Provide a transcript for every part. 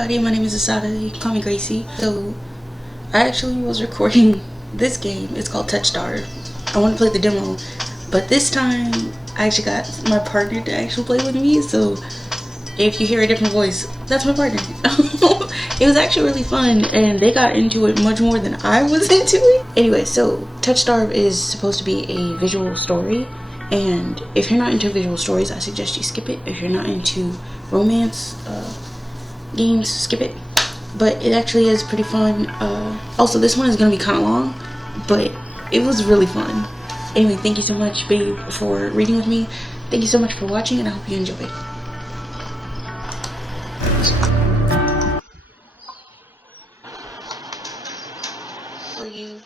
everybody, my name is Asada, you can call me Gracie. So, I actually was recording this game. It's called Touchstarved. I want to play the demo, but this time I actually got my partner to actually play with me, so if you hear a different voice, that's my partner. It was actually really fun, and they got into it much more than I was into it. Anyway, so Touchstarved is supposed to be a visual story, and if you're not into visual stories, I suggest you skip it. If you're not into romance games, skip it. But it actually is pretty fun. Also, this one is gonna be kind of long, but it was really fun. Anyway, thank you so much, babe, for reading with me. Thank you so much for watching, and I hope you enjoy. So you...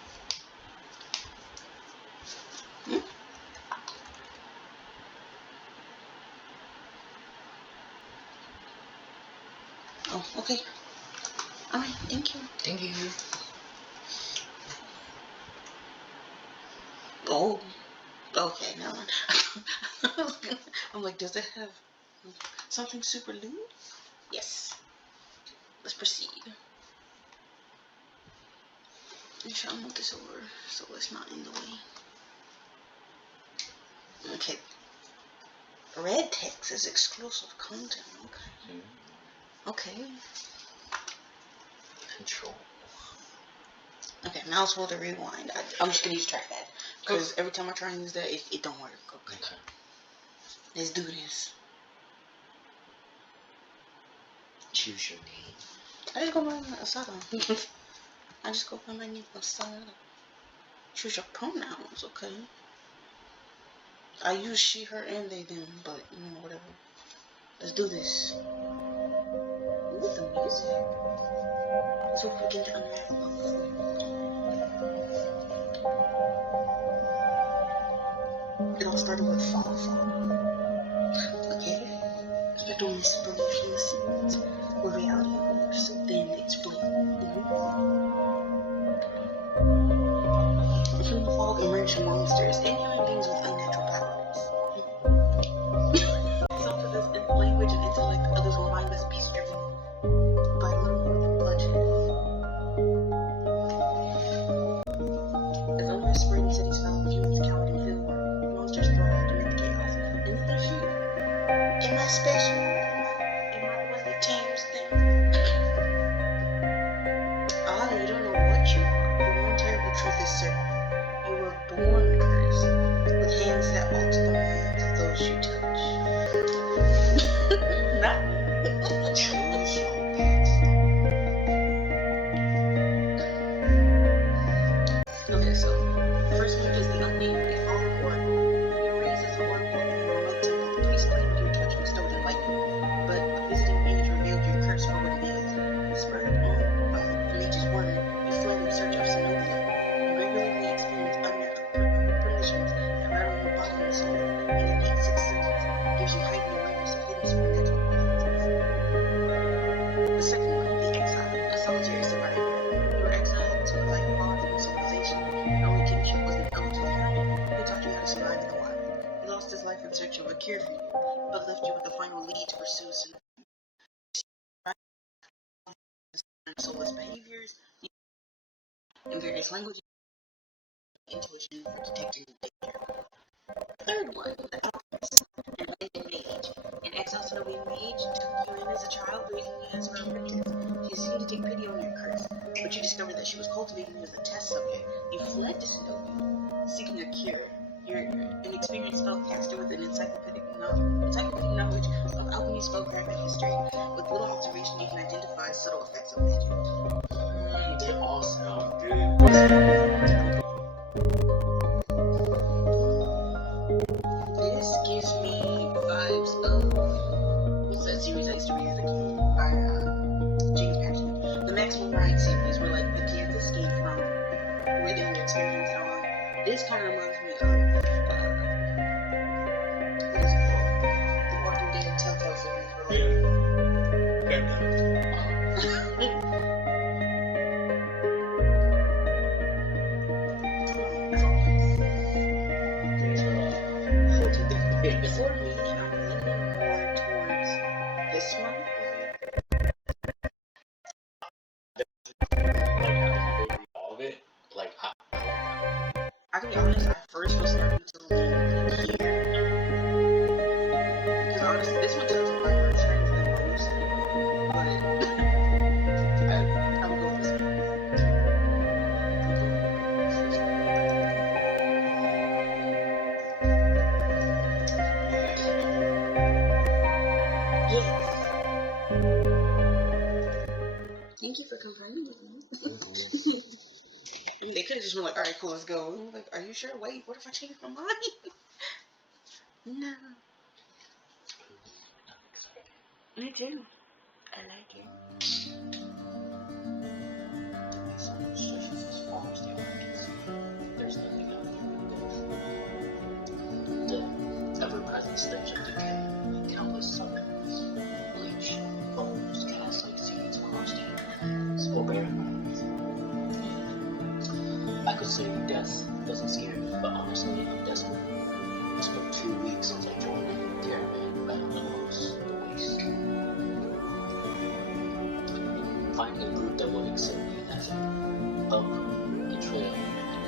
Oh, okay. Alright, thank you. Thank you. Oh, okay, never mind. I'm like, does it have something super lewd? Yes. Let's proceed. Make sure I move this over so it's not in the way. Okay. Red text is exclusive content. Okay. Okay. Control. Okay, mouse wheel to rewind. I'm just gonna use trackpad because every time I try and use that, it don't work. Okay. Let's do this. Choose your name. I just go by my Asada. I just go by my name Asada. Choose your pronouns, okay? I use she, her, and they, them, but you know, whatever. Let's do this. Ooh, the music. So we begin to unravel it all started with fall. Okay? You're doing this delusional scenes where reality moves so thin it's blue. From the fog emerge monsters and human beings with unnatural powers. Some possess language and intellect, others were mindless beasts driven by little more than bloodshed. As unrest spread in cities fell, humans cowered in fear. Monsters thrived amid the chaos. And then there's you. Am I special? Am I one that tames them? You don't know what you are, but one terrible truth is certain. You were born cursed, with hands that alter the minds of those you touch. Not me. Choose your path. Okay, so first one is the unnamed. A fallen oracle. You were raised as an oracle in a remote temple. The priest claimed your touch bestowed enlightenment, but a visiting image revealed your curse for what it is. Spurred on by the mage's word, you fled in search of Zenobia, and regularly experienced unnatural premonitions that rattle your body and soul, and an 8-6 sentence gives you heightened awareness of hidden supernatural abilities. The second one, the exile, a solitary survivor. You were exiled to a life far from civilization. Your only kinship was an elderly hermit who taught you how to survive in the wild. He lost his life in search of a cure for you, but left you with a final lead to pursue soulless behaviors in various languages, intuition for detecting danger. Third one, the alchemist, an Leander mage. An exiled Sinovian mage took you in as a child, raising you as her apprentice. She seemed to take pity on your curse, but you discovered that she was cultivating you as a test subject. You fled to Sinovia, seeking a cure. You're an experienced spellcaster with an encyclopedic knowledge of alchemy, spellcraft, and history. With little observation, you can identify subtle effects of magic. They all sound good. This gives me vibes of what's that series I used to read as a kid by Jane Patchen, the Maximum Ride series, where like the kids escape from where they were experiencing and all. This kind of reminds me of what is it called? The Walking Dead Telltale series, where for me, I'm leaning more towards this one. be honest, I first was starting to like here. Because honestly, this one took a longer change than most. But I would go with this one. Yes. Thank you for confirming with me. I mean, they could have just been like, all right, cool, let's go. Like, are you sure? Wait, what if I change my mind? No. Me too. I like it. There's nothing out there. The ever-present stench of decay, countless summons, bleach, bones, cast like seeds across the hands, or barren lands. I could say death doesn't scare me, but honestly, I'm desperate. It's been 2 weeks since I joined the airman battle across the waste. Finding a group that would accept me as a bug, a trail in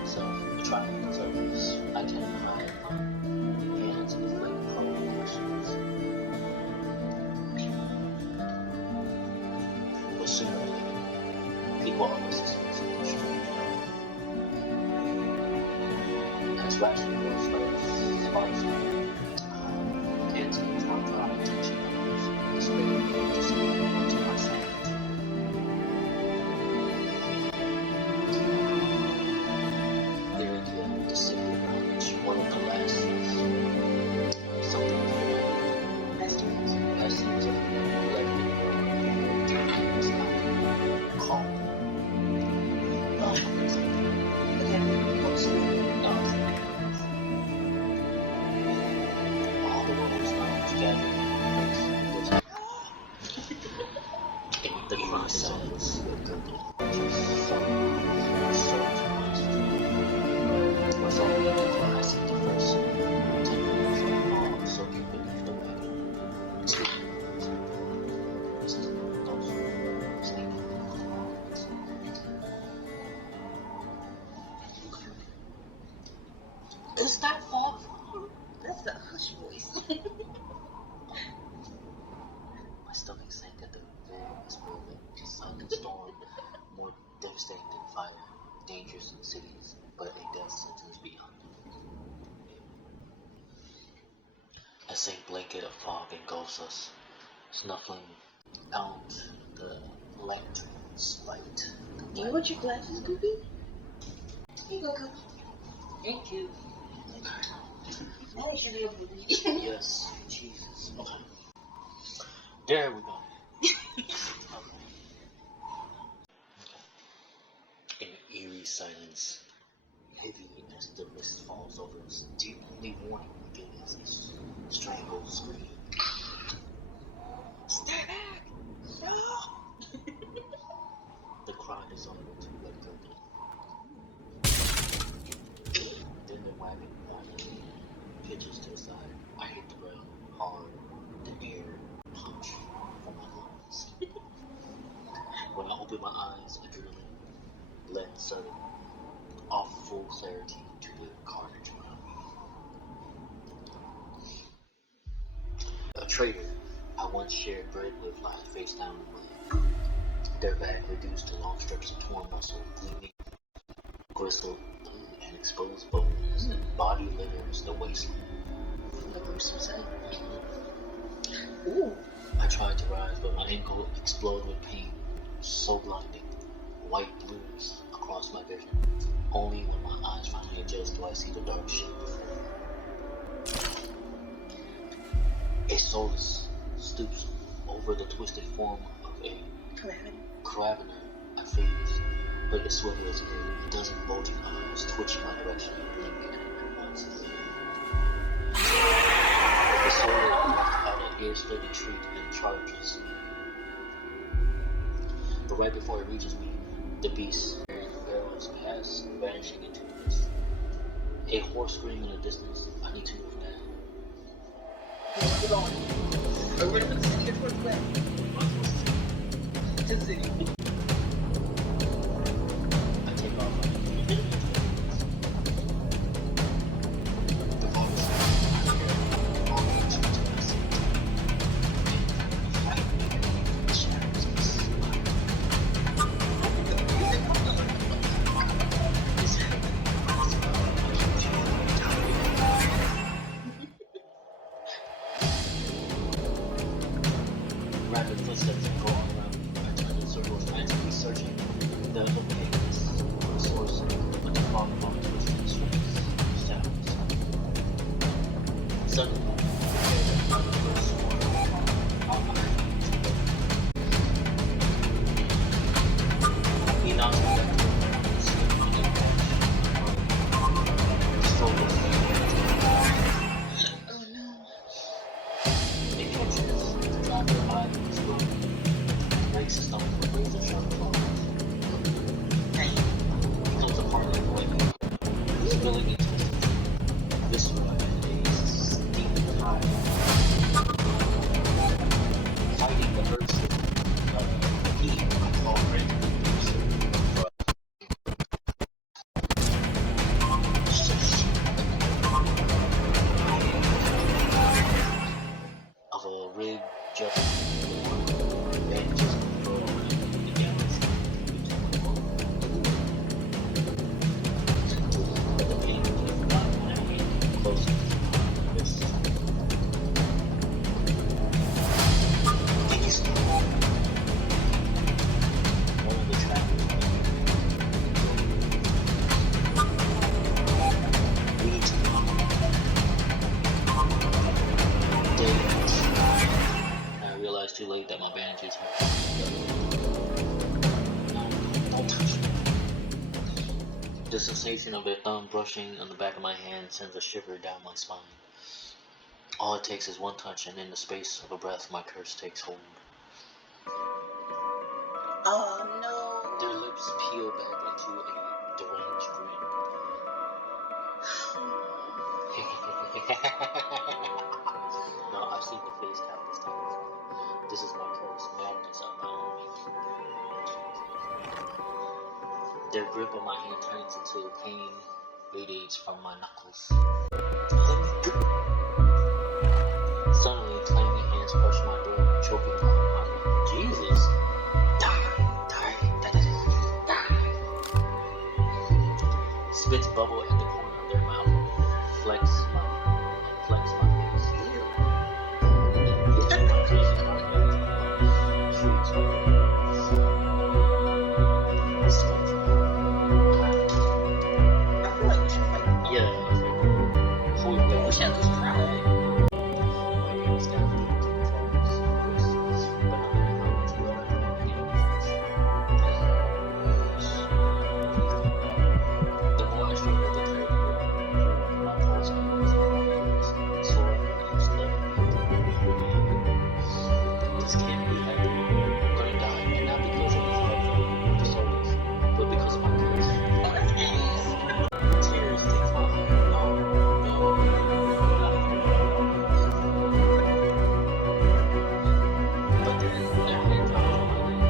itself, a trial in itself, I can't hide my hands in the flame crawling questions. But sooner or later, people always expect something strange. As rational goes first, sparks can't see how dry attention goes. It's very good to see to myself. Lyrical, distinctive knowledge, one of the last something essence of letting times calm. All the world's knowledge gathered in the cry silence with gurgling. Was all the glass at the first 10 minutes of fog soaking beneath the wagon. Is that fog? That's the hush voice. My stomach sank at the very whisper of a silent storm, more devastating than fire, dangerous in cities, but a death sentence beyond. A thick blanket of fog engulfs us, snuffling out the lantern's light. Do you want your glasses, Goofy? Here you go, Goofy. Thank you. Now I should be able to read. Yes, Jesus. Okay. There we go. Okay. In eerie silence, heavy as the mist falls over us, the only warning we get is a strangled scream. Stay back! No! The cry dissolved into blood gurgling. Then the wagon violently pitches to the side. I hit the ground hard. The air punch from my lungs. When I open my eyes, adrenaline blends sudden, off full clarity to the carnage around me. A traitor I once shared bread with lies face down in mud. Their back reduced to long strips of torn muscle, gleaming, gristled, and exposed bones. Body litters the wasteland. The gruesome sight. Ooh. I tried to rise, but my ankle exploded with pain, so blinding. White blues across my vision. Only when my eyes finally adjust do I see the dark shape before me. A soulless stoops over the twisted form of a carabiner. I freeze, but it swivels in a dozen bulging eyes, twitching my direction and blinking at me once. The sword out an ear-splitting shriek and charges me. But right before it reaches me, the beast barrels past, vanishing into the mist. A horse scream in the distance. I need to move now. Hold on. Are we going to sit here for a clip? To see. I take off my starts to go all around me. I turn in circles, frantically searching the pigs, the source, but the fog of twisting swings, shadows. Suddenly, the first swarm out behind me. He knocks me back to the ground and slips on the edge. Slowly. Oh no. It catches the driver eye in his road. Breaks his stomach with razor sharp claws. He pulls apart like ointment, spilling me twisted viscera and a steaming tide. Fighting the urge to eat, I fall frantically through of a rigged just bandages grow around the galaxy. But the pain came by my hand closer to my wrist. These one of the trappers leads me I realized too late that my bandages had don't touch me. The sensation of their thumb brushing on the back of my hand sends a shiver down my spine. All it takes is one touch, and in the space of a breath, my curse takes hold. Oh no. Their lips peel back into a deranged grin. No, I've seen the face countless times. This is my curse, madness unbound. Their grip on my hand tightens until pain radiates from my knuckles. Let me go. Suddenly, clammy hands crush my throat, choking my breath. Jesus! Die! Spits bubble at the corner of their mouth, flex my face. My face is not face. Shrieks I stretch. I feel like we should fight. Yeah, before we go, We should at least try. my parents got me to the tracks, but no matter how much blood I draw, it ain't the more I struggle, the tighter my pulse becomes sore and this can't be happening. I'm gonna die, and not because of the fight with the soldiers, but because of my curse. Oh, that's nice. Tears take my eye. No. But then their hand drops on my leg.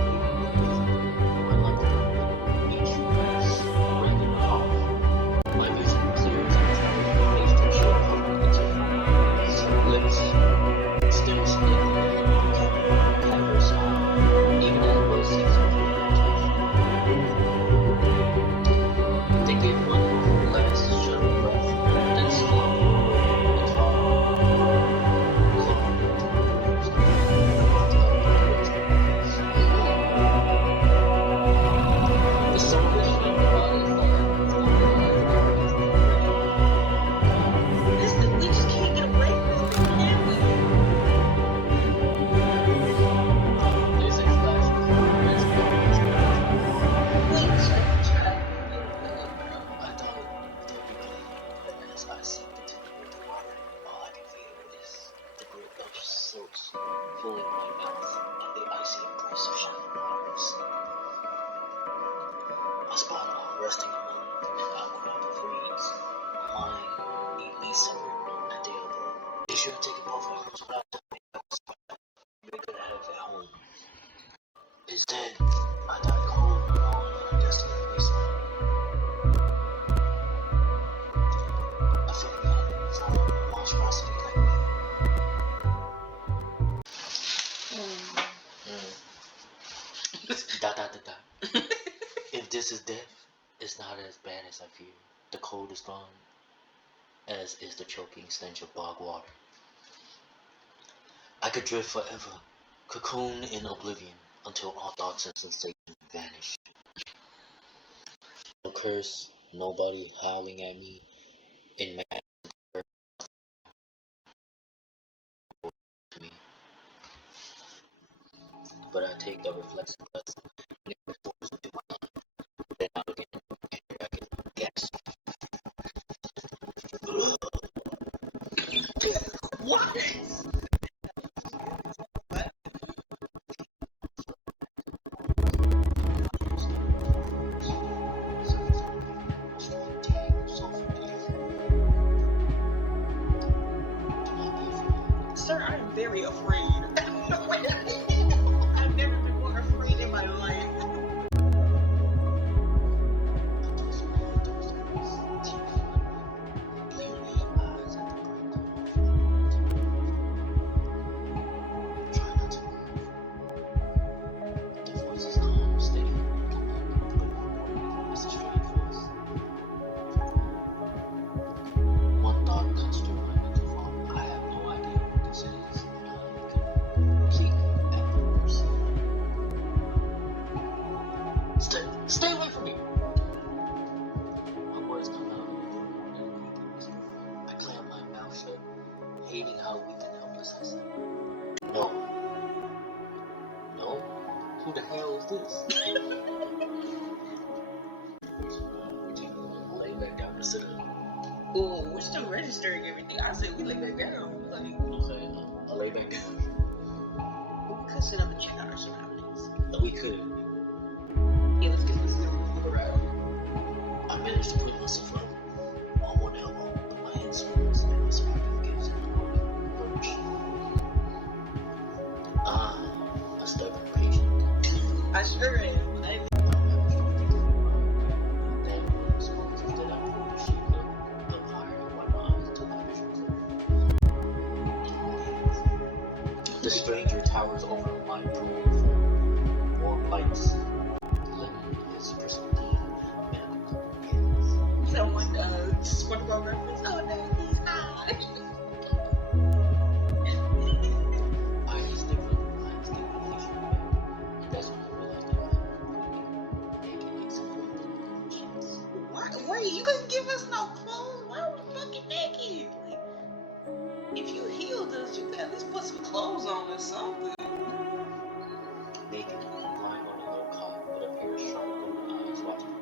My lungs burn, each breathing off. My vision clears and my face takes shape into lips still split and clever smile, even as both seeks they gave one last shuddering breath, then slump and fall. The surface of the body is like We just can't get away from this thing, can we? there's a flash of horror Please don't try. I thought you could, but as I sink into the water, all I can feel is the grip of silks filling my mouth and the icy embrace of shining waters. My spinal arm resting among the aqua freeze, mine neatly severed at the elbow. They should have taken both arms without we could have at home. Instead, I died cold and alone in a desolate wasteland. A figment for monstrosity like me. Dot dot dot dot. If this is death, it's not as bad as I fear. The cold is gone, as is the choking stench of bog water. I could drift forever, Cocoon in oblivion until all thoughts and sensations vanish. No curse, nobody howling at me in mad to me. But I take the reflexive breath, never force into my lungs, then out again, and back in, gas. What? Sir, I am very afraid. I've never been more afraid in my life. Stay away from me! My words come out of I clamp my mouth shut, hating how weak and helpless I seem. No. No? Who the hell is this? I lay back down and sit up. Oh, we're still registering everything. I said we lay back down. Like, okay, I lay back down. We could sit up and check out our surroundings. We could. Yeah, let's get this move around. I managed to put myself up on one elbow, but my hands swings and my spine gives in the lurch. A stubborn patient. I sure am. The stranger towers over my pool form, warm lights, lemon his pristine medical hands. Oh my god, SpongeBob reference. Oh no, he's high. I instantly vision back, and that's when I realized that I had naked except for the sheets. What? Wait, you couldn't give us no clothes? Why are we fucking naked? Like, if you healed us, you could at least put some clothes on or something. Naked, lying on a low cot with a pair of sharp golden eyes watching me.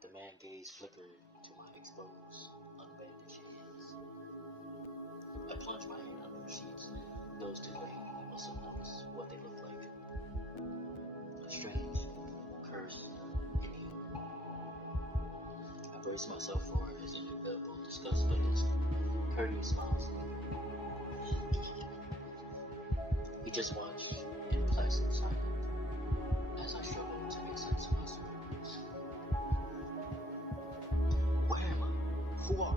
The man gaze flickered to my exposed, unbandaged hands. I plunged my hand under the sheets. Those two lay must have noticed what they looked like. Strange, cursed, inhuman. I braced myself for his inevitable disgust, but his courteous smiles. He just watched in placid silence as I struggled to make sense of my surroundings. Where am I? Who are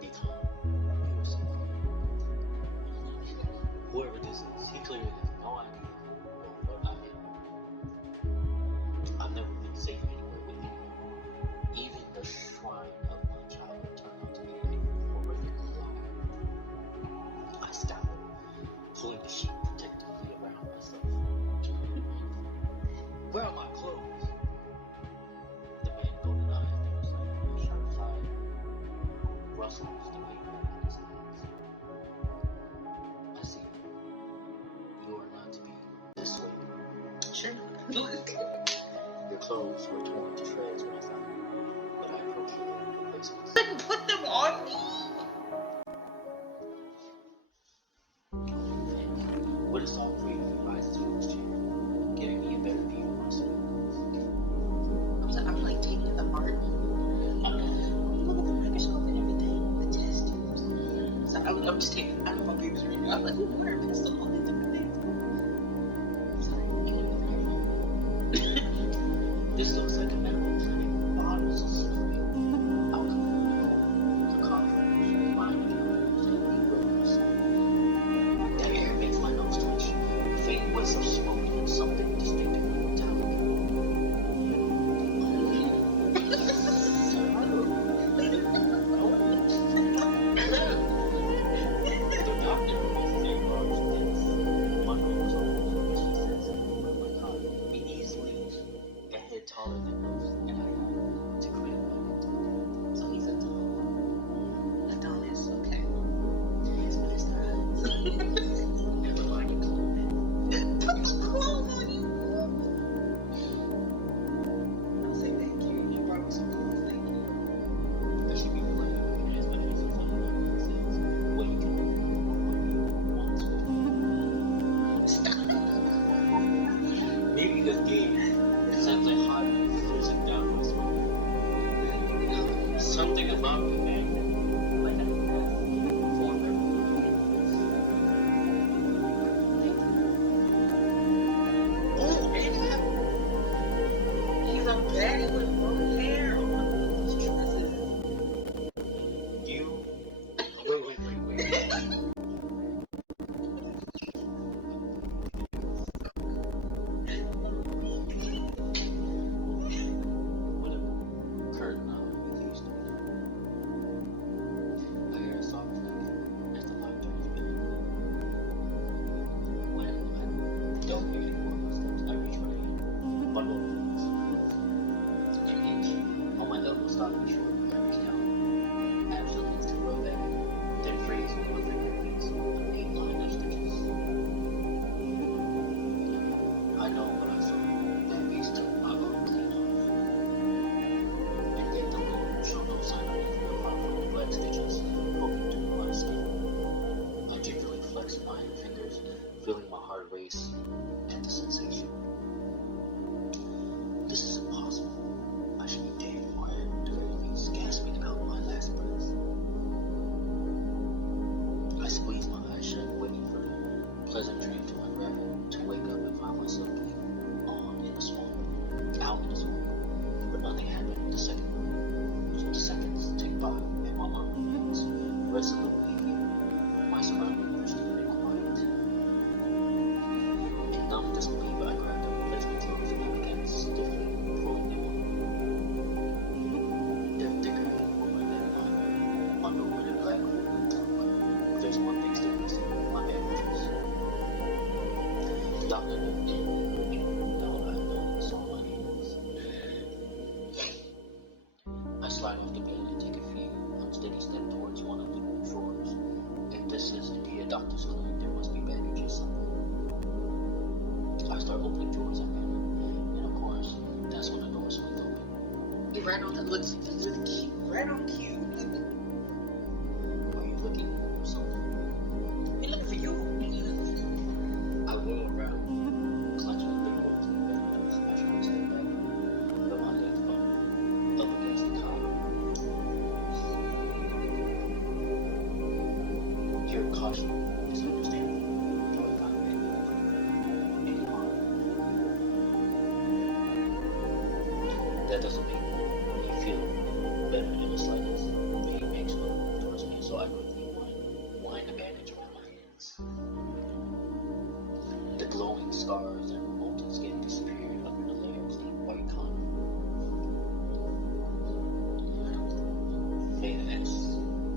we? Be calm, you were saying. Whoever this is, he clearly has no idea what I am. I've never been safe anywhere with anyone. Even the shrine of my childhood turned out to be a horrific lie. I scowled, pulling the sheet protectively around myself. Where are my clothes? The man golden eyes there like a sharp fire rustles the paper in his hands. I see. You are not to be dissuaded. Sure. Your clothes were torn to shreds when I found them, but I procured replacements. Put them on me. With a soft breeze, he rises from his chair, giving me a better view of my surroundings. I'm like taking it apart. Look at the microscope and everything. The test tubes. So I'm just taking it out of my papers right now. I'm like, ooh, where are pistol? All these different things. This looks like a medical clinic. Bottles of smoking, alcohol, the coffee, wine, and rose. That air makes my nose twitch. A faint whiff of smoke and something distinctively metallic. The doctor Never mind your clothes. Put the clothes on you. I'll say thank you. You brought me some clothes. Thank you. That should be polite. Especially since I know what you can do. What you want. Stop. Maybe this game sounds like hot freezing down my spine. Something about me, man. Like I have formed Oh, and he's a baddie with long hair. Oh my goodness, this is. you. Wait. With a curtain on, please don't. I hear a soft click as the lock turns back. When I don't hear any more footsteps, I reach for the hand. Bundle of clothes. In each, on my elbow, stopping short, I reach down. Absolutely to roll that, then freeze with my fingertips, an 8 line of stitches. I know what I saw. That beast took my arm clean off. And yet the wound showed no sign of anything apart from the black stitches poking through my skin. I gingerly flexed my fingers, feeling my heart race at the sensation. This is impossible. I should be dead before I do everything, gasping out my last breath. I squeezed my eyes shut, waiting for the pleasant dream to unravel, to wake up and find myself out in a swamp. But nothing happened the second. So the seconds ticked by, and my arm remains resolutely here. My surroundings remain quiet. In numb disbelief, I grabbed the replacement clothes and I began stiffly pulling them on. They're thicker and warmer than my underwooded black wool cloak. There's one thing still missing: my bandages. The doctor looked in, now I know saw my hands. I slide off the bed and take a few unsteady steps towards one of the drawers. If this is indeed a doctor's clinic, there must be bandages somewhere. I start opening drawers and and of course, that's when the door swings open. Right on the looks really cute. Right on cute. Are you looking for something? We're looking for you. I whirl around, clutching the big ones and bandages. I try to step back, but my legs bump up against the cot. Your caution is understandable. Joy got me in harm. That doesn't make me feel better in the slightest. But he makes one towards me, so I quickly wind a bandage around my hands. The glowing scars and molten skin disappeared under the layer of clean white cotton. May I ask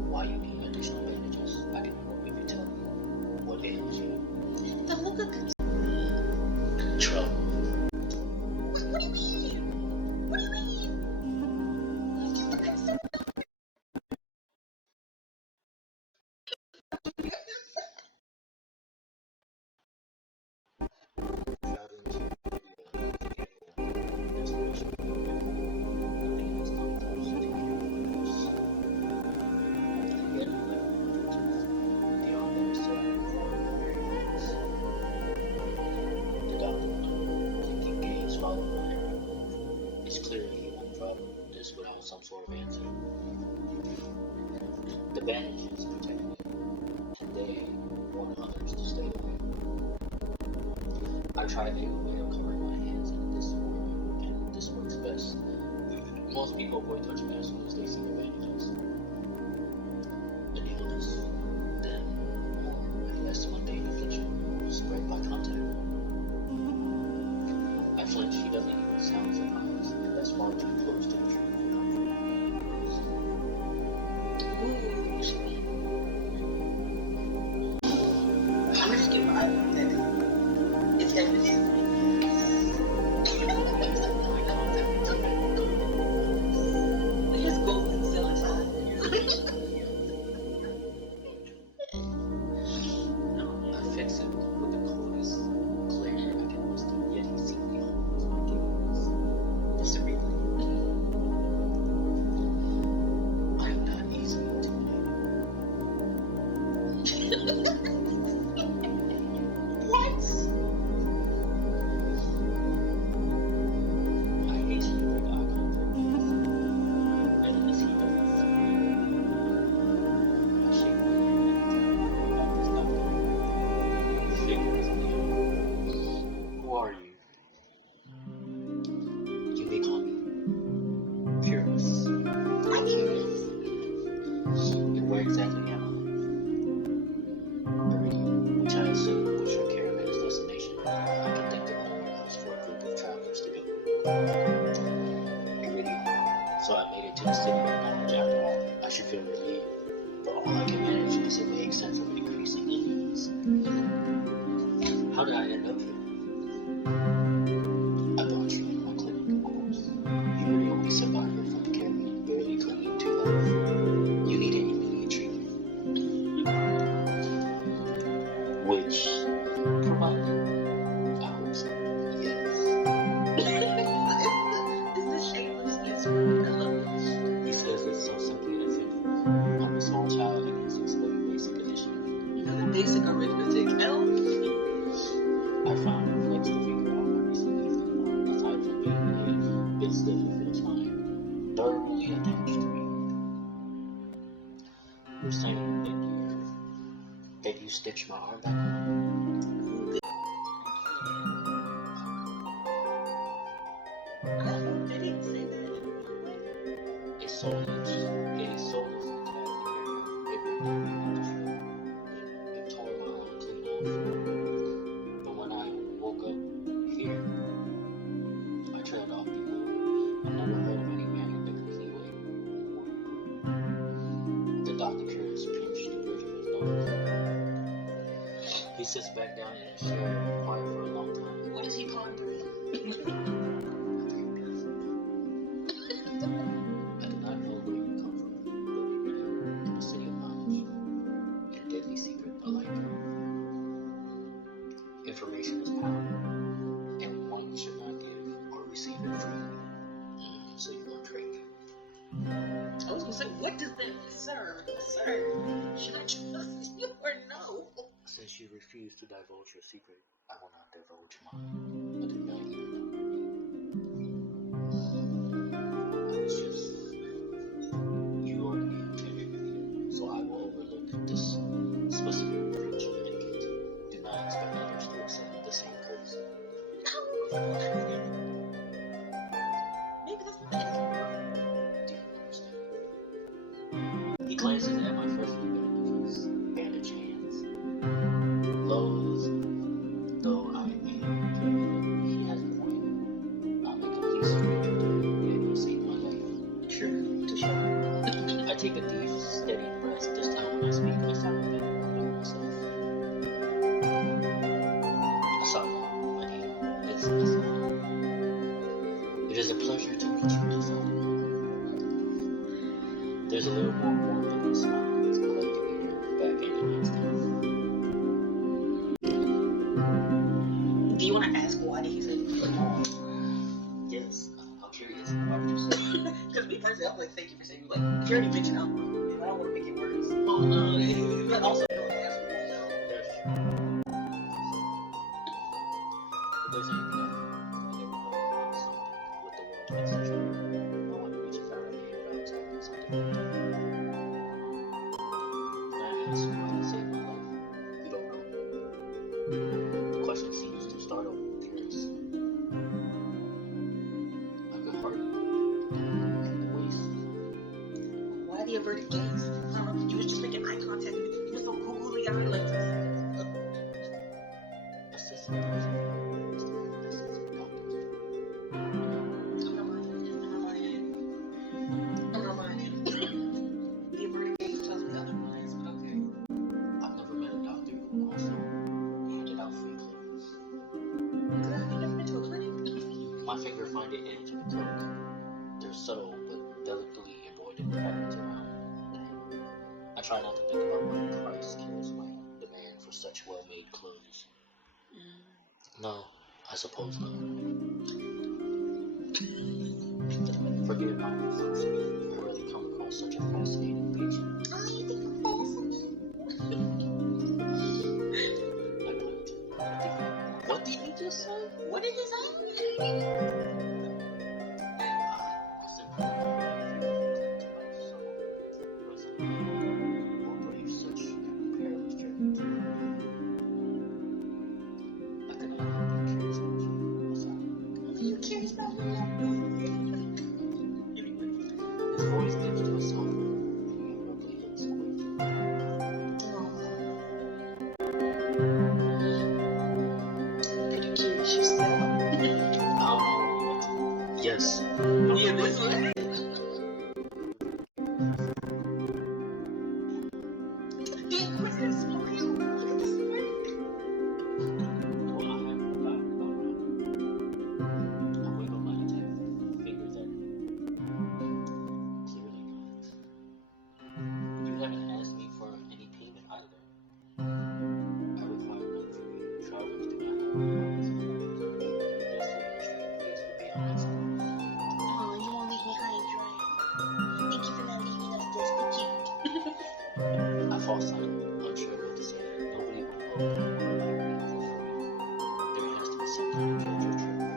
why you need additional bandages? I can help if you tell me what ails you. The look of Trouble. what do you mean? What do you mean? He's just a pencil. It's clear he won't drop this without some sort of answer. The bandages protect me, and they warn others to stay away. I try every way of covering my hands in this way, and this works best. Most people avoid touching me as soon as they see the bandages. An illness, then, or a less mundane affliction, spread by contact. I flinch. He doesn't even sound surprised, and that's far too close to the truth. I'm just getting my iPhone that it's happening. They just go and sell inside. I'm I should feel relieved, but all I can manage is a vague sense of increasing unease. How did I end up here? I bought you in my clinic, of course. You were the only survivor from the caravan, barely clinging to life. You needed immediate treatment, which provided. I hope so. Yes. It's the shameless answer. He says it so simply as if I'm a small child and he's explaining basic addition. Basic arithmetic. I found reflex to figure out how recently he's been, aside from being a bit stiff, it feels fine. Thoroughly attached to me. You're saying that you stitched my arm back on? I didn't say that. A soulless attack it tore my arm clean off. But when I woke up here, I trailed off before. I've never heard of any man who been complete way. The doctor curious pinched the bridge of his nose. He sits back down in his chair, quiet for a long time. What is he pondering? I do not know where you come from, but we are in a city of knowledge and deadly secret alike. Information is power, and one should not give or receive it freely. So you won't trade me. I was gonna say, what does that, sir? Should I trust you or no? Since you refuse to divulge your secret, I will not divulge mine. I do not even know. I was just. You already intended me, so I will overlook this specific breach of etiquette. Do not expect others to accept the same courtesy. Maybe that's not etiquette. Do you understand? He glances at my freshly bandages, bandaged hands. Loathes, though I am, he has a point. I'm a complete stranger to him, yet he saved my life. Sure, to show. I take a deep, steady breath. This time when I speak, I sound a bit more like myself. Asada, my name is Asada. It is a pleasure to meet you, Asada. There's a little more warmth in his smile. He's collecting me back in an instant. Do you want to ask why did he say that? Yes, I'm curious. Why did you say that? Because me personally, I'm like, thank you for saying, like, you already mentioned alcohol. I don't want to pick your words. But also, you know, ask me. There's if there's anything I never know about something with the world that's true. No one reaches out and without exactly something. Can I ask why you saved my life? You don't know. The question seems to startle curious. I could hardly waste. Why the averted gaze? You was just making eye contact. You were so googly eyed like this. Assistant person is the right distance of doctors. I'm not buying it. The averted gaze tells me otherwise, but okay. I've never met a doctor who also handed out free clothes. Have you never been to a clinic? My finger find the edge of the cloak. They're subtle but delicately embroidered patterns around the hem. I try not to think about what Christ cares might demand for such well-made clothes. No, I suppose not. Forgive my reflection. I really come across such a fascinating patient. Oh, you think I'm fascinating? I know it. What did you just say? What did he say? I simply don't know if you cling to life so resolutely or brave such a perilous journey. I could not help but curious about you, Asada. Are you curious about me? Anyway. His voice dips to a silver, and he abruptly looks away. Pretty curious yourself. I don't know what to. Yes. Yeah, this one. so smart. Look at the smart. Well, I haven't forgotten about Robin. I wiggle my intact fingers at him. Clearly not. You haven't asked me for any payment either. I require none from you. Travelers do not have requirements of payment. This to a straight face would be unacceptable. Oh, you won't leave me high and dry. Thank you for not leaving us destitute. I fall silent, unsure what to say. Nobody will open the door like me for free. There has to be some kind of catch or trickery.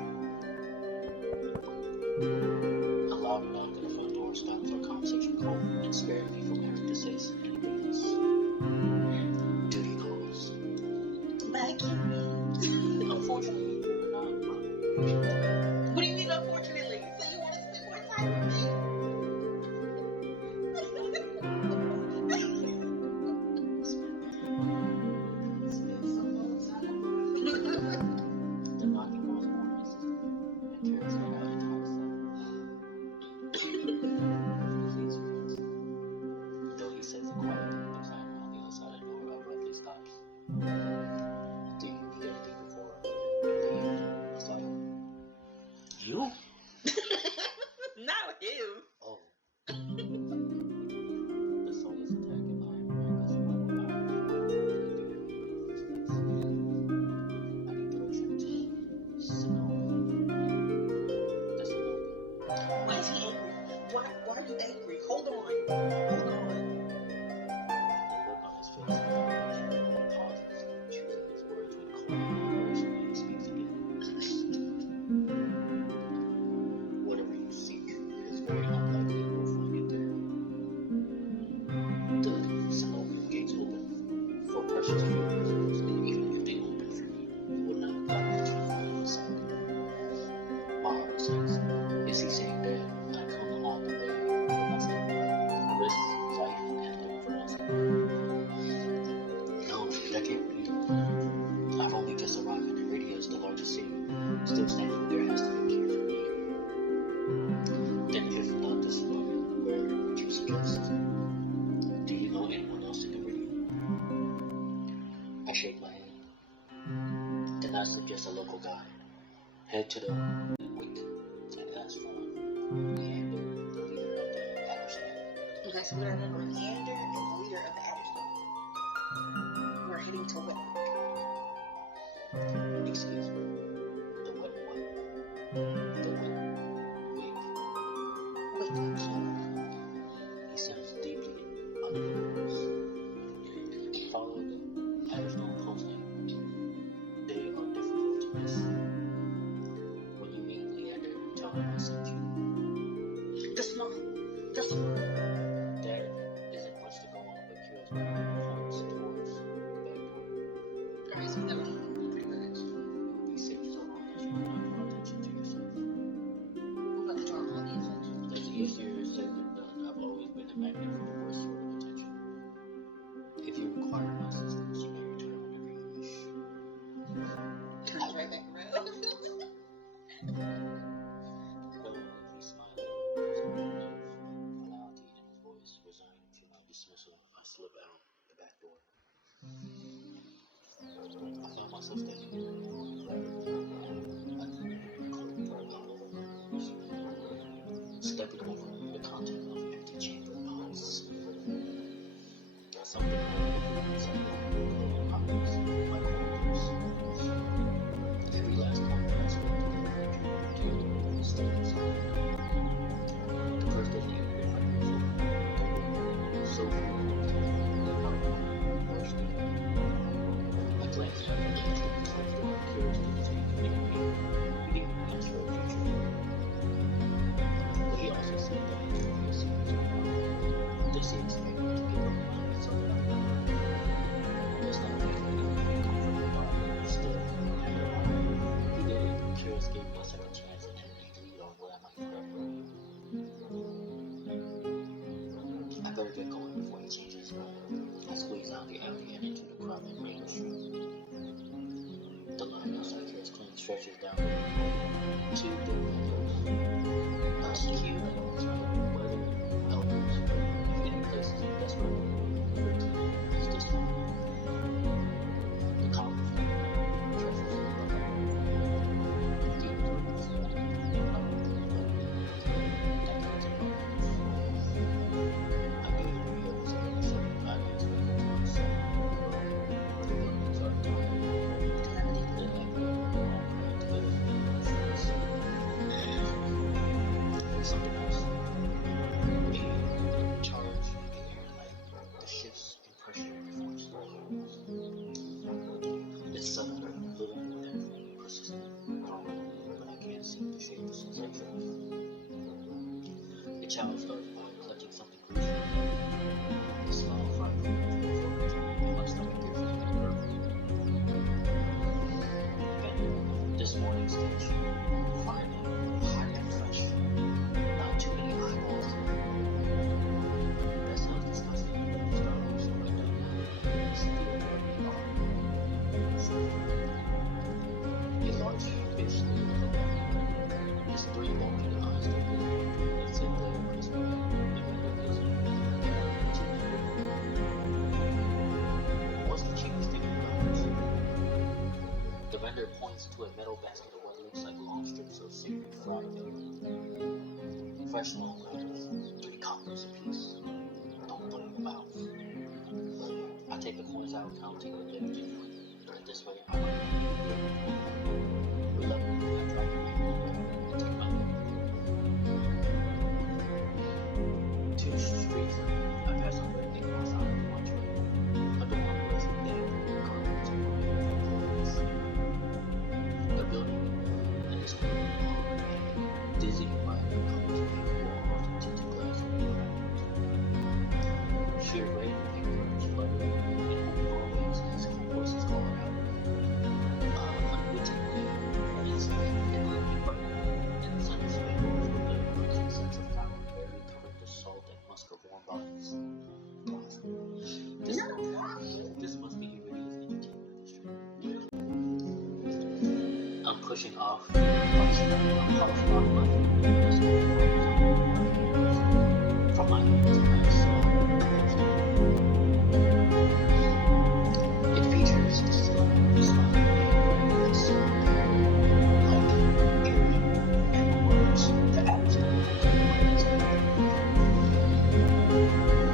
A loud knock at the front door stops our conversation cold and spares me from having to say anything else. Duty calls. Back you. Unfortunately, you're not mine. What do you mean, unfortunately? So you want to spend more time with me? Spend some more time. The knocking grows more insistent, and Kara's head out into my side. Please, please. Though he says it quietly, the clamor on the other side of the door abruptly stops. Do you need anything before you leave? It's like, you? Not him. Oh. The soulless attack and I remind us about what I I need directions. Snowy. The Snowy. Why is he angry? Why are you angry? Hold on. The look on his face pauses, choosing his words with caution when he speaks again. Whatever you seek, it is very unlikely you will find it there. The Sinovian gates open for precious few prisoners, and even if they open for me, it will not allow me to find inside. My heart sinks. Is he saying that I come all the way for nothing? Risks, life, and love for nothing? No, that can't be. I've only just arrived, and Iridia is the largest city. Still standing, there has to be a cure for me. Then if not this Sinovian, where would you suggest? Do you know anyone else in Iridia? I shake my head. Then I suggest a local guide. Head to the wait and ask for Leander, the leader of the Patterson. Okay, so we remember Leander and the leader of the outer stone. We're heading to what? Excuse me. The what? The what? Wait. Wait, He sounds deeply unnerved. Follow the Patterson coastline. They are difficult to miss. When you meet Leander, tell him I sent you. the small. There isn't much to go on, but Kira's points towards the back door. Alright, so we gotta leave pretty much. You'll be safe so long as you do not draw attention to yourself. We're about to draw all the attention. That's easier said than done. I've always been a magnet for the worst sort of attention. If you require my assistance, you may return whenever you wish. Turns right back around. Bellowingly smiling, there's a note of finality in his voice, resigned to my dismissal. I slip out the back door. I found myself standing in the stepping over the content of an empty chamber pots. Something pockets, like holders. Every last time that I spoke to the still inside. The first of the year, so full of bursting. I glanced at the entrance, curious to see maybe reading the natural future. But he also said that he would be a secret. Does he expect me to give up mine so that I will? Does not make anything comfortable about it. Still, he did it. Curious gave me a second chance and had me lead on what I might correct. I better get going before he changes his mind. I squeeze out the alley and into the crowded main street. The line outside Curious Clinic stretches down to two door windows. Not cute, whether elders, any places in desperate need for cleaning as this time. challenge starts by clutching something crucial. The smell of fried food and my stomach gives me a burp. This morning's dish, finally, hot and fresh. Not too many eyeballs. That sounds disgusting. Start so I don't a large fish his 3 bulging eyes open, a thin layer of crispy meat, what's the cheapest thing you got? The vendor points to a metal basket of what looks like long strips of savory fried dough. Fresh long wrappers, 3 coppers apiece. Don't put it in your mouth. I take the coins out, counting the diligently. This way, I might reluctantly I try to make it and take my leave. 2 streets later, I pass a red big cross out of the watchway. A door was dead carpet the building and this building dizzy by the colors of pink walls and tinted glass on the ground. Sheer red and pink curtains flutter in open doorways as if voices call it out. Unwittingly, inside an electric button and the sun sparkles with the crimson sense of power barely covering the salt and musk of warm bodies. This must be Iridia's entertainment industry. I'm pushing off a polished rock button from my hands and I smell it features the smiling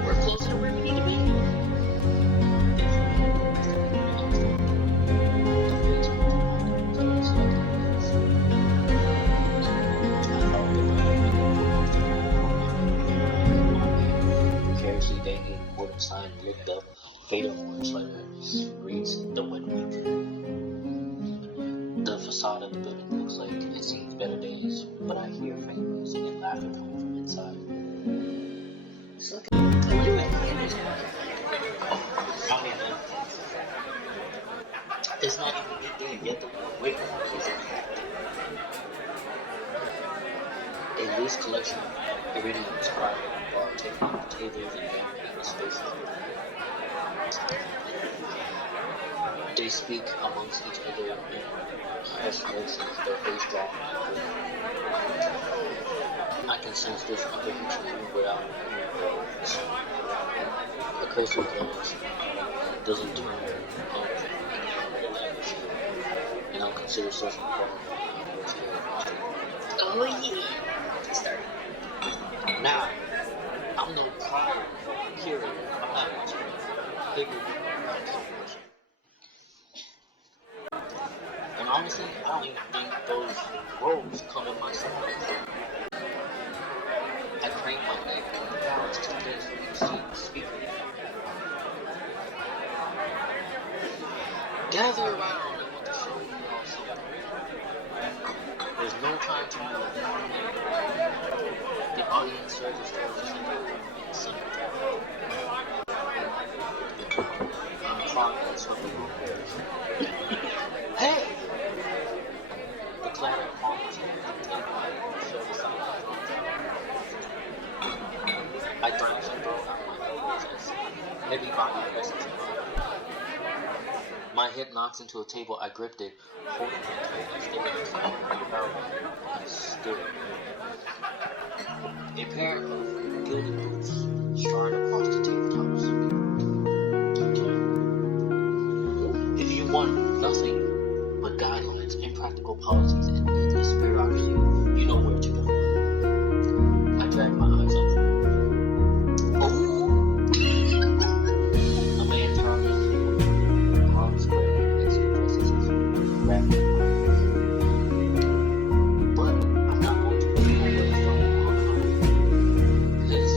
we're closer to where we need to be. Precariously dangling wooden sign rigged up, fatal orange letter reads the Wet Week. The facade of the building looks like it seems better days, but I hear faint music and laughter coming from inside. It's not even a day yet the wait is intact. A loose collection of iridiums crowd while taking up the tables and gathering the spaces. They speak amongst each other in hushed voices, their face dropping. I can sense this comprehension even without hearing words. A cursory glance doesn't turn on and I'll consider social equality. Oh yeah! Start. Now, I'm no prior curator. I'm not much bigger than and honestly, I don't even think those roles come in my size. I crank my neck and the balance 2 days for each speaker. Gather around, I want to show you all something. There's no time to move. The audience surges towards the center in single time. I'm trying to slip the room. Hey! The clatter of palms and the table show the sound of drums out. I thrash and throw out my elbows as heavy body presses in my head knocks into a table. I gripped it, holding it tight and staring at the still. A pair of gilded boots stride across the tabletops. If you want nothing but guidelines, impractical policies, and needless bureaucracy, you know where to go. I drag my eyes up. Oh! A man charges me. Arms spread as he addresses his rapid but I'm not going to be over the phone because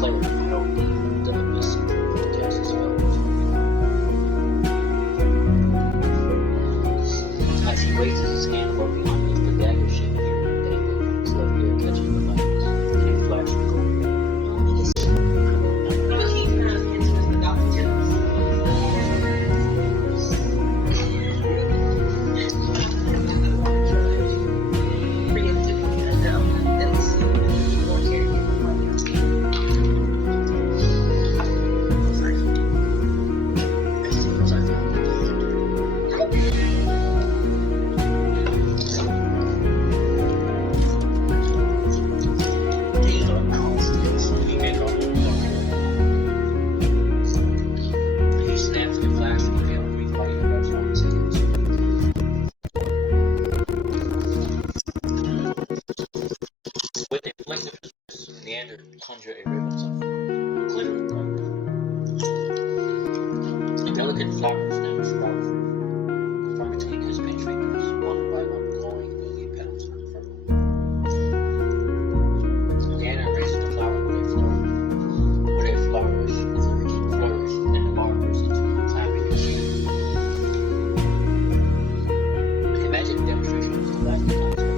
player, I don't need the missing cast spells. As he raises his hand above the eyes, the dagger shape here, David, his left ear catching the lights, and a flash of gold. With a flexible Leander conjure a ribbon of glittering light. A delicate flower now sprouts from between his pinch fingers, one by one glowing lily petals unfurled. Leander raises the flower with a flourish, and the barbers into climbing and shooting. A magic demonstration of the last concept.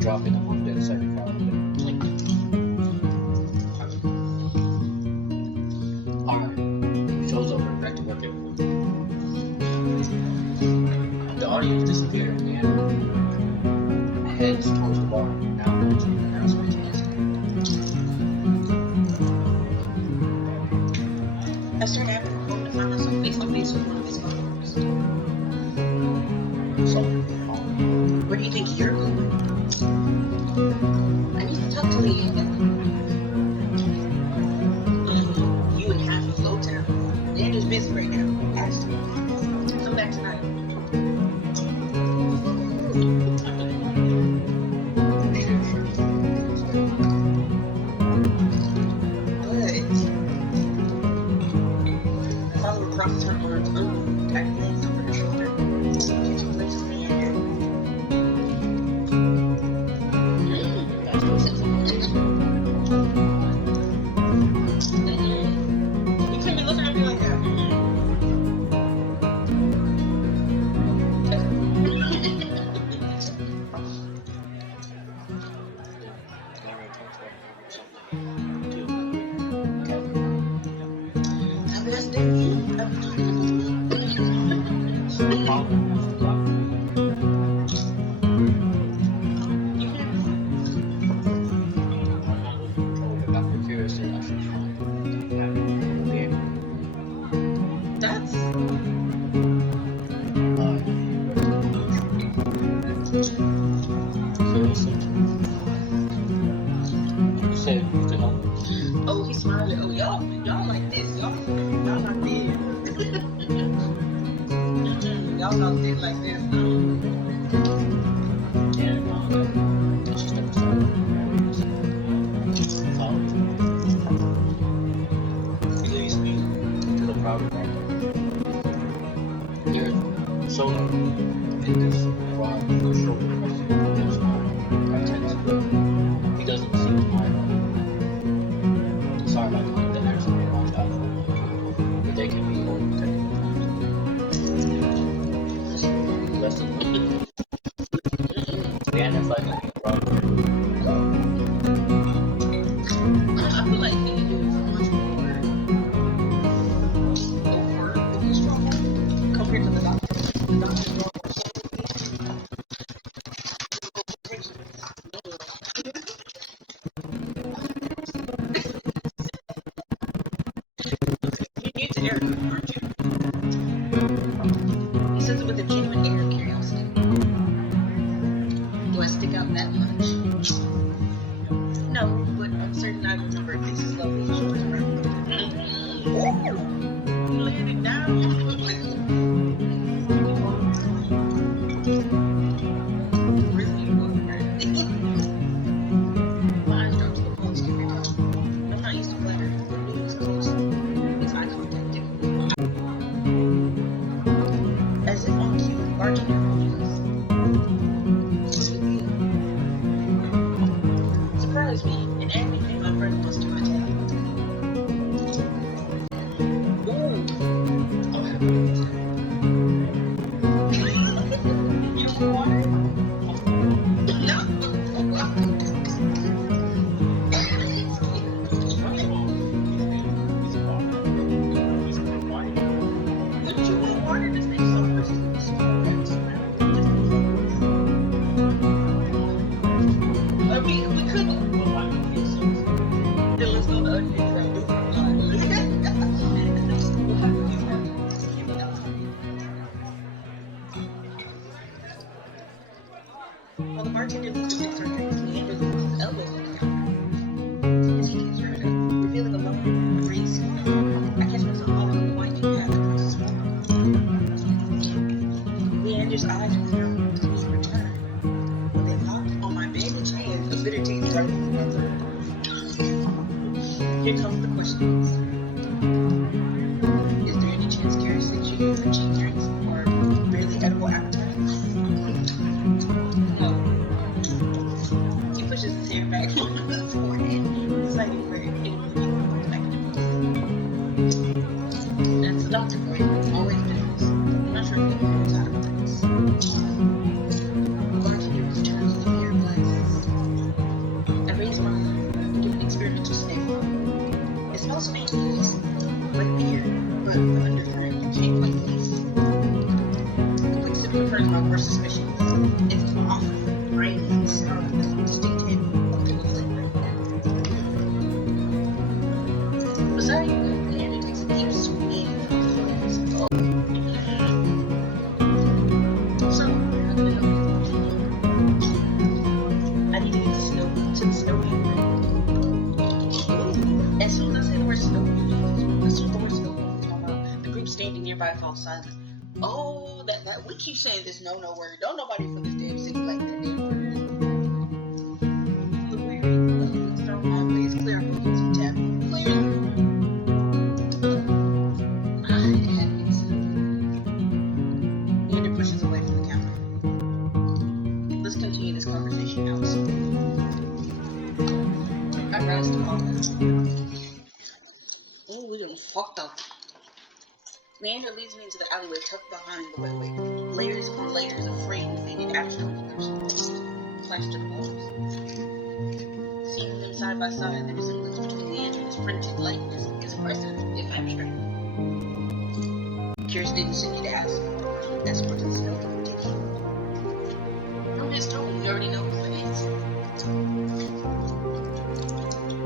Dropping among the second round of it. Alright. Show's over. Back to work, everyone. The audience disappeared and heads towards the bar. Now launching the announcement to us. Esther happened to find us face to face with one of his followers. So, Where do you think you're going? I need to talk to Leander. You and half of Flowtown. Leander's busy right now. Ask him. Come back tonight. Good. Follow across her arms, tight legs over her shoulder. Get your lips to Leander. You can't be looking at me like that. Oh, he's smiling. Oh, y'all like this. Y'all not dead. Y'all not dead like this. And it's just episode. So, in this while the show progresses, there's I tend to he doesn't seem my sorry about the accent in my childhood, but they can be overprotective at times. Lesson learned. Dan is like a big brother. I feel like Leander is much more overt with his trouble compared to the doctor. The doctor's more you need to air, aren't you? He says it with a genuine air of curiosity. Do I stick out that much? No, but I'm certain I remember faces lovely and shoulders around. Ooh, you laid it down. Really, you are. My eyes drop to the post every time. I'm not used to flattery, but being this close makes eye contact difficult. As if on cue, the bartender approaches. Surprise me, and everything my friend wants to attack. Ooh, I'm happy to understand. you want it? No. Wouldn't you want water to stay so persistent? I mean, we could. Then let's go to other things that do for While the bartender looks at her drinks, Leander leans his elbow on the counter. His keys are revealing a long, green smile. I catch myself following the winding path across his wall. Leander's eyes return to me in return. When they lock on my bandaged hand, a bitter taste travels through my throat. Here comes the questions. Is there any chance Gary sent you for cheap drinks or barely edible appetizers? No. He pushes his hair back on his forehead, deciding where it would be more effective. That's the doctor for you. Always business. I'm not sure if you know how to this. Bartender returns the beer glasses. I raise mine, give an experimental sniff. It smells faintly like beer, but the undercurrent came like this. The quick sip confirms my worst suspicions. It's off, grainy, and strong, distinct hint of pickle flavor. Beside you, Leander takes a deep swing from his fingers. So, how can I help you? I need to get to the snowy room. As soon as I say the word snowy, the group standing nearby falls silent. Oh, that we keep saying this no word. Don't nobody from this damn city like that damn word. The weary stone hallway is clear of bookings and tapping. Clearly. I had it. Leander pushes away from the counter. Let's continue this conversation outside. I rise to call them. Oh, we done fucked up. Leander leads me into the alleyway tucked behind the wetway. Layers upon layers of frayed, faded action figures clashed to the walls. Seeing them side by side, the resemblance between Leander and his printed likeness is impressive, if abstract. Curious didn't send you to ask. That's what it's known. From his tone, you already know his names.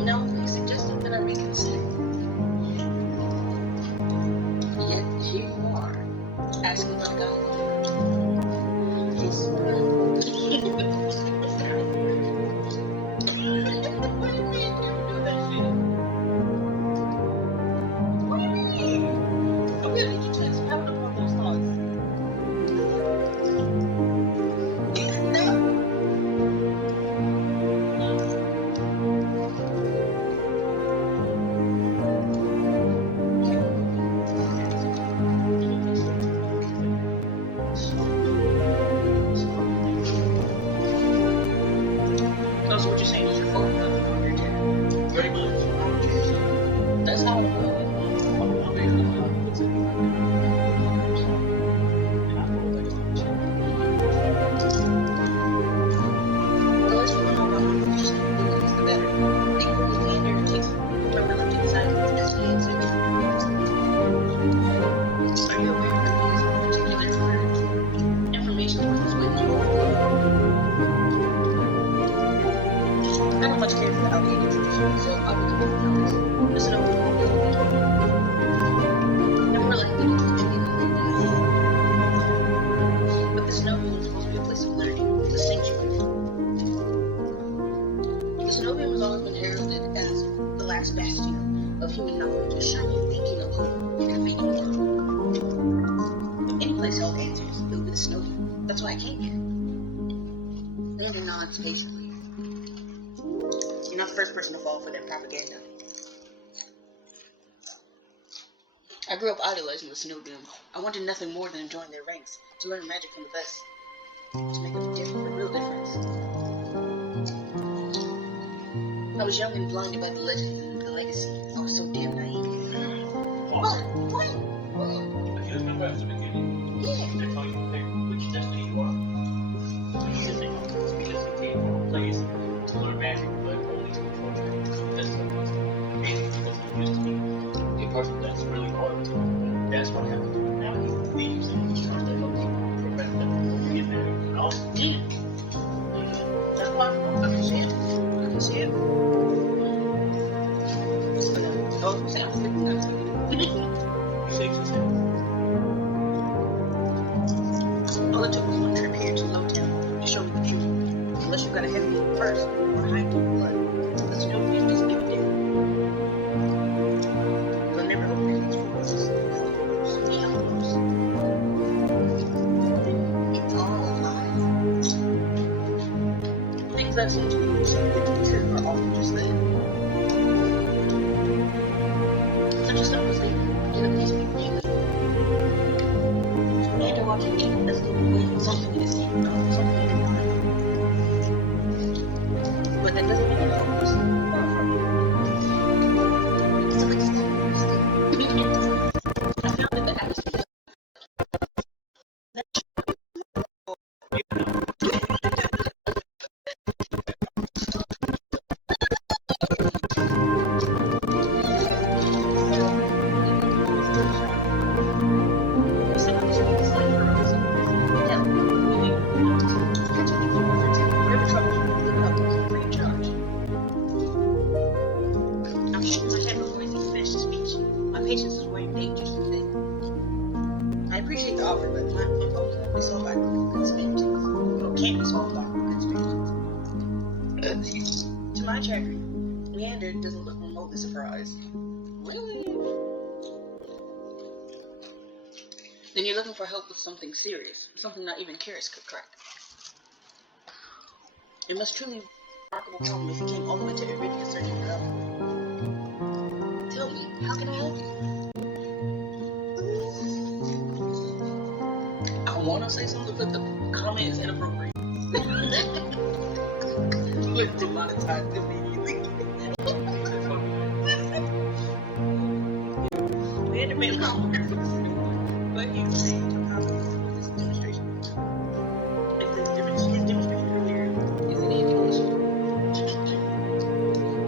No, he suggested that I reconsider. Yet here you are, asking my God. Yes. What do you mean you do that shit? What do you mean? I'm gonna need you to expound upon those thoughts. No. The less people know about my malicious abilities, the better. Thankfully, Leander takes a reluctant side of his destiny and says, "Are you aware of these particular information is within your workload?" I don't much care for the outdated tradition, so I'll be completely honest. The snow is always open. Never really been into the tree but the snow is supposed to be a place of learning, distinction. The snow was always been heralded as the last bastion of human knowledge. Assure you, thinking alone, you can make it work. If any place held answers, it would be the snow. That's why I came here. Leander nods patiently. You're not the first person to fall for their propaganda. I grew up idolizing the snow doom. I wanted nothing more than to join their ranks, to learn magic from the best, to make a real difference. I was young and blinded by the legends and the legacy. I was so damn naive. What? What? If you remember at the beginning, Yeah. they're telling you which destiny you are. You think because you came from a place to learn magic, but only to control it. That's what it is. Basically, because you used to be a person that's really loyal to it. That's what happened. Now he leaves and he's trying to help you prevent them from getting there. You know? Yeah. That's why I can see it. I can see it. Oh, you said I'm sleeping now. You shake his head. All it took was one trip here to Lowtown to show me the truth. Unless you got a heavy purse or hide your blood, the snow man doesn't give a damn. They'll never open these doors. It's all a lie. Things I've seen to be true are often just that. Such a stuff was leaving. Even these people she lived with. And watching me as though waving something in his hand, something in his mind. But that doesn't mean it's hopeless. Far from it. It's a constant. I found that the atmosphere I appreciate the offer, but my problems won't be solved by conspiracies. Well, can't be solved by conspiracies. To my chagrin, Leander doesn't look remotely surprised. Really? Then you're looking for help with something serious, something not even Karis could crack. It must truly be a remarkable problem if you came all the way to Iridia searching for help. Tell me, how can I help you? I want to say something, but the comment is inappropriate. We're demonetized immediately. We had to make wrong, but he's saying how this demonstration. If his demonstration earlier is an indication,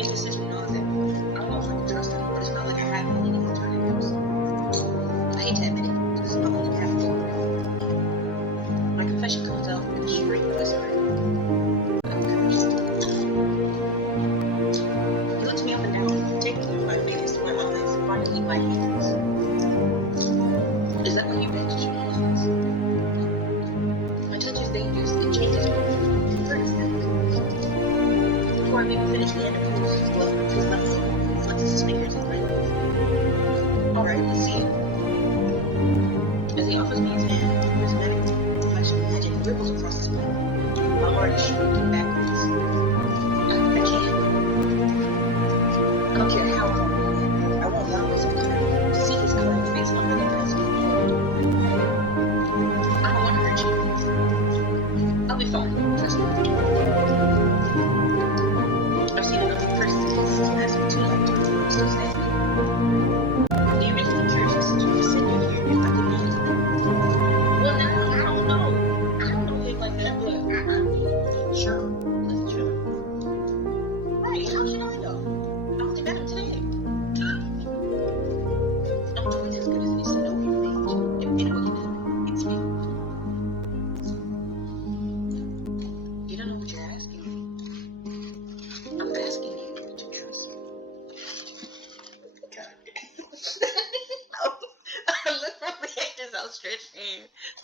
it's just simply not that. I don't know if I can trust him, but it's not like I have any alternatives. I hate to admit it, this is my only path forward. My confession comes out in a straight whisper. He looks me up and down, taking me my face, my eyes, finally my hands. Is that what you meant to do? My touch is dangerous, it changes me. First, before I make finish, Leander pulls his glove with his left hand, flexes his fingers and grins. Alright, let's see it. As he offers me his hand, his magic ripples across his mind. My heart is shrinking backwards. I can't. I don't care how long I won't allow myself to hurt.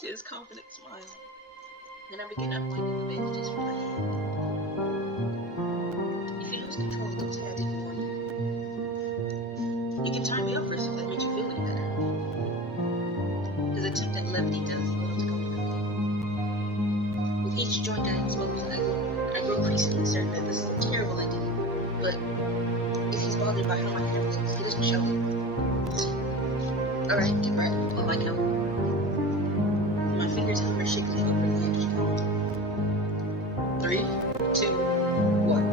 his confident smile. Then I began unwinding the bandages from my hand. You can lose control of those hands if you want. You can tie me up first if that makes you feel any better. His attempt at levity does seem to come back. With each joint I expose, I grow increasingly certain that this is a terrible idea. But if he's bothered by how my hair looks, he doesn't show it. Alright, deep breath. Oh, I know. My fingers hover shakily over the edge. 3, 2, 1.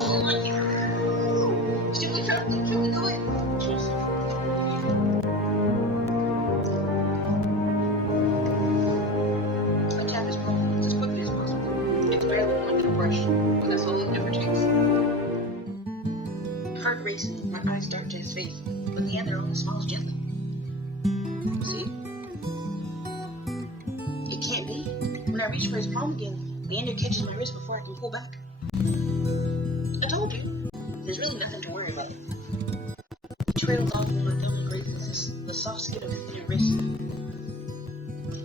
Oh my god! Should we do it? Just tap his palm as quickly as possible. It's barely one toothbrush, but that's all it ever takes. Heart racing, my eyes dart to his face, but Leander only smiles gently. See? It can't be. When I reach for his palm again, Leander catches my wrist before I can pull back. I told you, there's really nothing to worry about. He trails off when my thumb grazes the soft skin of his thinner wrist.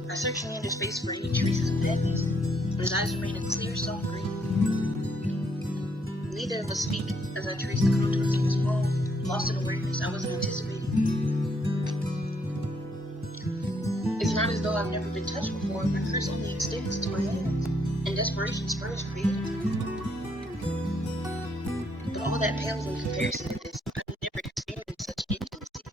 I search Leander's face for any traces of deadness, but his eyes remain a clear, soft green. Neither of us speak as I trace the contours of his palm, lost in awareness I wasn't anticipating. It's not as though I've never been touched before. My curse only extends to my hands, and desperation spurs creativity. But all that pales in comparison to this. I've never experienced such intimacy.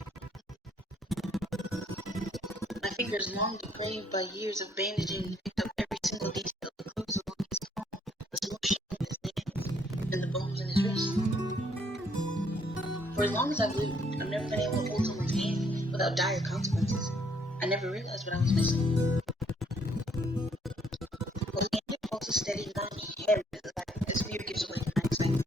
My fingers, long depraved by years of bandaging, picked up every single detail, the clues along his palm, the smooth shape of his hands, and the bones in his wrist. For as long as I've lived, I've never been able to hold someone's hand without dire consequences. I never realized what I was missing. When Leander pulls a steady, not heavy, his fear gives away to my excitement.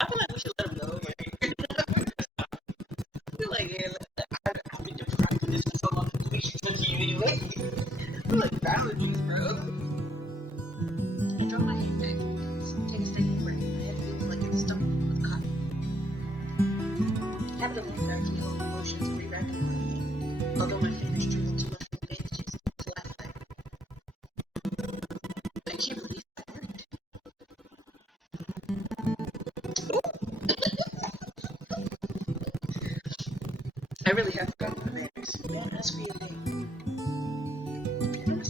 I feel like we should let him go. I feel like, yeah, I've been deprived of this for so long. We should touch you anyway. I feel like boundaries, bro. I draw my hand back. Take a steady breath. My head feels like it's stuck with cotton. Habit of one gradually all emotions re-rack in my head, although my fingers tremble too much from bandages to laugh at. But I can't believe that worked. I really have forgotten my manners. Don't ask me again. I'm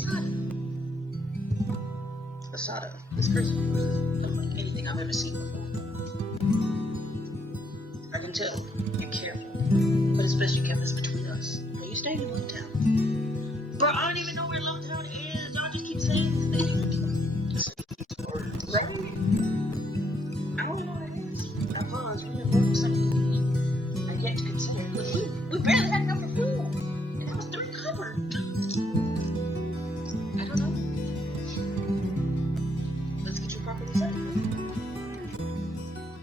Asada. This person is unlike anything I've ever seen before. I can tell you're careful, but it's best you kept this between us. Are you staying in Longtown? Bro, I don't even know where Longtown is. Y'all just keep saying these things. Right? I don't know what it is. I pause. We have worked something I've yet to consider. We barely had enough for food, and that was 3 covered. I don't know. Let's get you properly set.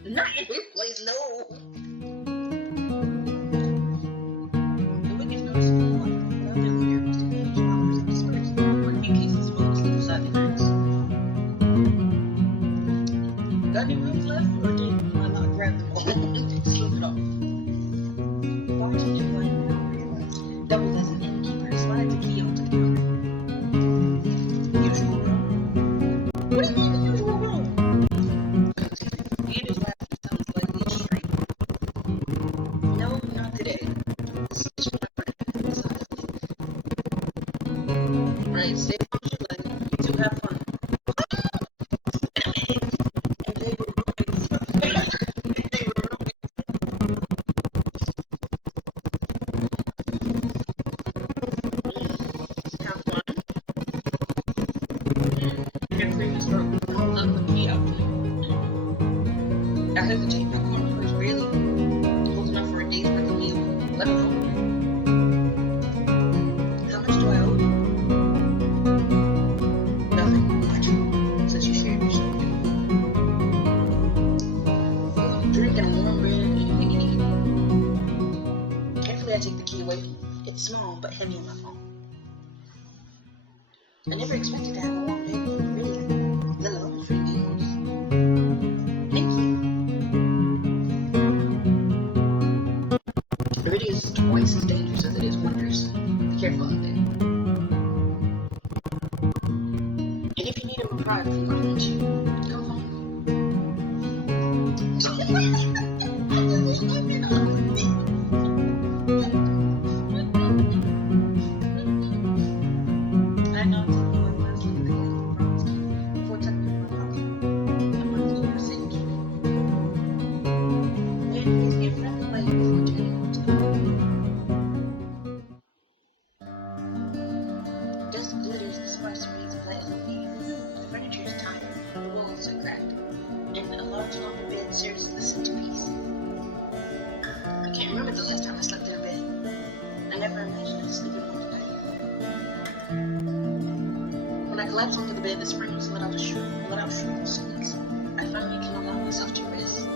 Not in this place, no. The witness noticed the water. Without their leader, Mr. Leander's followers had dispersed, or in few cases, mostly beside the birds. Got any rooms left, or did my lot grab them all? Split it off. The bartender blind realized, doubled as an innkeeper, slides a key onto the counter. Usual room? What do you mean the usual room? Leander's laughter sounds slightly strange. No, not today. This is just my friend. Right, stay punctual, like you two have fun. And they were roommates. They were roommates. Have fun. Your previous girl holds up the key out to you. I hesitate. My corner is barely close enough for a day's worth of meal. Let him know. How much do I owe you? Nothing much, since you shared your soul. Food, drink, and warm bread, anything you need. Carefully, I take the key away. It's small, but heavy in my phone. I never expected to have a warm bed, really, let alone free meals. Thank you. want you. Come on. I know it's only one last little bit before tucking in my pocket. I'm going to do a cinch. And please give friendly way before turning to the hall. Dust glitters the sparse rays of light in the air. The furniture is tired, the walls are cracked, and a large lumber bed serves as the centerpiece. I can't remember the last time I slept in a bed. I never imagined I'd sleep in one tonight. When I collapse onto the bed, the springs let out shrill squeaks. I finally can allow myself to rest.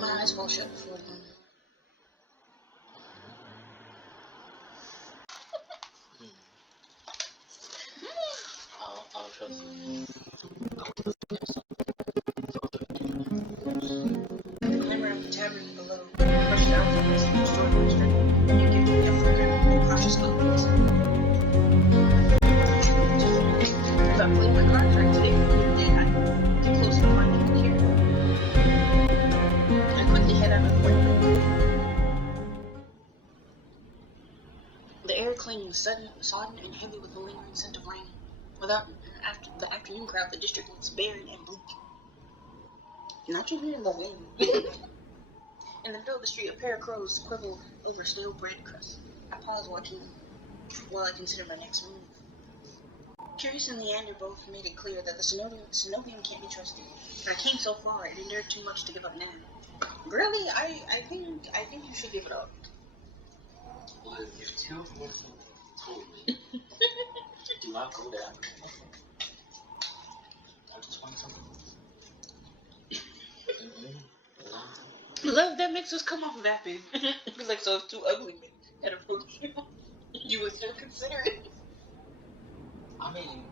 My eyes fall shut before long. I'll trust you. The glimmer of the tavern below rushed out from the store register, and you give me a further cautious openness. If I played my cards right today, I'd get close to finding the cure. I quickly head out of the window. The air clings sodden and heavy with the lingering scent of rain. Without the afternoon crowd, the district looks barren and bleak. Not even in the wind. In the middle of the street, a pair of crows quibble over stale bread crust. I pause while I consider my next move. Curious and Leander both made it clear that the Cenobium can't be trusted. But I came so far and endured too much to give up now. Really? I think you should give it up. Well, if you tell me something totally, do not go down. I just want something. Love that makes us come off vapid. Be like, so if two ugly men had approached you, you would still consider it? I mean,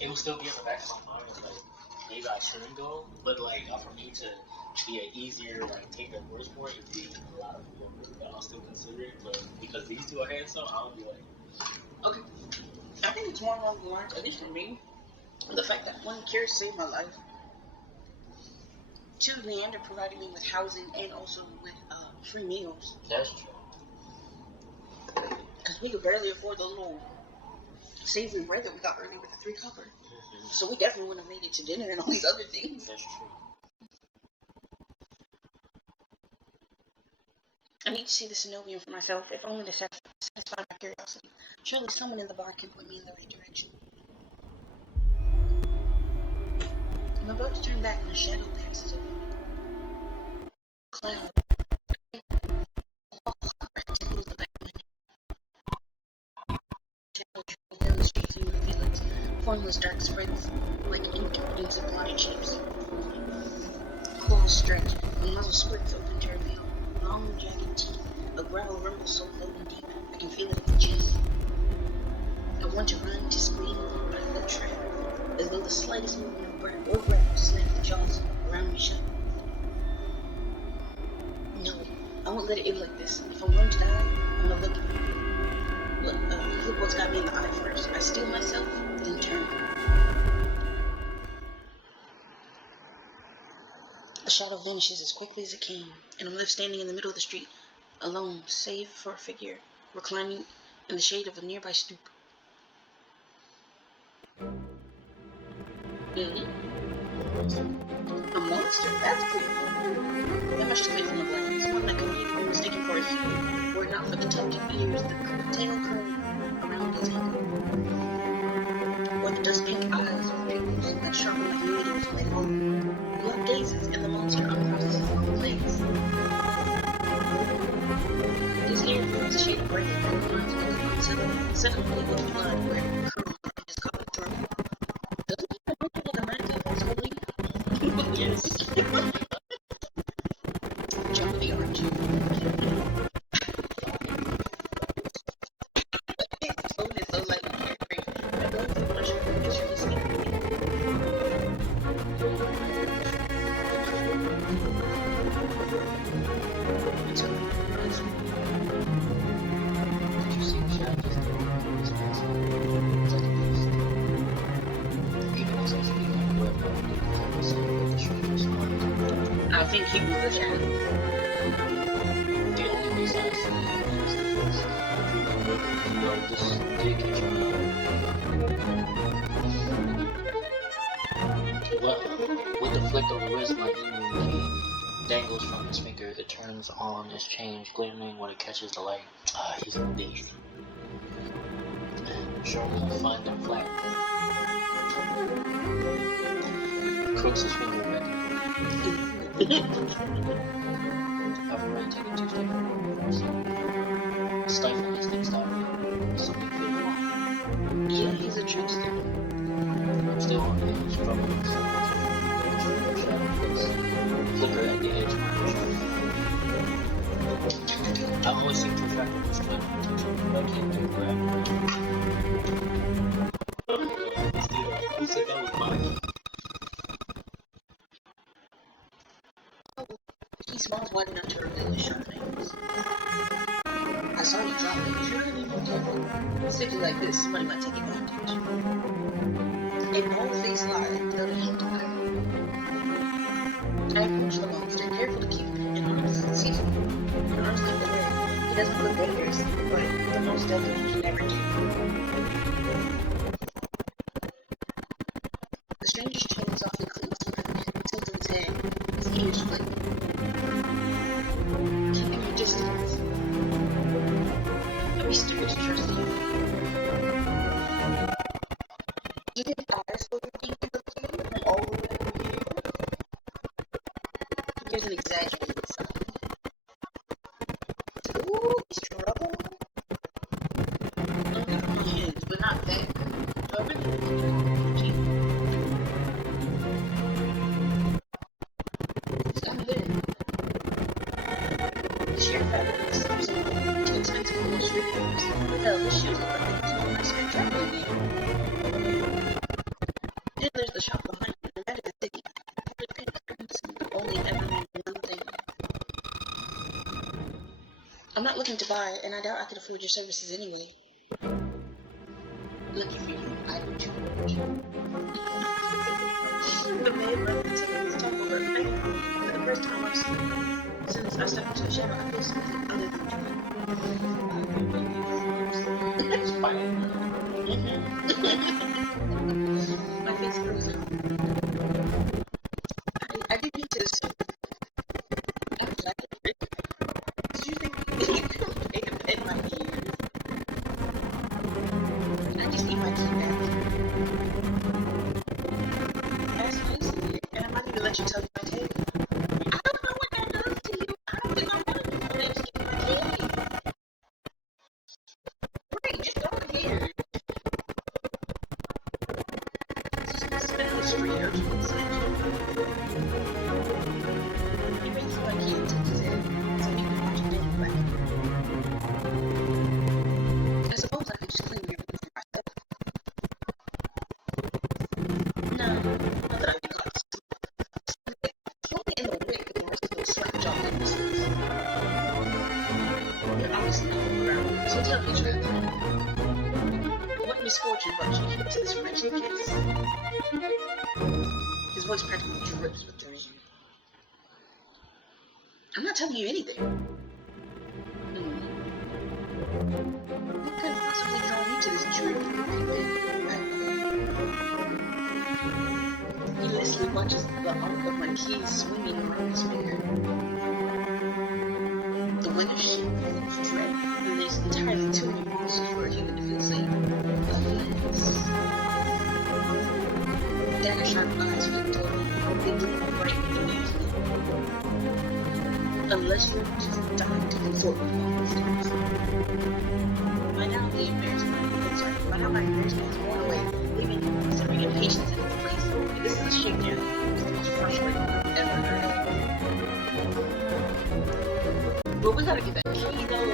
it will still be in the back of my mind, like, maybe I shouldn't go, but, like, for me to be an easier, like, take their words for it, it'd be a lot of work, but I'll still consider it, but because these two are handsome, I'll be like, Okay. I think it's more along the lines, at least for me, the fact that one, cure saved my life. Two, Leander provided me with housing and also with free meals. that's true. Because we could barely afford the little savory bread that we got earlier with the 3 copper. Mm-hmm. So we definitely wouldn't have made it to dinner and all these other things. That's true. I need to see the Cenobium for myself, if only to satisfy my curiosity. Surely someone in the bar can point me in the right direction. I'm about to turn back when a shadow passes over me. Cloud. Down the street can reveal its formless dark spreads like ink in sublime shapes. Claws stretch, and muzzle splits open to reveal long, jagged teeth. A growl rumbles so low and deep, I can feel it in my chest. I want to run, to scream, but I feel trapped, as though the slightest movement of breath will slam the jaws around me shut. No, I won't let it end like this. If I'm going to die, I'm gonna look what's got me in the eye first. I steel myself, then turn. The shadow vanishes as quickly as it came, and I'm left standing in the middle of the street, alone, save for a figure reclining in the shade of a nearby stoop. Mm-hmm. A monster, that's clear. That much is clear from the glance. One that could either be mistaken for a human, were it not for the tufted ears, the tail curled around his ankle, or the dust pink eyes or pupils that sharpen like needles when they fall. Blood gazes, and the monster uncrosses his long legs. His hair forms a shade of gray that reminds me of suddenly with blood where it curls around his covered throat. Doesn't he look like a mannequin for his whole life? Yes. Jump the arch. His tone is so light and carefree. I don't think my shoulder is really scared. Did you see the shot just there? think he was the shadow. The only reason I see it is because this did catch my eye. Well, with the flick of the wrist, my demon key dangles from his finger. It turns on its change, gleaming when it catches the light. Ah, he's a thief. Surely I'll find them flat. Crooks his finger back. I've already taken 2 steps forward. Stifling instincts stop me. Something feels wrong. Yeah, he's a trickster. I'm still on the edge, struggling with something. Shadow face. Flicker at the edge of my shadow. I always seem to attract this kind of attention, but I can't do grab. Who said that was mine? He smiles wide enough to reveal his sharp nails. I saw you drop it. You really need more careful. Sticky like this, somebody might take advantage. A bald-faced lie without a hint of irony. I approach the monster, careful to keep an arm's season. An arm's length away. He doesn't look dangerous, but the most deadly he can ever do. The stranger's chain softly clicks, tilts his head, his ears flick. Keeping your distance. Are we stupid to trust you? You think eyes will redeem the key from all the way over here? He gives an exaggerated sigh. Ooh, he's trouble. No, never mind, but not that. I really think you can energy. I'm there. The sheer fact that this is too expensive for most retailers. Hell, this shoes look like it's one I spent traveling here. Then there's the shop behind it, and that is the city. The pink curtains only ever mean one thing. I'm not looking to buy, and I doubt I could afford your services anyway. Lucky for you, I do too much. The maid left the tip of his tongue over her face. For the first time I've seen him. Since I stepped into the shadow, I feel something other than joy. It's fine. My face frozen. I didn't mean to assume. I'm flattered. Did you think you could make a pet my ears? I just need my key back. That's nice of you, and I'm not going to let you tell me my tale. I don't know what that does to you. I don't think I want to do it. Just give me my key. Great, just go ahead. Spin on the street urchin inside you. He raises my key and tilts his head, so he can watch him bend back. I suppose I could just clean everything for myself. No, not that I'd be caught. Only in the wick with the rest of those slack-jaw witnesses. You're obviously not around, so tell me, Trevor. What misfortune brought you here to this wretched place? His voice practically drips with derision. I'm not telling you anything. What could have possibly drawn you to this dreary pit? He listlessly watches the arc of my keys swinging around his finger. The weather shifts dread, and there's entirely too many monsters for a human to feel safe. Dagger-sharp eyes flick toward me. They gleam bright with amusement. Unless you're just dying to consort with monsters. By now my embarrassment is worn away, leaving simmering impatience in its place. This is a shakedown. It's the most frustrating I've ever heard of. But we gotta get that key though.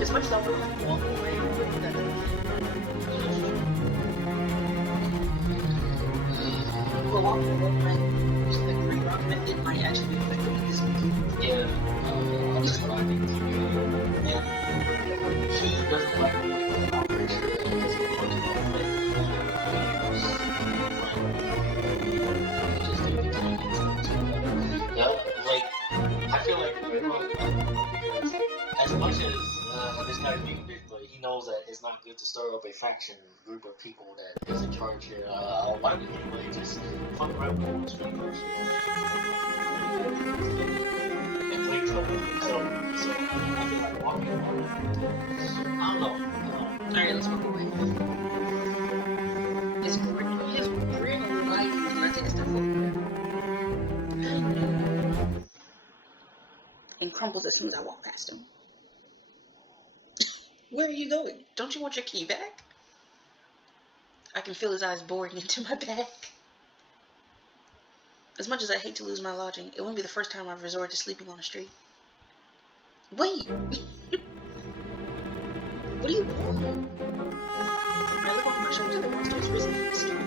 As much as I want to walk away with that. Well, walking away from using the green rock method might actually be effective in this one. Yeah, that's what I think. Yeah. She doesn't like the operation because it goes along with just do the condense. it's not good to stir up a faction group of people that is in charge here. Why would anybody just fuck around with the street first? And play trouble. So I feel like walking on. I don't know. Alright, let's walk away. His grin will remind me when I take a step forward. And crumbles as soon as I walk past him. Where are you going? Don't you want your key back? I can feel his eyes boring into my back. As much as I hate to lose my lodging, it wouldn't be the first time I've resorted to sleeping on the street. Wait! What do you want? I look over my shoulder, the monster has risen from the street.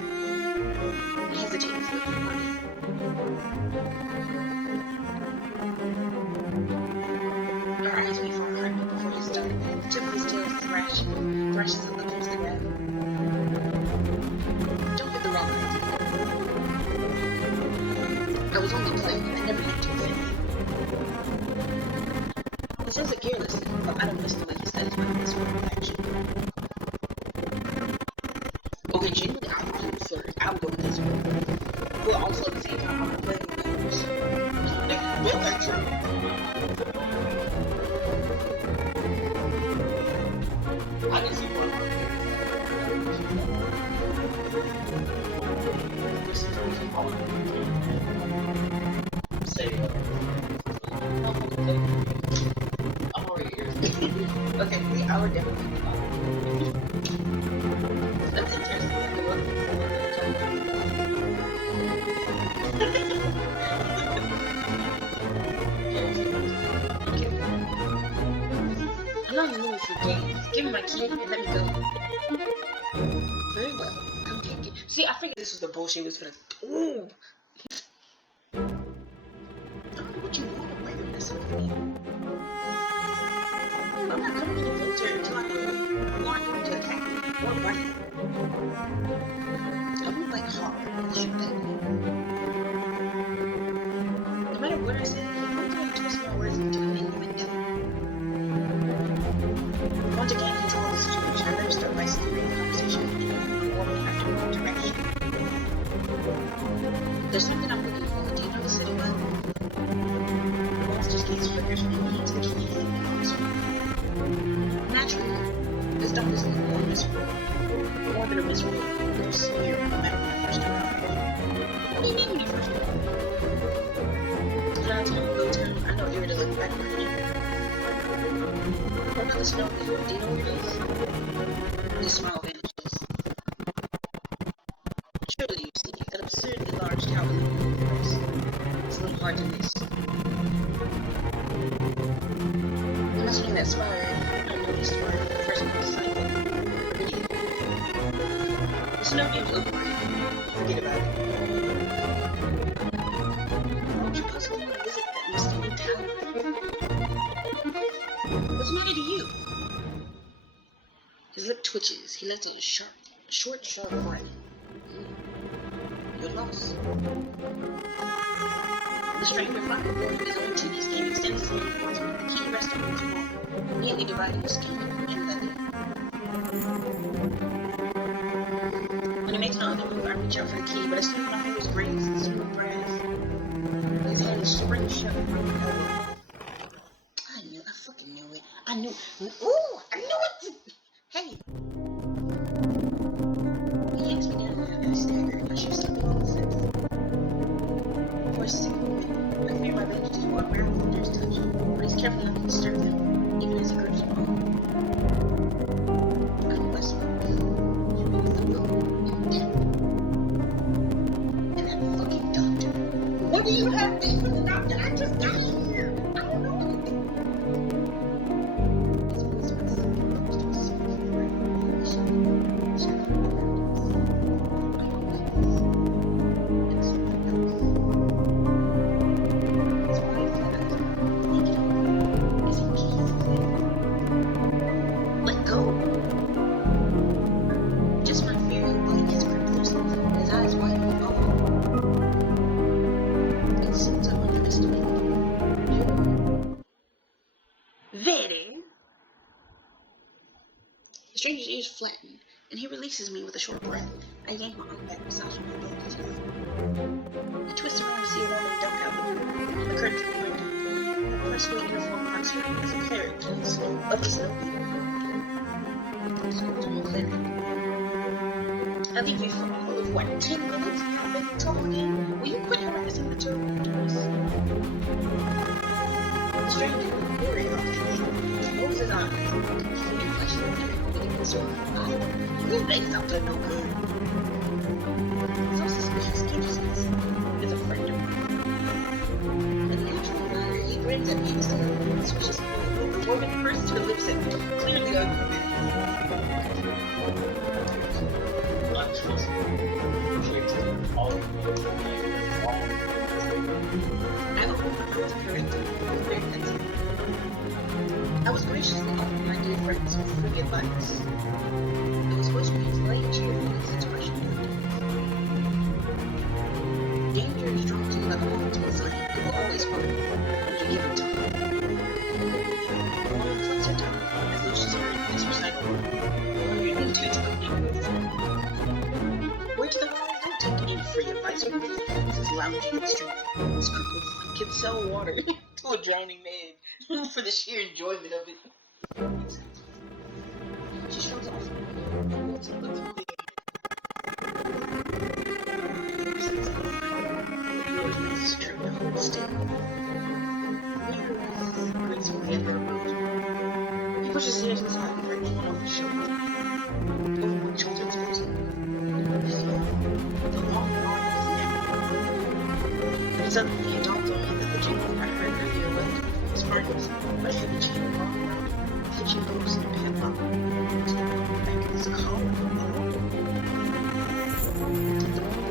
He hesitates, looking at me. Our eyes meet for a moment before he starts. The tip of his tail thrashes it against the ground. Don't get the wrong idea. I was only playing, and I never meant to offend you. He says it carelessly, but I don't miss the way he says my this one action. Okay, genuinely, I thought he would flirt. I would go with his way. But also at the same time, I'm not playing with games. Well, that's true. I can see one. Say, I'm already here. Okay, we are definitely that's interesting. Okay. I'm not in the mood for games. Give me my key and let me go. Very well. Come take it. See, I figured this was the bullshit was gonna. Ooh. I don't know what you want to bring this up for. I'm not coming any closer until I know you aren't going to attack me or run me. I move like hard and shoot that way. No matter what I say, you're going to twist my words into an innuendo. I want to gain control of the situation. I better start by steering the conversation in a warmly after direction. There's something I'm looking for. Do you know the city well? The monster's gaze flickers from me to the key and naturally, this dump is more miserable. More than a miserable little smear no matter when I first arrived. What do you mean when you first arrived? Did I tell you go time? I know you're to look back for me. Oh no, it's no. Do you know what it is? He smiled vanishes. Surely you see that absurdly large tower in the universe. It's a little hard to miss. Imagining that spire, I noticed where the first one was sighted. It's no need to look right. Forget about it. Why would you possibly want to visit that mysterious tower? What's matter to you? His lip twitches. He lets out a short, sharp breath. You're lost. The stranger finally boarding his own tedious game extends his hand towards me, the key resting on his palm, neatly dividing his skin and leather. When he makes another move, I reach out for the key, but as soon as my fingers graze the smooth brass, his hand springs shut from my elbow. I fucking knew it. I knew. Ooh! I knew it! Hey! He yanks me down and I stagger and my shoes slipping on the steps. For a single minute, I fear my bandages will unravel under his touch, but he's careful not to disturb them, even as he grips them on. I whisper, you mean the room in death? And that fucking doctor. What do you have beef with the doctor? I just got here! I don't know anything. His voice Dander's ears flatten, and he releases me with a short breath. I yank my arm back, massaging my back to the I twist around to see a woman duck out the curtains behind her. Her persuade uniform marks her as a cleric of the snow cleric. I leave you for all of what, 10 minutes? I've been talking. Will you quit harassing the tourists? The stranger, worried about the thing, closes his eyes. He flashes at me with a smile. Your legs out there no good. So suspicious consciousness is a friend of mine. And naturally, he grins at me and says, switches the woman first her lips at me, clearly argumentative. Untrustworthy. All you know is wrong. I opened my arms and corrected him, very pensive. I was graciously offered my dear friends free advice. It was supposed to be his light, cheerful, his expression. Danger is drawn to you like a moth to a flame. It will always follow you when you give it time. The woman plucks her tongue as though she's heard this recital. You're new to explaining. Where to the world don't take any free advice or business is lounging in the streets. Scruples can sell water to a drowning man for the sheer enjoyment of it. She shrugs off and walks up through the air. Yours is trying to hold still. Gracefully at her approach. He pushes his ears aside and brings one over his shoulder. Over my children's person. The long line is neck. And suddenly it dawns on me that the jingle I heard earlier was sparkles, my heavy chain long around, hitching goes in a padlock to the back of his collar. The woman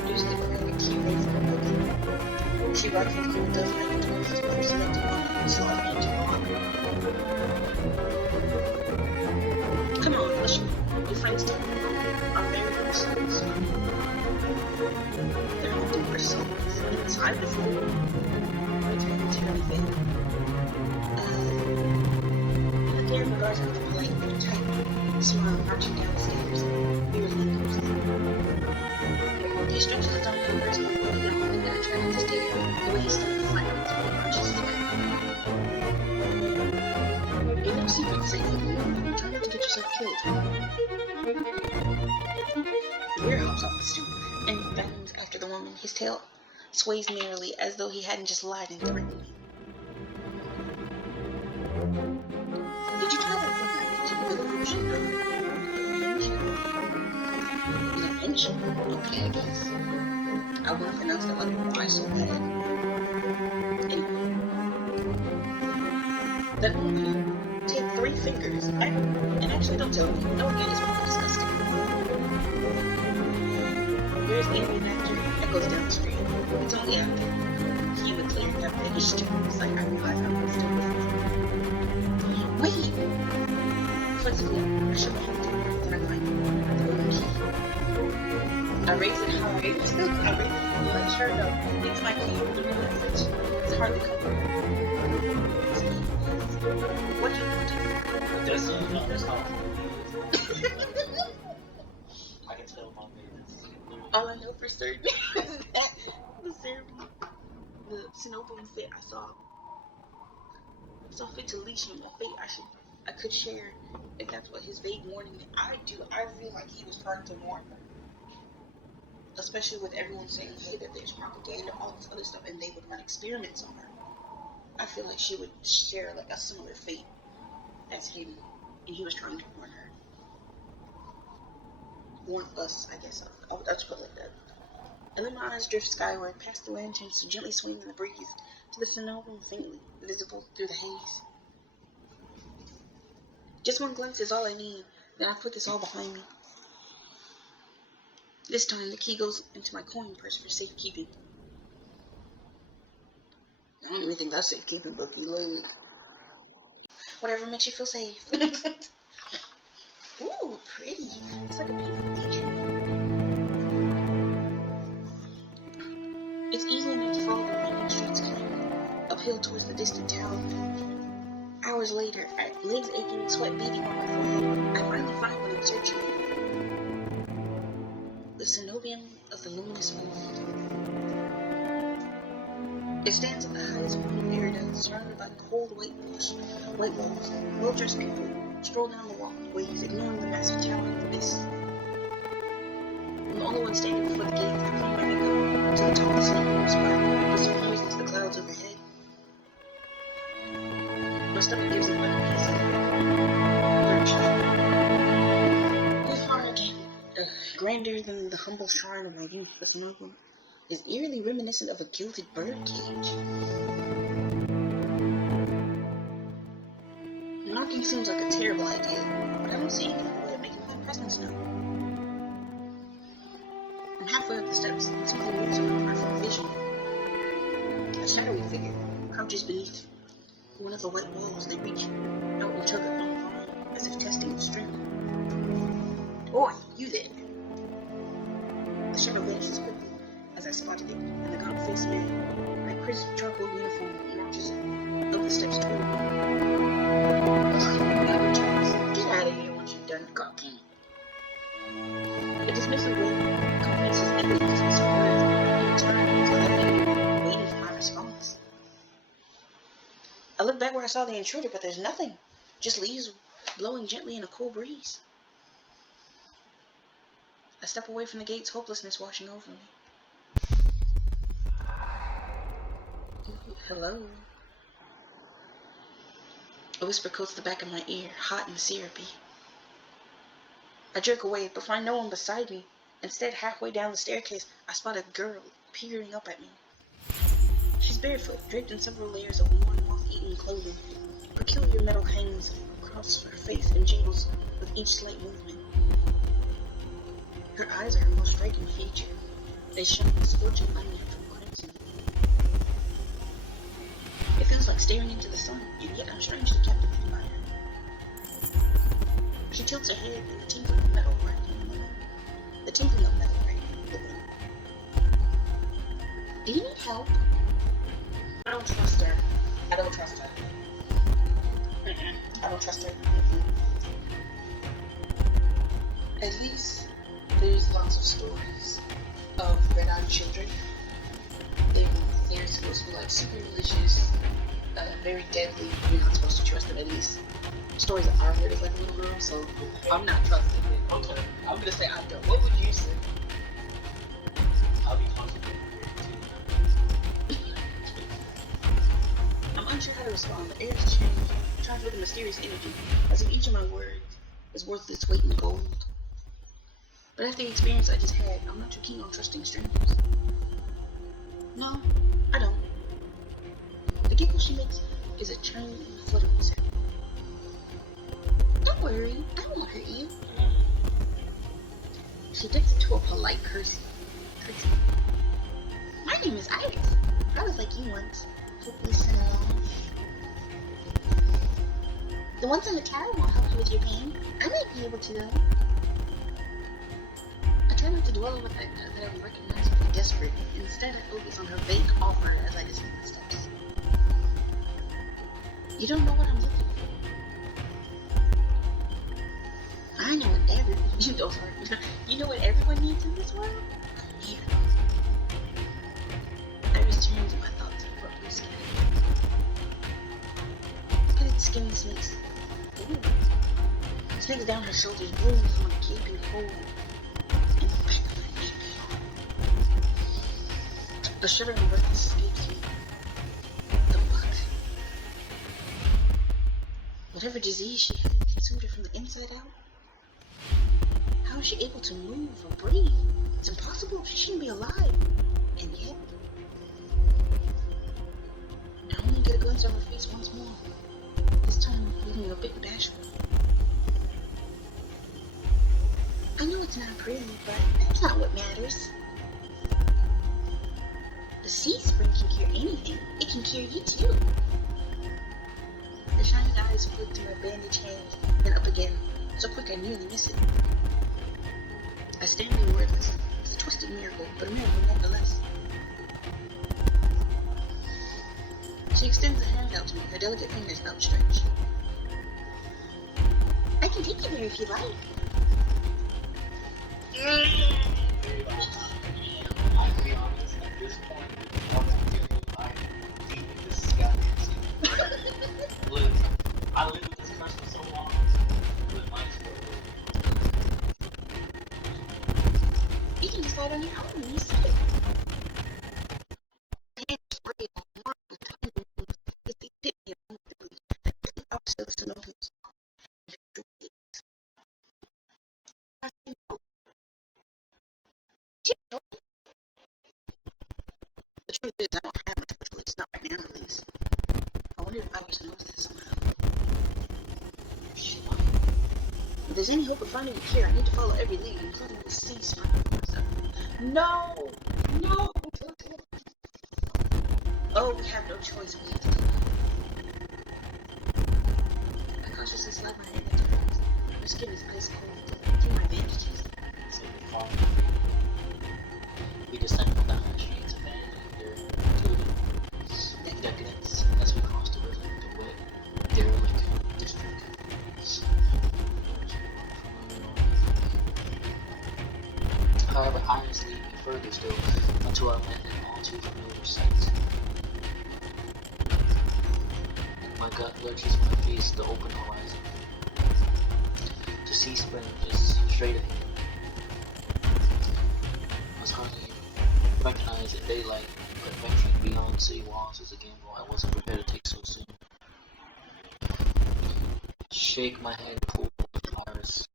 produced the perfect key ray from her book. She rifled through a dozen other toys before selecting one and slotting it into the lock. Come on, let's go. Your friends don't know our very little souls. They're holding their souls inside the floor. It's momentarily vague. Again, regards with a polite but tight smile marching down the stairs. Weirdly comes in. He stretches his arm and press my body down, and then I try not to stare the way he started flattens when he arches his back. Ain't no secret, say he. Try not to get yourself killed. The bear hops off the stoop and bounds after the woman. His tail sways merrily as though he hadn't just lied and threatened me. Did you try that illusion of invention? Okay, I guess. I wouldn't pronounce that like why so bad. Anyway. That woman take 3 fingers. And actually don't tell me. No, again, it's more disgusting. Here's the Indian actor that goes down the street. It's only out there. He would clear that big stoop. It's like I realize I'm still with him. Wait! Flips clear. I show my hand to him. Then I find the golden key. I raise it high. I raise it like shirt up. It's my key. The realization. It's hardly covered. What do you want to do? There's how I can tell my neighbors. All I know for certain is that the ceremony, the Sinopian fit I saw fit to leash him, a fate I could share if that's what his vague warning meant. I feel like he was trying to warn her. Especially with everyone saying, hey, that there's propaganda, all this other stuff, and they would run experiments on her. I feel like she would share like a similar fate as him, and he was trying to warn her. Warn us, I guess. I'll just put it like that. And then my eyes drift skyward, past the lanterns to gently swing in the breeze, to the Sinopian faintly visible through the haze. Just one glimpse is all I need, then I put this all behind me. This time, the key goes into my coin purse for safekeeping. I don't even think that's safekeeping, but whatever makes you feel safe. Ooh, pretty. It's like a beautiful picture. It's easy enough to follow the winding streets uphill towards the distant town. I hours later, legs aching, sweat beading on my forehead, I finally find what I'm searching for. The Cenobium of the Luminous World. It stands at the highest point of paradise, surrounded by cold white walls. Well-dressed people stroll down the walkways, ignoring the massive tower of the abyss. I'm the only one standing before the gate. I clean my makeup to the tallest snow spot, blissful poisons the clouds overhead. My stomach gives me my peace. This horror game, grander than the humble shrine of my youth, the Cenobium, is eerily reminiscent of a gilded bird cage. Knocking seems like a terrible idea, but I don't see any other way of making my presence known. I'm halfway up the steps, and something moves in my peripheral vision. A shadowy figure crouches beneath one of the white walls. They reach out and tug at my arm, as if testing the strength. Oi, you there! The shadow vanishes quickly as I spotted it, and the gaunt-faced man, my crisp charcoal uniform, marches up the steps toward me. Get out of here once you've done cooking. A dismissive way accompanies his equally dismissive words, and in turn means laughing, waiting for my response. I look back where I saw the intruder, but there's nothing. Just leaves blowing gently in a cool breeze. I step away from the gates, hopelessness washing over me. Hello. A whisper coats the back of my ear, hot and syrupy. I jerk away, but find no one beside me. Instead, halfway down the staircase, I spot a girl peering up at me. She's barefoot, draped in several layers of worn, moth-eaten clothing. Peculiar metal hangs across her face and jingles with each slight movement. Her eyes are her most striking feature. They shine a scorching unnatural crimson. It feels like staring into the sun, and yet I'm strangely captivated by her. She tilts her head, and the tinkling of metal right. Do you need help? I don't trust her. I don't trust her. At least there's lots of stories of red-eyed children. They're supposed to be like super religious, very deadly. You're not supposed to trust them, at least. Stories that I've heard as like a little girl, so I'm not trusting it. Okay. I'm gonna say I don't. What would you say? I'll be constantly I'm unsure how to respond. The air has changed, charged with a mysterious energy, as if each of my words is worth its weight in gold. But after the experience I just had, I'm not too keen on trusting strangers. No, I don't. The giggle she makes is a churning and fluttering sound. Don't worry, I won't hurt you. She dips into a polite curtsy. My name is Iris. I was like you once. Hopeless and alone. The ones in the tower won't help you with your pain. I might be able to though. I try not to dwell on the fact that I am recognizably desperate. Instead, I focus on her vague offer as I descend the steps. You don't know what I'm looking for. I know what you know what everyone needs in this world? Iris turns and my thoughts abruptly scattered. Look at its skinny snakes. Snakes down her shoulders, blooming from a gaping hole in the back of her neck. A shuddering breath escapes me. The fuck? Whatever disease she had consumed her from the inside out? How is she able to move or breathe? It's impossible. She shouldn't be alive. And yet, I only get a glimpse of her face once more. This time, leaving me a bit bashful. I know it's not pretty, but that's not what matters. The sea spring can cure anything. It can cure you too. The shining eyes flick to my bandaged hand, then up again, so quick I nearly miss it. I stand there wordless. It's a twisted miracle, but a miracle nonetheless. She extends a hand out to me, her delicate fingers outstretched. can take you there if you like. I'll be honest, at this point, all I'm doing, I'm deep in this goddamn scene. Look, I lived with this person so long, but might as well. You can decide on your own when you see it. The truth is, I don't have a touch list, not right now at least. I wonder if others knows that somehow. If there's any hope of finding a cure, I need to follow every lead, including the sea spring. No! No! Oh, we have no choice. We have to do it. I cautiously slide my hand into hers. Her skin is ice cold. Through my bandages. So we found we descended down the streets of Leander to decadence as we crossed the river to wet, derelict district. However, Iris lead me further still until I met an all too familiar sight. My gut lurches when I face the open horizon. The sea spring is straight ahead. I was hardly recognized in daylight, but venturing beyond city walls was a gamble I wasn't prepared to take so soon. Shake my head, pull Iris.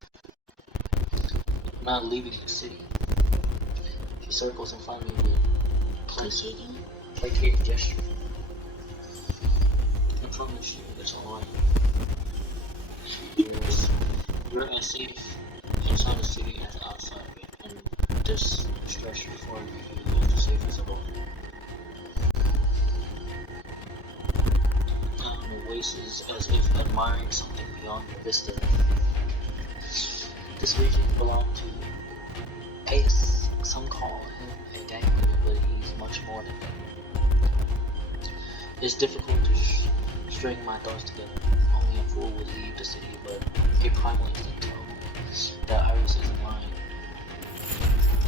I'm not leaving the city. She circles in front of me with placating gesture. I promise you, it's alright. You're as safe inside the city as outside of it, and this stretch before you is the safest of all. Oasis as if admiring something beyond the vista. This region belonged to Ace. Some call him a gangster, but he's much more than that. It's difficult to string my thoughts together. Only a fool would leave the city, but a primal instinct tells that Iris isn't lying.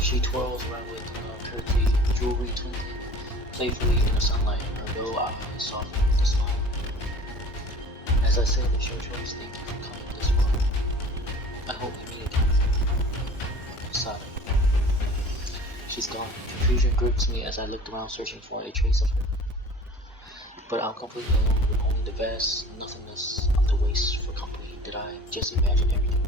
She twirls around with curtsy, jewelry twinkling playfully in the sunlight, her dull eyes soften with a smile. As I say the show choice, thank you for coming this far. I hope we meet again. Sigh. She's gone. Confusion grips me as I looked around searching for a trace of her. But I'm completely alone with only the vast nothingness of the waste for company. Did I just imagine everything?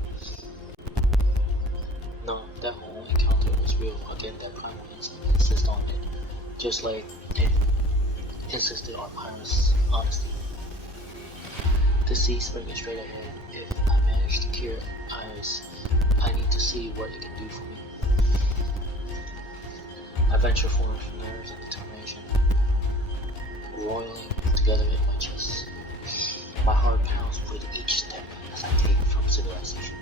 No, that whole encounter was real. Again, that primal instinct insists on it. Just like it insisted on Iris' honesty. The sea spring is straight ahead. If I manage to cure Iris, I need to see what it can do for me. I venture forward from nerves and determination, roiling together in my chest. My heart pounds with each step as I take from civilization.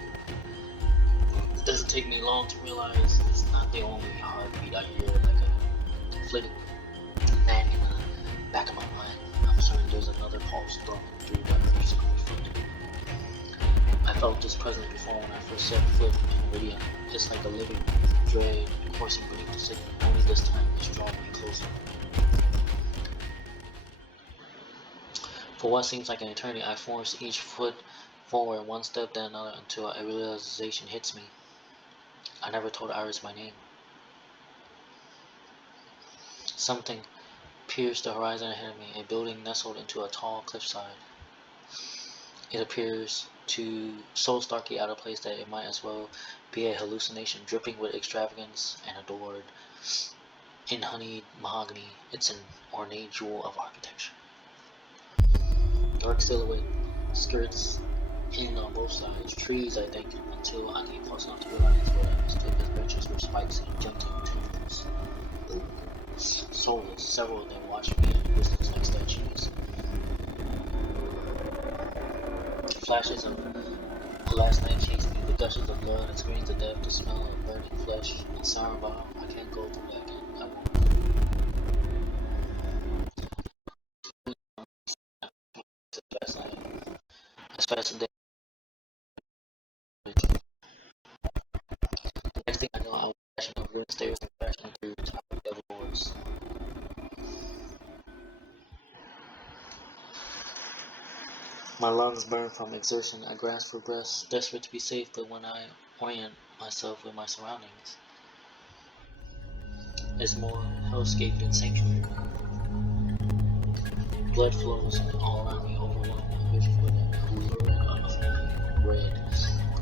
It doesn't take me long to realize it's not the only heartbeat I hear, like a flitting nag in the back of my mind. I'm certain there's another pulse thrown through that musical foot. I felt this presence before when I first set foot in Meridian. It's like a living dread coursing beneath the city, only this time it's drawing me closer. For what seems like an eternity, I force each foot forward, one step then another, until a realization hits me. I never told Iris my name. Something pierced the horizon ahead of me, a building nestled into a tall cliffside. It appears so starkly out of place that it might as well be a hallucination, dripping with extravagance and adored in honeyed mahogany. It's an ornate jewel of architecture. Dark silhouette skirts in on both sides, trees I think, until I came close enough to realize what I mistook as benches were spikes and gentle tendrils. Soulless, several of them watched me at a distance like statues. Flashes of last night chased me, the gushes of blood and screams of death, the smell of burning flesh, and siren bomb. I can't go through that again. I won't. As fast as they thing I know, I was crashing up wooden stairs and crashing through tiny devil doors. My lungs burned from exertion. I grasped for breath, desperate to be safe, but when I orient myself with my surroundings, it's more hellscape than sanctuary. Blood flows all around me, overwhelming my vision with a lurid, unfolding red.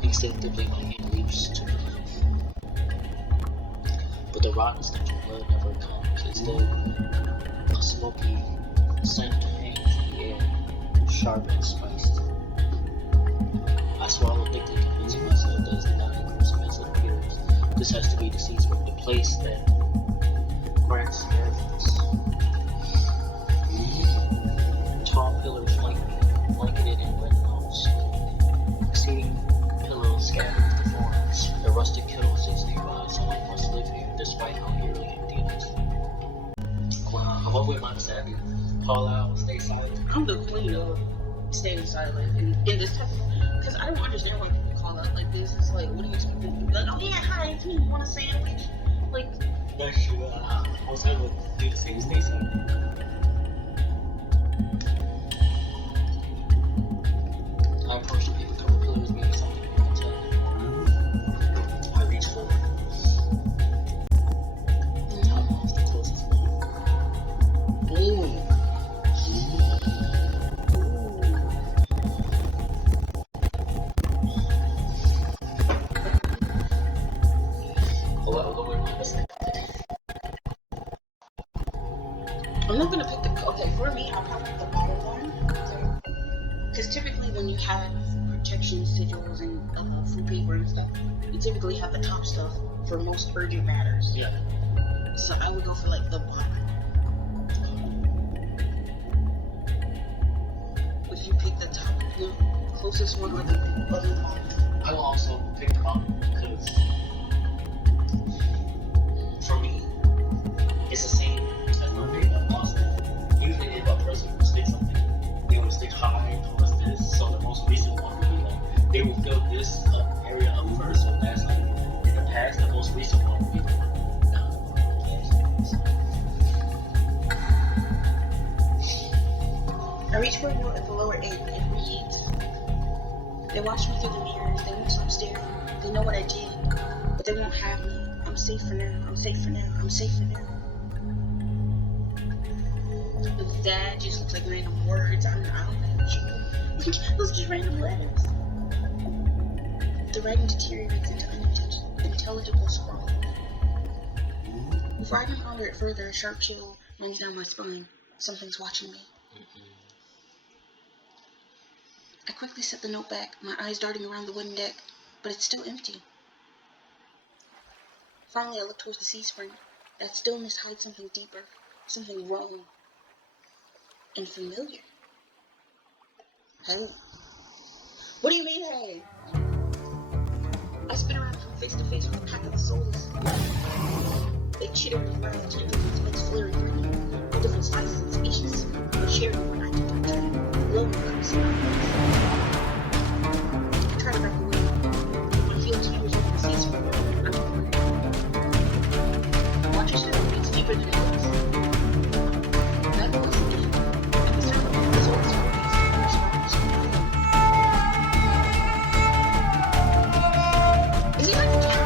Instinctively, my hand reaches to the knife. But the rotten stench of blood never comes. Instead, a smoky scent hangs in the air, sharp and spiced. I swallow thickly, convincing myself that it's not as gruesome as it appears. This has to be the seasburg, the place that grants inheritance. Tall pillars flank me, blanketed in red moss. Seating pillows scattered with the forms. The rustic kettle sits nearby. Someone must live here, despite how eerily empty it is. Wow, what would mine say? Call out, stay silent. I'm the queen of staying silent in this type of, because I don't understand why people call out like this. It's like, what do you expect them to be like? Oh yeah, hi, it's me. Want a sandwich? Like, That's true. Most I would do the same, stay silent. I approach the paper covered pillars, maybe something I can tell. I reach forward. I'm off the closest one. ooh. I'm not gonna pick the, okay, for me, I'll probably pick the bottom one, okay? Because typically when you have protection sigils and food paper and stuff, you typically have the top stuff for most urgent matters. Yeah. So I would go for like the bottom. If you pick the top, the closest one or the other one. I will also pick the bottom because for me, it's the same as my favorite monster. Usually, if a person will stick something, they will stick high towards this. So the most recent one would be like they will fill this area up first. So that's like in the past. The most recent one would be the one down the bottom. I reach for a note at the lower end and it reads, they watch me through the mirrors, they won't stop staring, they know what I did, but they won't have me. I'm safe for now, I'm safe for now, I'm safe for now. That just looks like random words. I don't know. Those just random letters. The writing deteriorates into unintelligible scrawl. Before I can ponder it further, a sharp chill runs down my spine. Something's watching me. I quickly set the note back, my eyes darting around the wooden deck, but it's still empty. Finally, I look towards the sea spring. That stillness hides something deeper, something wrong and familiar. Hey. What do you mean, hey? I spin around from face to face with a pack of souls. They chitter and laugh, tentacles makes flaring green. All different sizes and species, but sharing one identical tree. Glowing comes I try to break away. I feel tears over the sea spring. I'm watch yourself, it's deeper than it looks. That was deep. And the sound of the souls is he like a cat?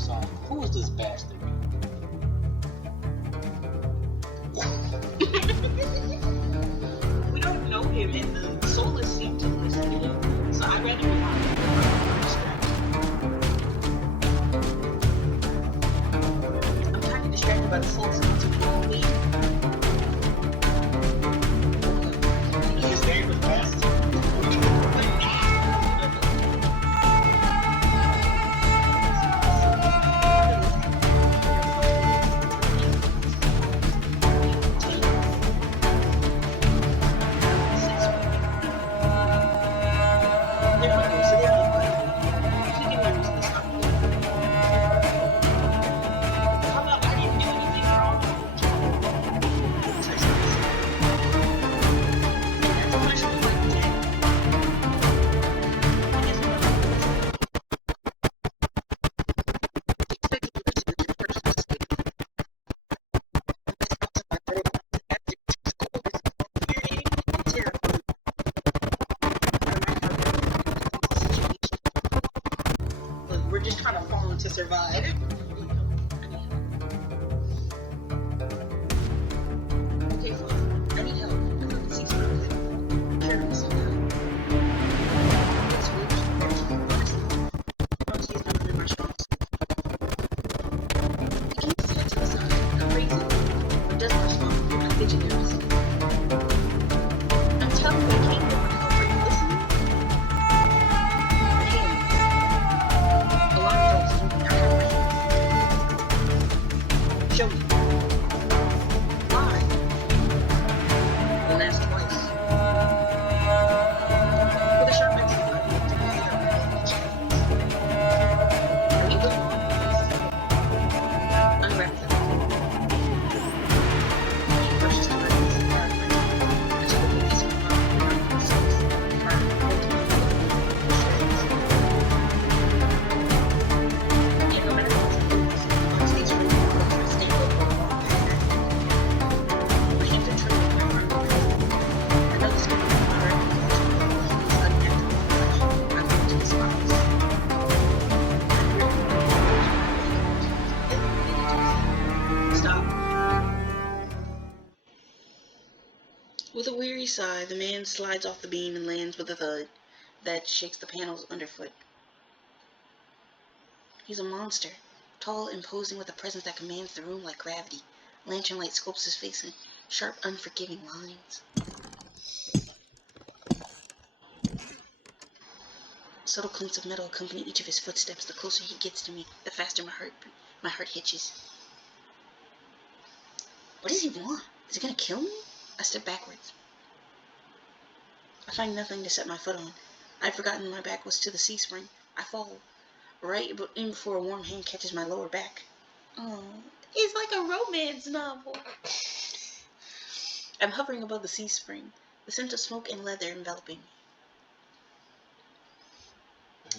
side, who is this bastard? We don't know him, and the soulless seem to listen to him, so I'd rather be honest. I'm kind of distracted by the souls to me. His name was bastard. We're just trying to follow to survive. Okay, fine. I need help. I got the seats real quick. Carry me somehow. It's weird. Honestly, it's not really my strong suit. Can you sit to the side? I'm crazy. It doesn't respond. I'm fidgeting nervously. I'm telling you, I can't get my help. Are you listening? My hands. Alarm bells. I have my hands. Show me. Why? Don't ask twice. With a sharp exit, I looked to the air and the chains. Are you going on with this? Unwrap them. He brushes to my knees and guard my tongue. I took a piece of my mouth and put it on my socks. Hard, ultimately, shreds. And no matter what I do, on stage for me, I stand up for a long time. My hands are trembling, my arms are racing. Another spin of my heart, and he's unnatural flesh. I'm going to despise. Stop. With a weary sigh, the man slides off the beam and lands with a thud that shakes the panels underfoot. He's a monster, tall, imposing with a presence that commands the room like gravity. Lantern light sculpts his face in sharp, unforgiving lines. Subtle clinks of metal accompany each of his footsteps. The closer he gets to me, the faster my heart hitches. What does he want? Is he gonna kill me? I step backwards. I find nothing to set my foot on. I'd forgotten my back was to the C-spring. I fall right in before a warm hand catches my lower back. Oh, it's like a romance novel. I'm hovering above the C-spring, the scent of smoke and leather enveloping me.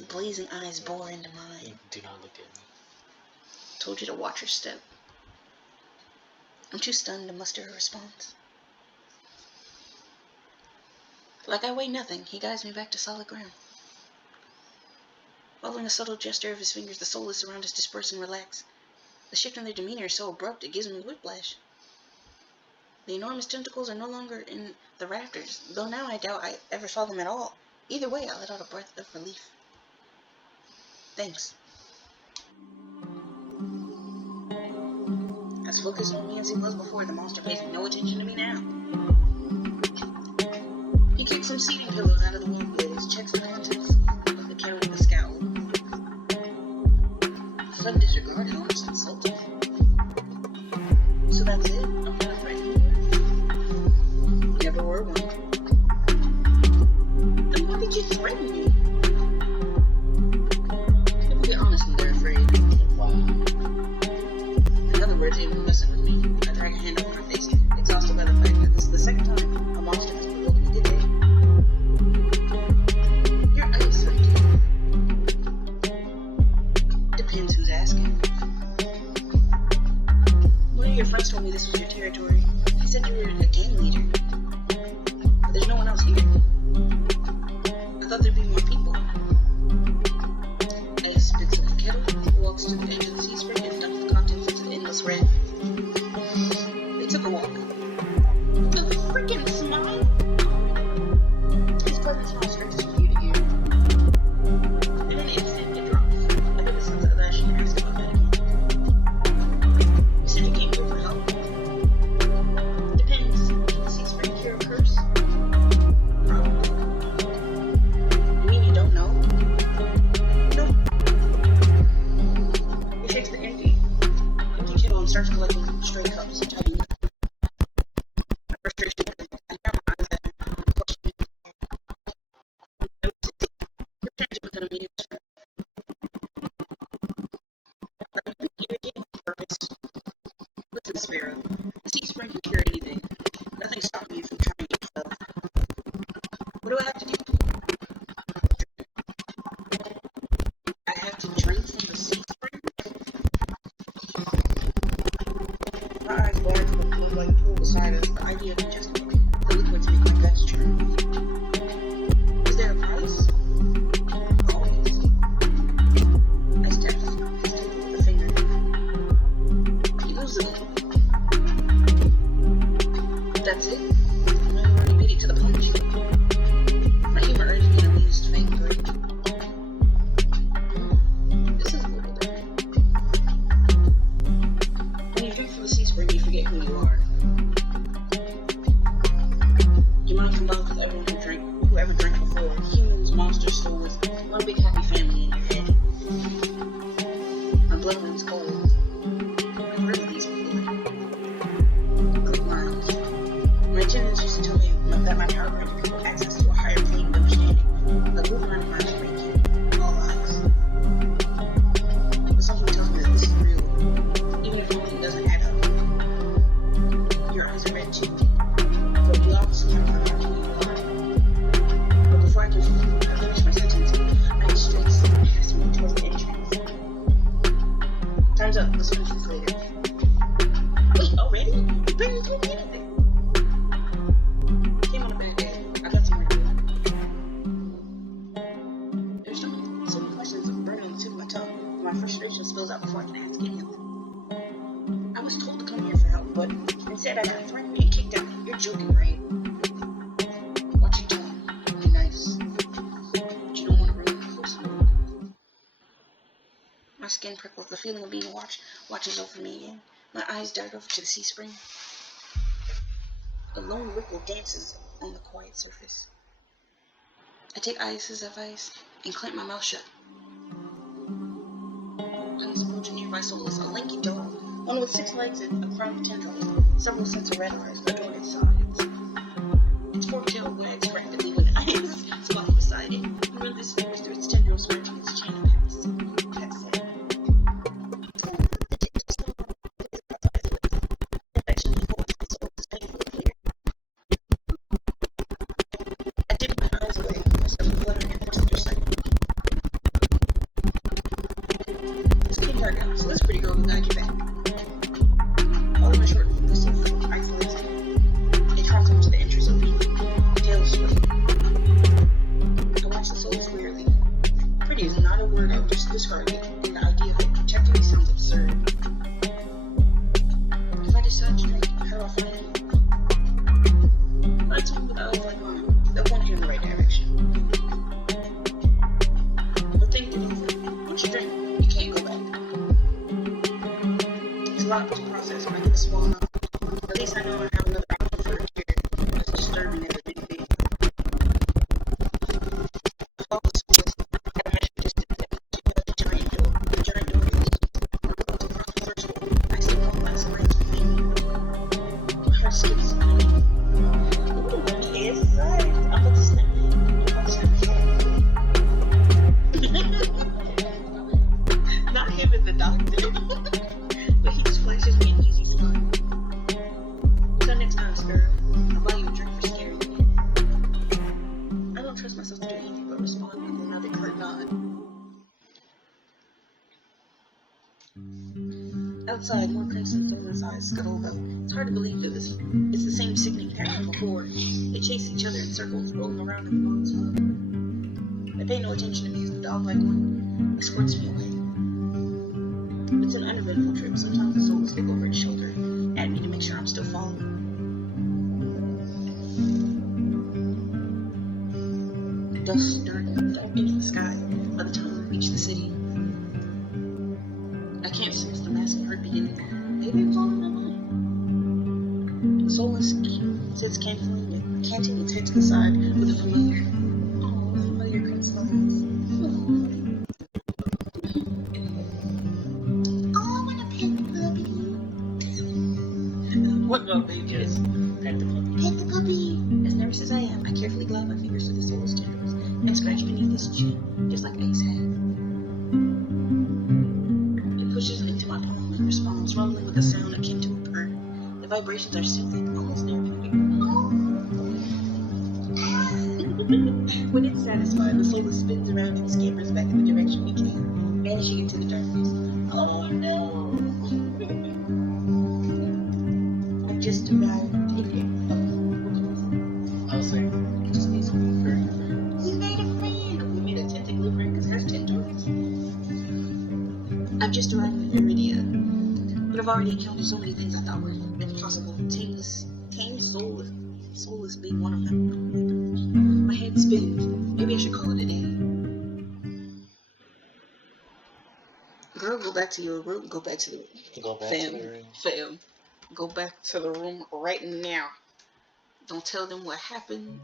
Blazing eyes bore into mine. Do not look at me. Told you to watch your step. I'm too stunned to muster a response. Like I weigh nothing, he guides me back to solid ground. Following a subtle gesture of his fingers, the soulless around us disperse and relax. The shift in their demeanor is so abrupt it gives me whiplash. The enormous tentacles are no longer in the rafters, though now I doubt I ever saw them at all. Either way, I let out a breath of relief. Thanks. As focused on me as he was before, the monster pays no attention to me now. He kicks some seating pillows out of the wound blaze, checks the contents of the carry with a scowl. Some disregard is almost insulting. So that's it? I'm not threatening you? Never were one. Then why did you threaten me? People get honest when they're afraid. Wow. In other words, they were messing with me. I drag a hand over my face, exhausted by the fact that this is the second time a monster has provoked me today. You're ice-like. Depends who's asking. One of your friends told me this was your territory. He said you were a gang leader. But there's no one else here. I thought there'd be more people. Ace spits up the kettle, walks to the edge of the that my power granted people access to a higher plane of understanding, like moving around my ranking, all eyes. But something tells me that this is real, even if something doesn't add up. Your eyes are red too, but we obviously can't find out who you are. But before I can finish my sentence, my strength passed me towards the entrance. Time's up. Let's finish this later. Wait, already? You barely told me anything. Came on a bad day. I got somewhere to go. There's so many questions burning on the tip of my tongue, and my frustration spills out before I can ask any of them. I was told to come here for help, but instead I got threatened and kicked out. You're joking, right? Watch your tongue. Be nice. But you don't want to ruin my whole story. My skin prickles. The feeling of being watched watches over me again. My eyes dart over to the sea spring. A lone ripple dances on the quiet surface. I take ices of ice and clamp my mouth shut. Eyes approach a nearby soulless, a lanky dog, one with 6 legs and a crown of tendrils, several sets of red eyes adorn its sides. Its forked tail wags rapidly when eyes squat beside it, and run its fingers through its tendrils, scratching its chin and pats it. I dip my eyes away, myself fluttering and forcing their sight. It's pretty hard now, so this pretty girl will guide you back. All my short whistle isolates it. It trumps to the entrance of the tail swing. I watch the souls wearily. Pretty is not a word I would just discard it, and the idea of it protecting me sounds absurd. If I decide to drink, how do I find it? Lights on with eyes like mine. They'll point you in the right direction. But think it over. Once you drink, you can't go back. It's a lot to process when I get a small amount. At least I know I have another option for a cure, as disturbing as it may be. I measured distance to the giant door. The giant door closed. I looked across the threshold. I see one last glance behind me. My heart skips a beat. Ooh, yes, right. I'm about to snap my head. Not him as the doctor. But he just flashes me an easy smile. Until next time, Sparrow. I'll buy you a drink for scaring me. I don't trust myself to do anything but respond with another curt nod. Outside, more crimson Thorn's eyes scuttle about. It's hard to believe it's the same sickening pattern before. They chase each other in circles, rolling around in the woods. They pay no attention to me as the dog-like one escorts me away. It's an uneventful trip. Sometimes the souls look over its shoulder at me to make sure I'm still following. Dust darkened into the sky by the time we reach the city. I can't sense the massive heartbeat in it. Maybe it's all in my mind. The soulless sits canting its head to the side with a familiar green smiles. Oh, I want to pet the puppy. What about babies? Pet the puppy. Pet the puppy. As nervous as I am, I carefully glide my fingers to the soulless tendrils and scratch beneath his chin, just like Ace had. It pushes into my palm and responds, rumbling with a sound akin to a purr. The vibrations are soothing, almost therapeutic. When it's satisfied, the soulless spins around and scampers back in the direction we came, vanishing into the darkness. Oh no! I just arrived. I was like, It just made something. very We made a friend! We made a tentacle friend because there's tendrils. I've just arrived in Iridia, but I've already encountered so many things I thought were impossible. Tamed soulless being one of them. My head spins. Maybe I should call it a day. Girl, go back to your room. Go back to the room. Go back Fam. to the room. Fam. Go back to the room right now. Don't tell them what happened.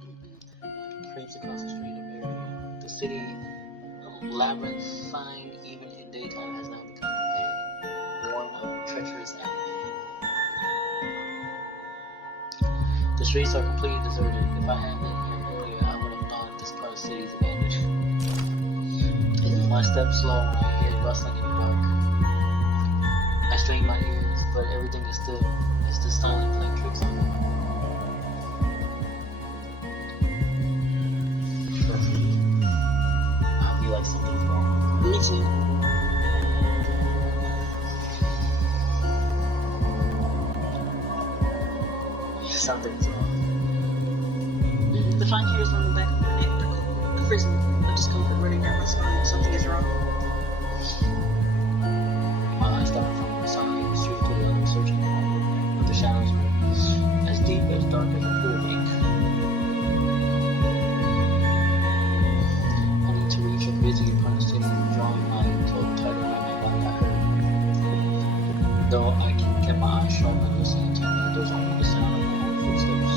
Trains across the street of Area. The city labyrinth sign, even in daytime, has now become a worn-out, treacherous alley. The streets are completely deserted. If I had been here earlier, I would have thought this part of the city is abandoned. My steps slow when I hear rustling in the dark. I strain my ears, but everything is still. It's the silent playing tricks on me. I feel like something's wrong. Me too. Something's wrong. The fine hairs on the back of my neck prickle. A prison, a discomfort running down my spine. Something is wrong. My eyes start from one side of the street to the other, searching for movement, but the shadows are as deep, as dark as a pool of ink. I need to reach a busy apprentice table, drawing my cloak tighter around my body. I heard. Though I kept my eyes sharp and listening intently, there's only the sound of my own footsteps.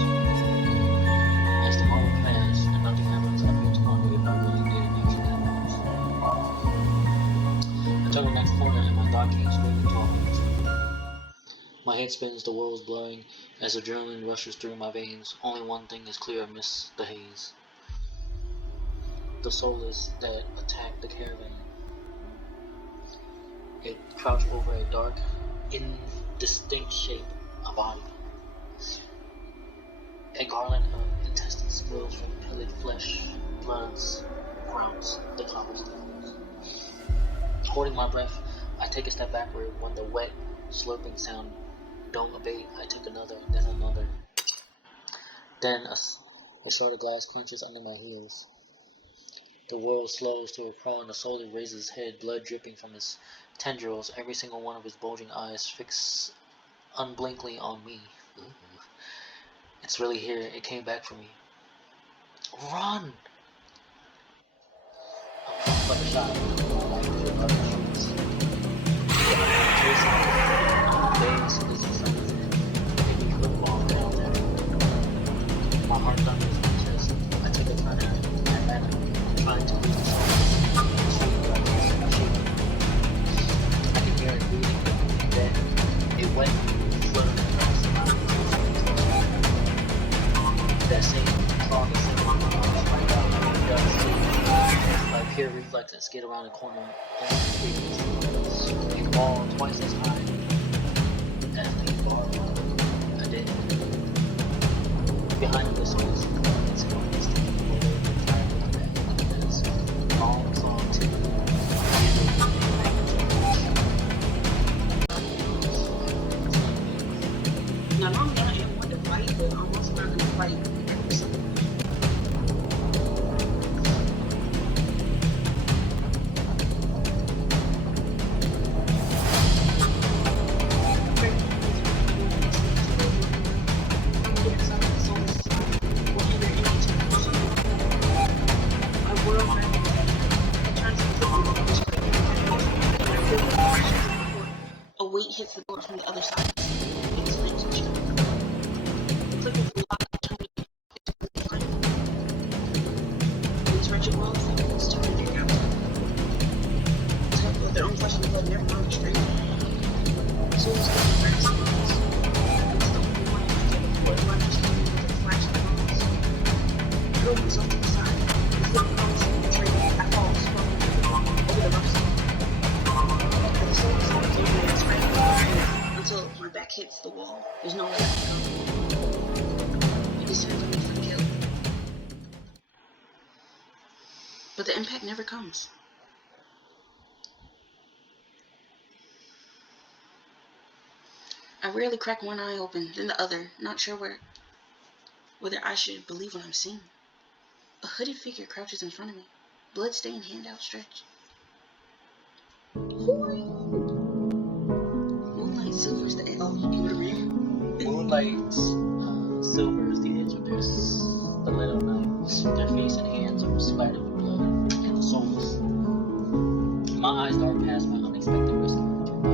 As the moment passed and nothing happens, I begin to wonder if I really did actually have noise. I turn the next corner and my thought came screaming to a halt. My head spins, the world is blurring as adrenaline rushes through my veins. Only one thing is clear amidst the haze. The soulless that attacked the caravan. It crouched over a dark, indistinct shape, a body. A garland of intestines spills from pellet flesh, bloods, grounds, the cobblestones. Holding my breath, I take a step backward. When the wet, slurping sound don't abate, I take another, then another. Then a sword of glass clenches under my heels. The world slows to a crawl and the soldier raises his head, blood dripping from his tendrils, every single one of his bulging eyes fixed unblinkingly on me. Ooh. It's really here. It came back for me. Run! I'm off like a shot. My life is your dark streets. Chasing days is the sun's end. Maybe football down there. My heart thunders in my chest. I take a turn at my back, trying to lose the soul. I can hear it breathing, and then it went fluttering across the line. That same claw that set my arms right out of the dust. My pure reflex and skid around the corner only a wall twice as high as the bar wall. I did. Behind the whistle is it's one instant where the fire was back in the fence. Long claw tip. Now, normally I am one to fight, but I'm also not going to fight. A weight hits the door from the other side. It slams each other. Clicking through lock, turning these wretched walls, it's turning their out. Tough with their own flesh and blood, never mind restrained. Souls go to grass and walls. It's the only one who can take it forward, run just with a flash of bones. Throw myself to the side. The foot falls in the tree. I fall, swung over the rough side. The soul falls over and spraying until my back hits the wall. There's no way I can go. It descends on me for kill. But the impact never comes. I rarely crack one eye open, then the other, not sure whether I should believe what I'm seeing. A hooded figure crouches in front of me, blood-stained hand outstretched. Moonlight silvers the edge. Moonlight silvers the edge of their stiletto knives. Their face and hands are splattered with blood and the souls. My eyes dart past my unexpected wristwatch to my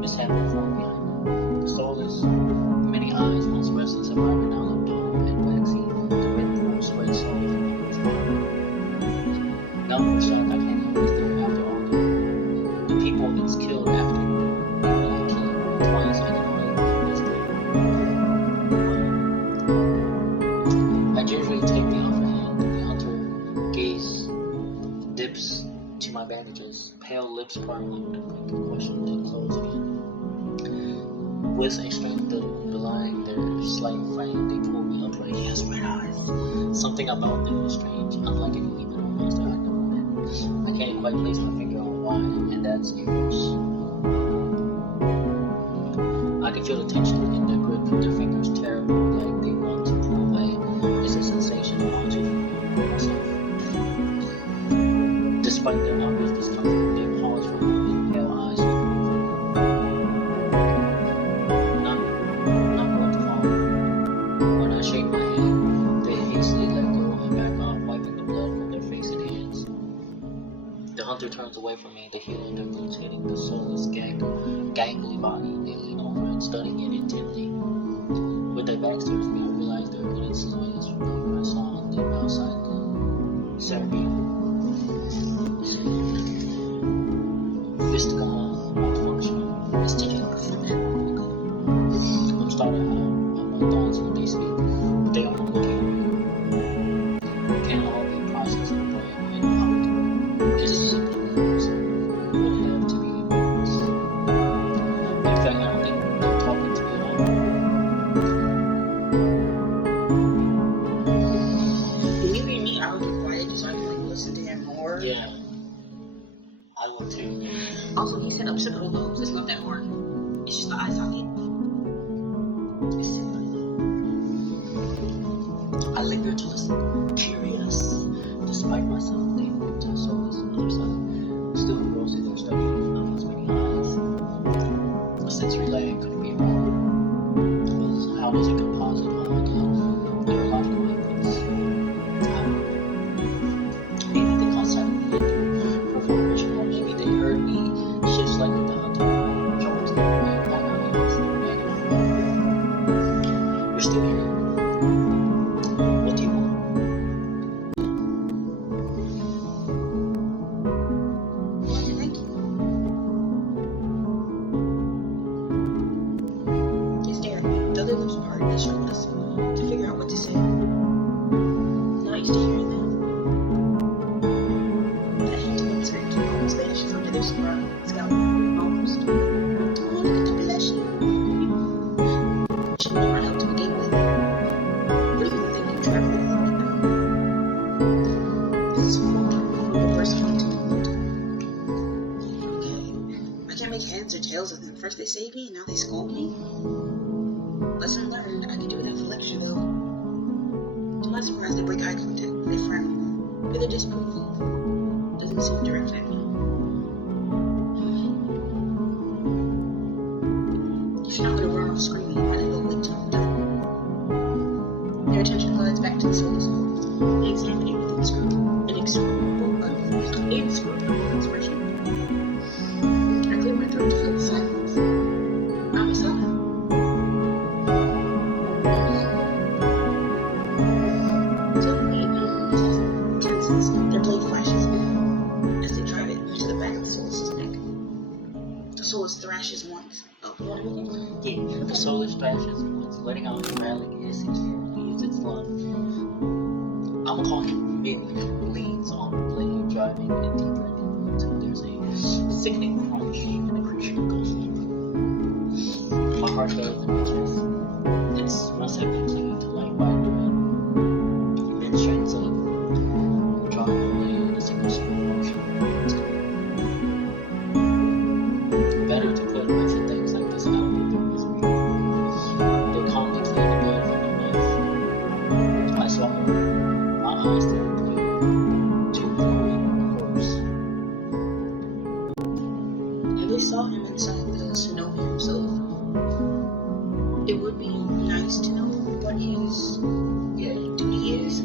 mishap form behind them. The soulless, many eyes, once restless environment now looked dark and waxy. The red pool spread slowly from my now more shocked I can't even was there after all the people it's killed after killing twice I can only this day. just pale lips parting, the question then close again. With a strength belying their slight frame, they pull me upright. He has red eyes. Something about them is strange, unlike any human or monster I've ever met. I can't quite place my finger on why, and that's curious. I can feel the tension in their grip, their fingers terrible, like they want to pull away. It's a sensation I want to feel myself. Despite their obvious discomfort, they pause for a moment, pale eyes looking over me. Not going to fall. When I shake my hand, they hastily let go and back off, wiping the blood from their face and hands. The hunter turns away from me, the heel of their boots hitting the soulless gangly body. They lean over and studying it intently. With their backs towards me, I realize their hooded silhouette is familiar. I saw them outside the Serbia. Fist gone, malfunctioning. Let's take a look from that. I'm starting out my thoughts when they speak, but they aren't looking. Can't all be processed in the brain and out. This is simply words. Would have to be words. In fact, I don't think they're talking to me at all. When you hear me, I would be quiet because I can like listen to him more. Yeah, I will too. Also, he set up several lobes. It's not that hard. It's just the eye socket. It's simple. I linger to listen, curious, despite myself thinking to soulless on the other side. Still engrossed in their study of those many eyes. A sensory lag couldn't be wrong. Well, how does a composite hold neurological inputs? Maybe they caught sight of me for formation, or maybe they heard me shift slightly the hunter. Jones the way back on hands, hanging on the You're still here. What do you want? I want to thank you. They stare at me. Though their lips apart, they struggle to figure out what to say. Not used to hearing that. I hate to insert to almost vanishes under their scalp. Almost. Oh, look at the blushing. She knew I helped to begin with. What do you think you traveled with right now? This is from the first one to the world. Okay. I can't make heads or tails of them. First they save me, and now they scold me. Lesson learned, I can do it intellectually. To my surprise, they break eye contact. They frown. Feel the disapproval. Doesn't seem directed at me. If you're not going to run off screaming, why not go wait till I'm done? Their attention glides back to the soulless corpse. They examine it with inscrutable expression. I clear my throat to fill the silence. I'm silent. Suddenly, tenses. Their blade flashes as they drive it into the back of the soulless neck. The soulless thrashes once. Oh, you want to begin? Yeah, the soulless thrashes once, letting out a rattling hissing fury leaves its lungs. I'm gonna call him Minnie, leans on the blade, driving it deeper and deeper until there's a sickening crunch and the creature goes limp. My heart goes in my chest. It must have been clinging to life by a thread. Then straightens up, drawing the blade in a single smooth motion. Better to put with things like this out with their misery. They calmly clean the blood from their knife. I swallow, my eyes staring clear to the glowing corpse. If they saw him inside the know himself, it would be nice to know what his duty is.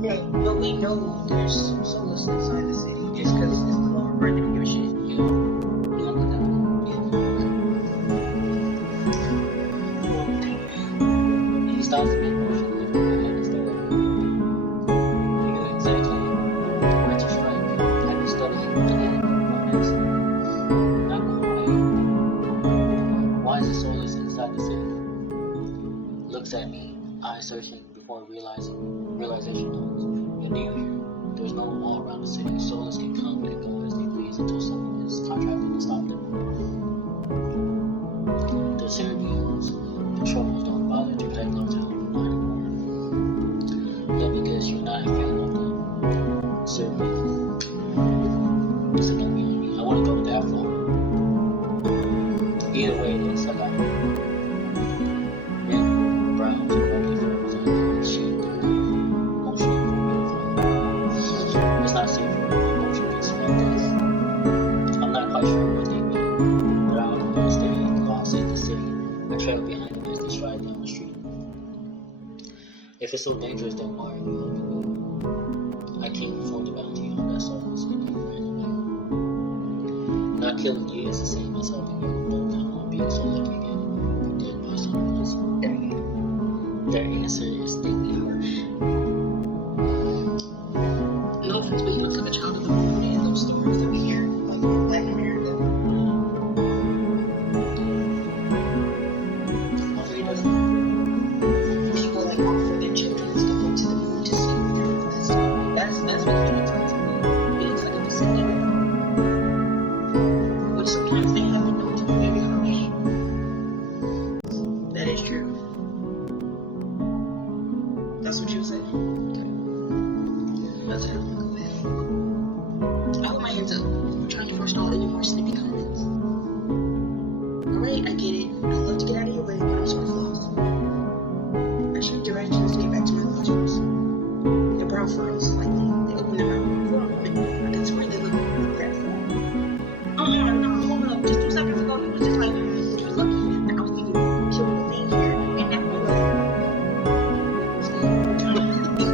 Right. But we know there's soulless inside the city just because it's the law, right? They don't give a shit. Yeah. You don't let them And he stops to make motion, lifting my hand and staring at me. He knew exactly where to strike. I'd be studying the enemy right next to me. Not quite. Why is the soulless inside the city? Looks at me, eyes searching before realization knows. You're near here. There's no wall around the city. Soulless can come and go as they miles until someone is contracted to stop them. The Syrians patrols don't bother to hike uptown anymore. But because you're not a fan of the Syrians, so don't be on me. I want to go that far. Either way, it looks like I'm red, browns, and ugly furs on the sheet. Emotionally for me to follow. It's not safe for emotion gets swept this. I'm not quite sure what they mean, but out on the steady lost in the city, I trail behind them as they stride down the street. If it's so dangerous, then why are you helping me? I came before the bounty on that soul was going to be randomly. Not killing you is the same as helping you. Don't count on being so lucky again. Dead by someone else. Their answer is thickly harsh. No offense, but you look like a child of the moon in those stories that we hear, like in Latin America. Nobody does that. People like offer their children to go to the moon to sleep with their mothers. That's what it looks like to me. It looks like a descendant. Which sometimes they have been known to be very harsh. That is true. That's what you said? Okay. That's what I'm gonna go with. I hold my hands up. I'm trying to forestall any more snippy comments. Alright, I get it. I'd love to get out of your way, but I'm sort of lost. I should directions to get back to my classrooms. The brow furrows slightly. They open their mouth. For a moment, I could swear they look regretful. No, hold up. Just 2 seconds ago, he was just like, he was lucky that I was even killed with being here, and that we were there.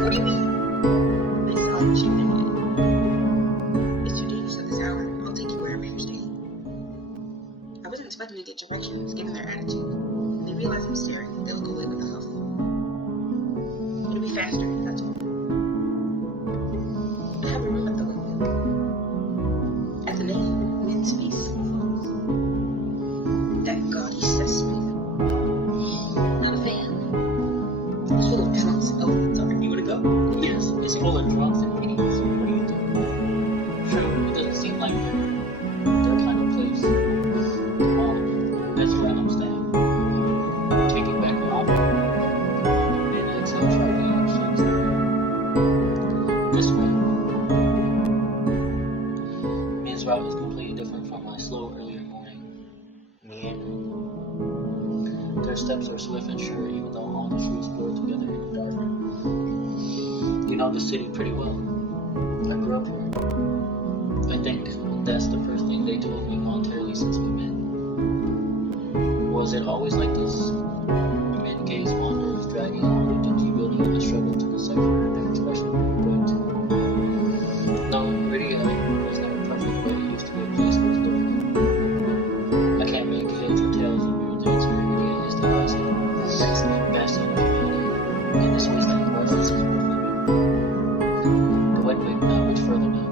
What do you mean? They sigh and shake their head. It's too dangerous at this hour. I'll take you wherever you're staying. I wasn't expecting to get directions given their attitude. When they realize I'm staring, they look away with a huff. It'll be faster, that's all. I have a room at the lake. At the name, men's space. That gaudy cesspit. Not a fan. It's full of trunks. Oh, sorry. You wanna go? Yes, it's full of drunks and idiots. What do you do? True, it doesn't seem like their kind of place. Come on, that's where I'm staying. Take it back off. And exhale, try to shake this way. Men's route is completely different from my slow earlier morning meandering. Their steps are swift and sure, even though all the streets blur together in the dark. You know the city pretty well. I grew up here. I think that's the first thing they told me voluntarily since we met. Was it always like this? Men gaze wanderers dragging on a dingy building in a struggle to decipher their expression of regret. No, Lydia was never perfect, but it used to be a place worth living in. I can't make heads or tails of your dance where Lydia is the best in humanity, and this was the worthless is worth living. The wet wind not much further now.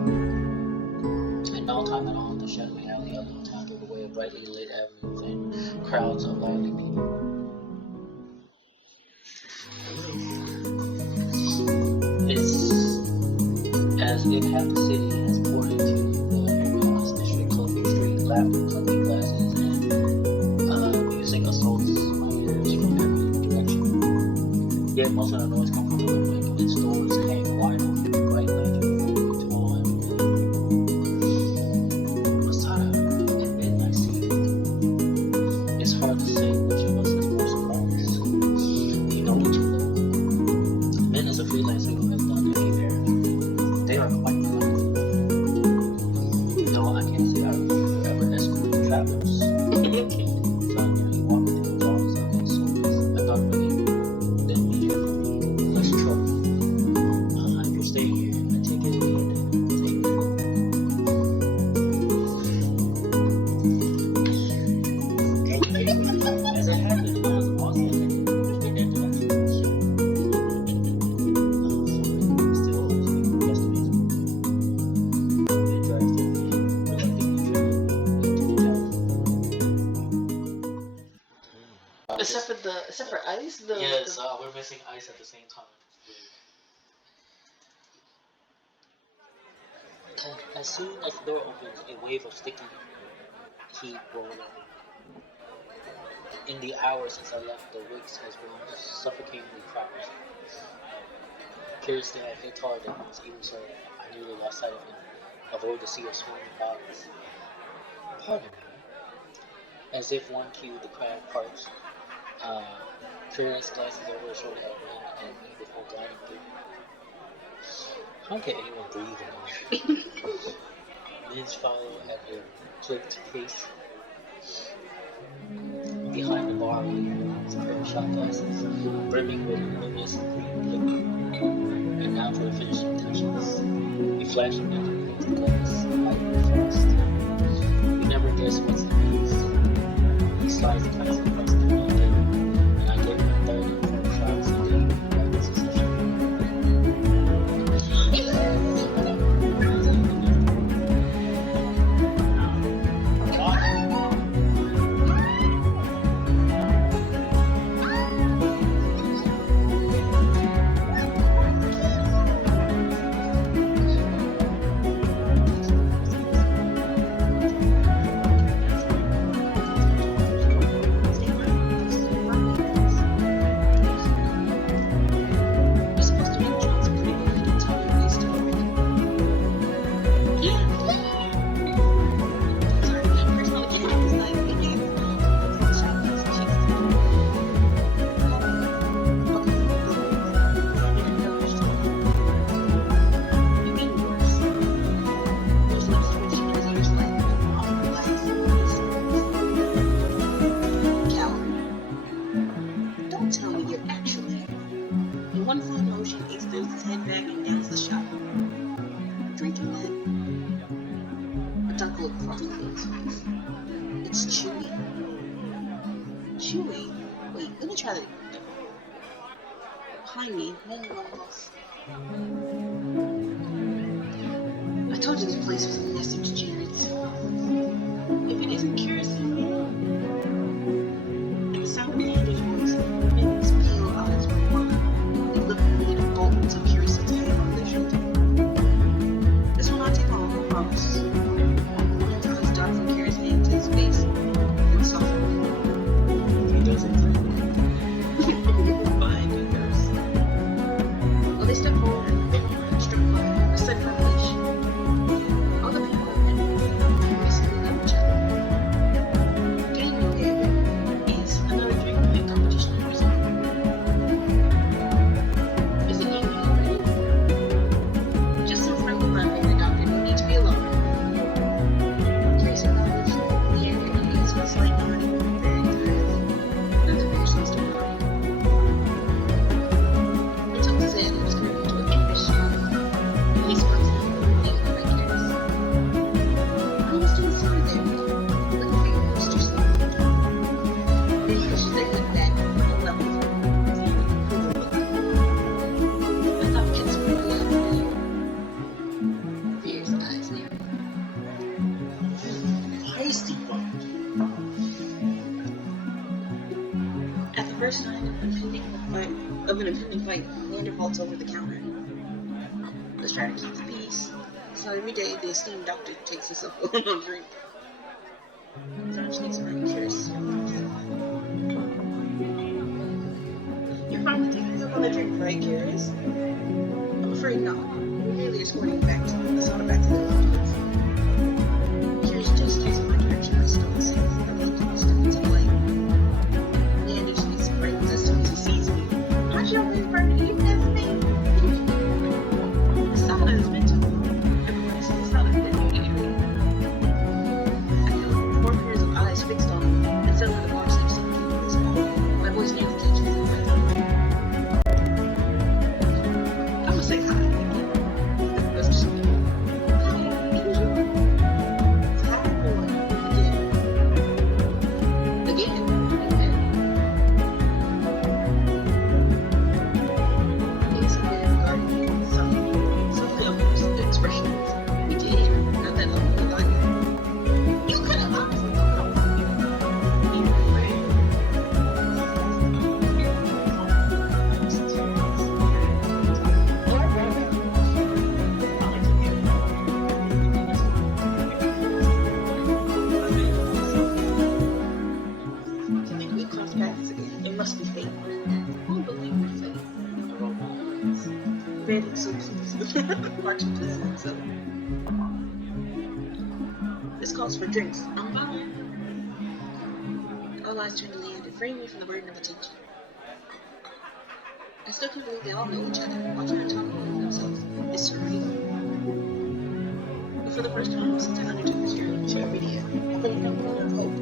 In no time at all, the shadowy alley up on top of a way of brightly lit avenues and crowds of lively people. It's as if half the city has poured into the street, clothing street, laughter, clinking glasses, and music assaults my ears from every direction. Yet most of the noise comes from the woodwind, and stores hang wide open, bright lantern framing tall and blue. Masada and midnight sea. It's hard to say which of us is more surprised. We know each other. Men is a freelancer who has done a marriage. They are quite reluctant. No, I can't say I remember ever escorting travelers. So I nearly walked through the jaws of a soulless. I thought maybe then we hear from me. Let's try. I will stay here. I take it lead. Take it. As it happened, I was also in their direction. Still estimates. It drives through me, reluctantly trailing into the town. Except for ice, Yes, we're missing ice at the same time. As soon as the door opens, a wave of sticky heat rolled in. In the hour since I left, the wicks has grown suffocatingly cracked. Curiously, I hit hard and was even so I nearly lost sight of him, avoid the sea of swimming bodies. Pardon me. As if one cued the crab parts, Curious glances over his shoulder at me and me before gliding through. How can anyone breathe anymore? Minge follow at a clicked pace. Behind the bar, his pair of shot glasses, brimming with luminous green liquid. And now for the finishing touches. A flashing engine against the glass, lightning fast. You never guess what's next. He slides the glass across the window, and I give him 30 or 40 shots a day, rapid succession. It's chewy. Chewy? Wait, let me try that. Behind me, one goes. I told you this place was a message, Janet. If it isn't curious, and the sound of Leander's voice, Minnie's pale eyes were wide. They looked at me in a boldness of curiosity on their shoulder. This will not take long, I promise. His dark from Kira's hand to his face and softened. He doesn't. Fine, good nurse. Well, they stepped forward and struck a sudden revelation. All the people and basically love each other. Getting Leander is another drink playing competition in Brazil. Is it evening already? Just since my woman and the doctor don't need to be alone. Slight nod, very tired. Nothing very seems to worry. He took his head and was turned into a English shop. He spoke to him, leaving him curious. I was doing sorry there, looking for your posters. Then he pushes their hood back and leveled him. I thought kids were really out there. Fear's eyes there. Hasty one. At the first sign of an impending fight, Leander vaults over the counter. Let's try to keep the peace. So every day, the esteemed doctor takes himself a little drink. Sarge sneaks around curious. You're finally taking yourself on a drink, right, Curious? I'm afraid not. We're merely escorting you back to the apartments. Curious just takes my direction. I still say that little close to the light. Leander speaks and brightens as soon as he sees me. How's your way, Bernie? You miss me? It's not that it's meant to. Everybody says it's not that it's meant to anyway. I feel 4 pairs of eyes fixed on me, and suddenly the bar seems to keep this call. My voice nearly catches his breath. I'm gonna say hi. That's just me. Hi, can you Watching this. So this calls for drinks. I'm bottled. All eyes turn to Leander, freeing me from the burden of attention. I still can't believe they all know each other. Watching them talk among themselves is surreal. But for the first time since I undertook this journey to every day, I'm feeling no glimmer of hope.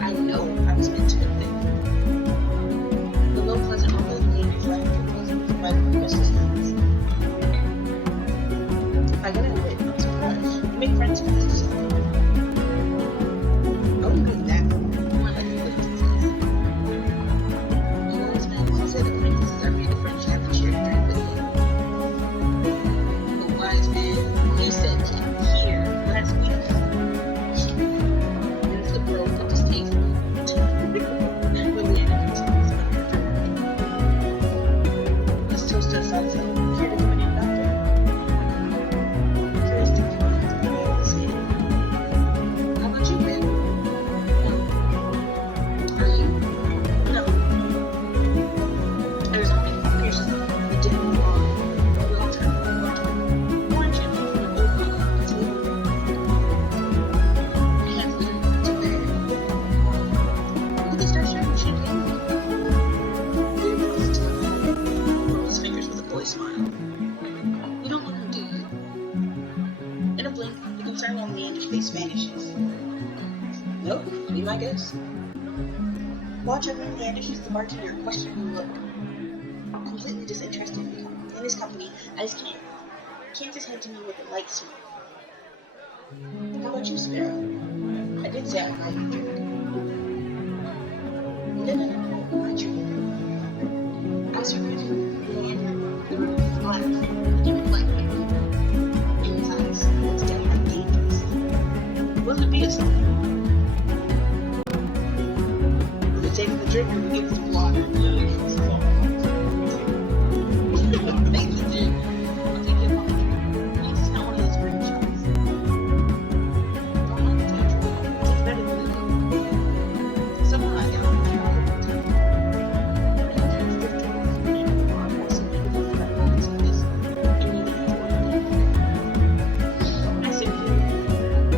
I know I was meant to know this. The low pleasant rumble of Leander's laughter wasn't provided by Christmas nights. I gotta admit, I'm surprised. You make friends fast or something. I wouldn't make that more like acquaintances. You know what's been? He said acquaintances are made of friends you have to share a drink with you. The wise man, he said here last week. There's the pro put his taste on. When we ended up let's toast to the sunset. Here to come in, doctor. Curious to keep on to the skin. How about you, man? Are you? No. There's only piercing. We didn't move on. We all turned. Orange and from an old bottle on the table. I had to learn to bear. We can start sharing champagne. Leander rose to the line, rolled his fingers with a coy smile. You don't want him, do you? In a blink, the concern on Leander's face vanishes. Nope, be my guest. Watch over Leander shoots the bartender a questioning look. Completely disinterested in his company, I just cants his head to me with a light smile. How about you, Sparrow? I did say I would like a drink. No, my drink. As you could, Leander removed his glass, and even like in his eyes, it's downright dangerous. Will it be a something? Will it take the drink or will it give some water? Thank you, dude. I'll take it on the drink. Please, it's not one of those green shots. Don't mind the taste. It's better than it. Somehow I got on the trial all the time. And I didn't drift towards me far more so because I've had moments like this. And really enjoyed it. I sit here.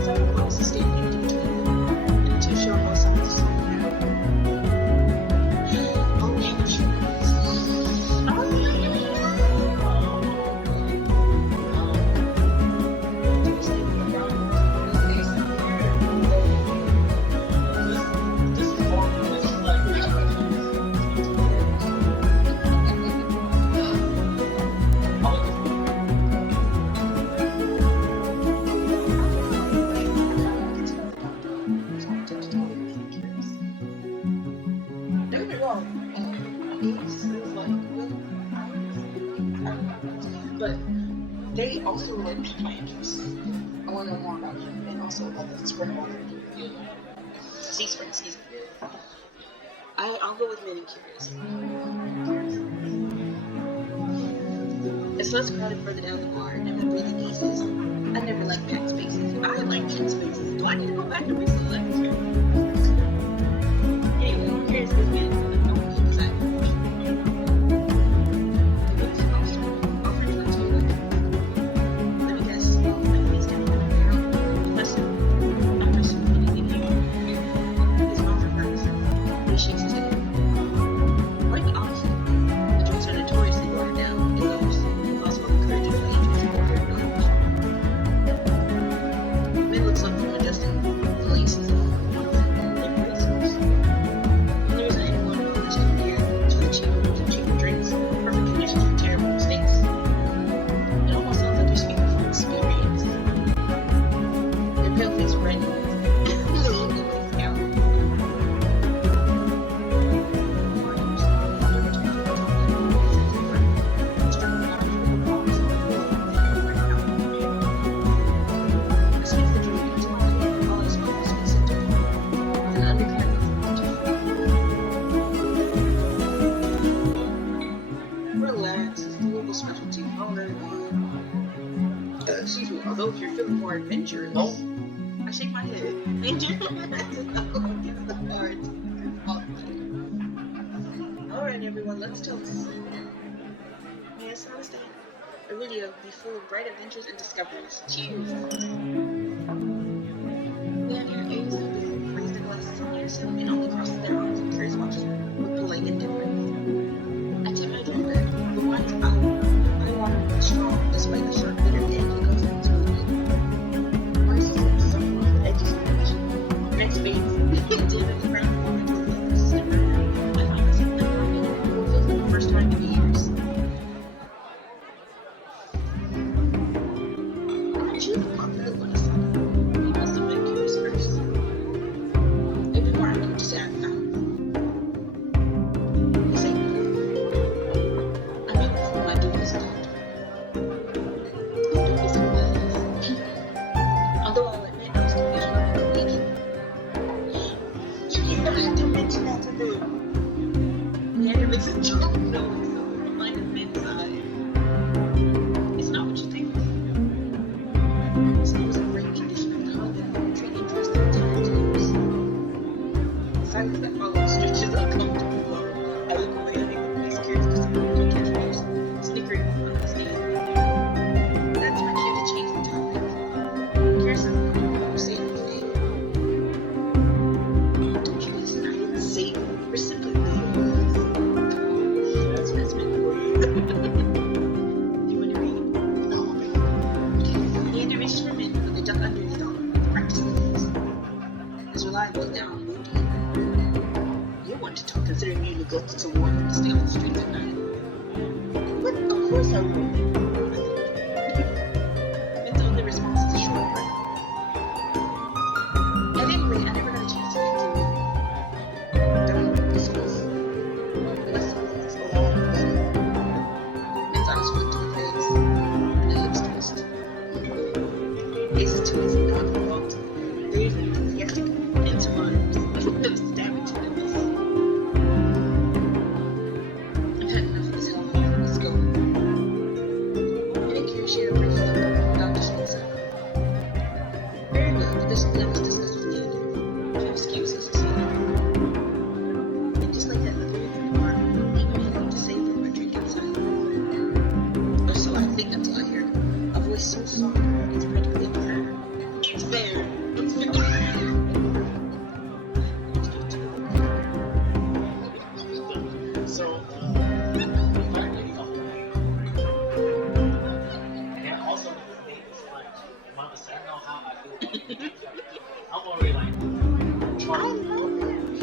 Several bottles stand empty between them. And two show no signs of slowing down. Oh, Leander should don't get me wrong, these things like, but they also relate to my interests. I want to know more about him and also about the spring water. Sea spring season. I'll go with many curious. It's less crowded further down the bar and my breathing eases. I never liked packed spaces. I like kid spaces. Do I need to go back to reselect? Anyway, here's this man for the phone keeps at me. The biggest milestone, offering to let you let me guess, my face down on the ground. Listen, I'm just anything here. His mouth reflects. He shakes his head. Quite the opposite. The drinks are notoriously watered down and those possible encouraging for the interest of ordinary knowledge. Min looks up from adjusting the laces of one of their bracelets. And there isn't anyone on this compared to the cheaper drinks, perfect conditions for terrible mistakes. It almost sounds like you're speaking from experience. Their pale face reddened. Relax, it's the local specialty. Excuse me, although if you're feeling more adventurous, I shake my head. Alright everyone, let's toast. Yes, namaste. A video be full of bright adventures and discoveries. Cheers! Leander aids people raise their glasses on yourself and only crosses their arms when Curious watches with polite indifference. I tip my drink back. The wine's out. I want it strong, despite the sharp, bitter edge it goes into the food. Why is this so soft with edges and edges? Red spades. Until the crown moment with a persistent murder. I found myself unwrapping it. Feels like the first time in years. Aren't you the pup that would have saw? You must have met Curious first. It'd be more accurate to say I found. You say I mean, for my duty as a doctor. Your duties are although I'll admit I was confused by my nature. You don't have to mention that to them. Leander makes a joke of knowing so it reminded me inside. It's not what you think. Snow is a great condition of calm take interest in times news. The silence that follows stretches uncomfortable. I look away, unable to face Curious to see my catchphrase, snickering on the stand. That's my cue to change the topic. Curious is we're saving the day. Don't you listen, I didn't say it. We're simply that's what it's meant for. You want to read? No, man. Leander reaches for a minute with the duck under his arm, practicing things. His reliable down moody. You want to talk considering you neglected to warn them to stay on the streets at night. What? Of course I will. Ben's only response is a short breath. At any rate, I never got a chance to continue. Don't discuss. Unless someone else allowed me better. Ben's eyes flick to the face, and the lips twist. Faces to his not provoked, very enthusiastic, into mine, stabbing to the miss. I've had enough of this hell. Let's go. Any care share brief Dr. Smith said. Very good, but there's something I must discuss with Leander. If you excuse us, it's and just like that, the very thing apart, leaving me alone to save for my drink inside. Or so I think until I hear a voice so soft it's practically unheard. It's there. It's there. So, fire lady couple. And also, this date is like, Mama said, I don't know how I feel about it. I'm already like, I love it.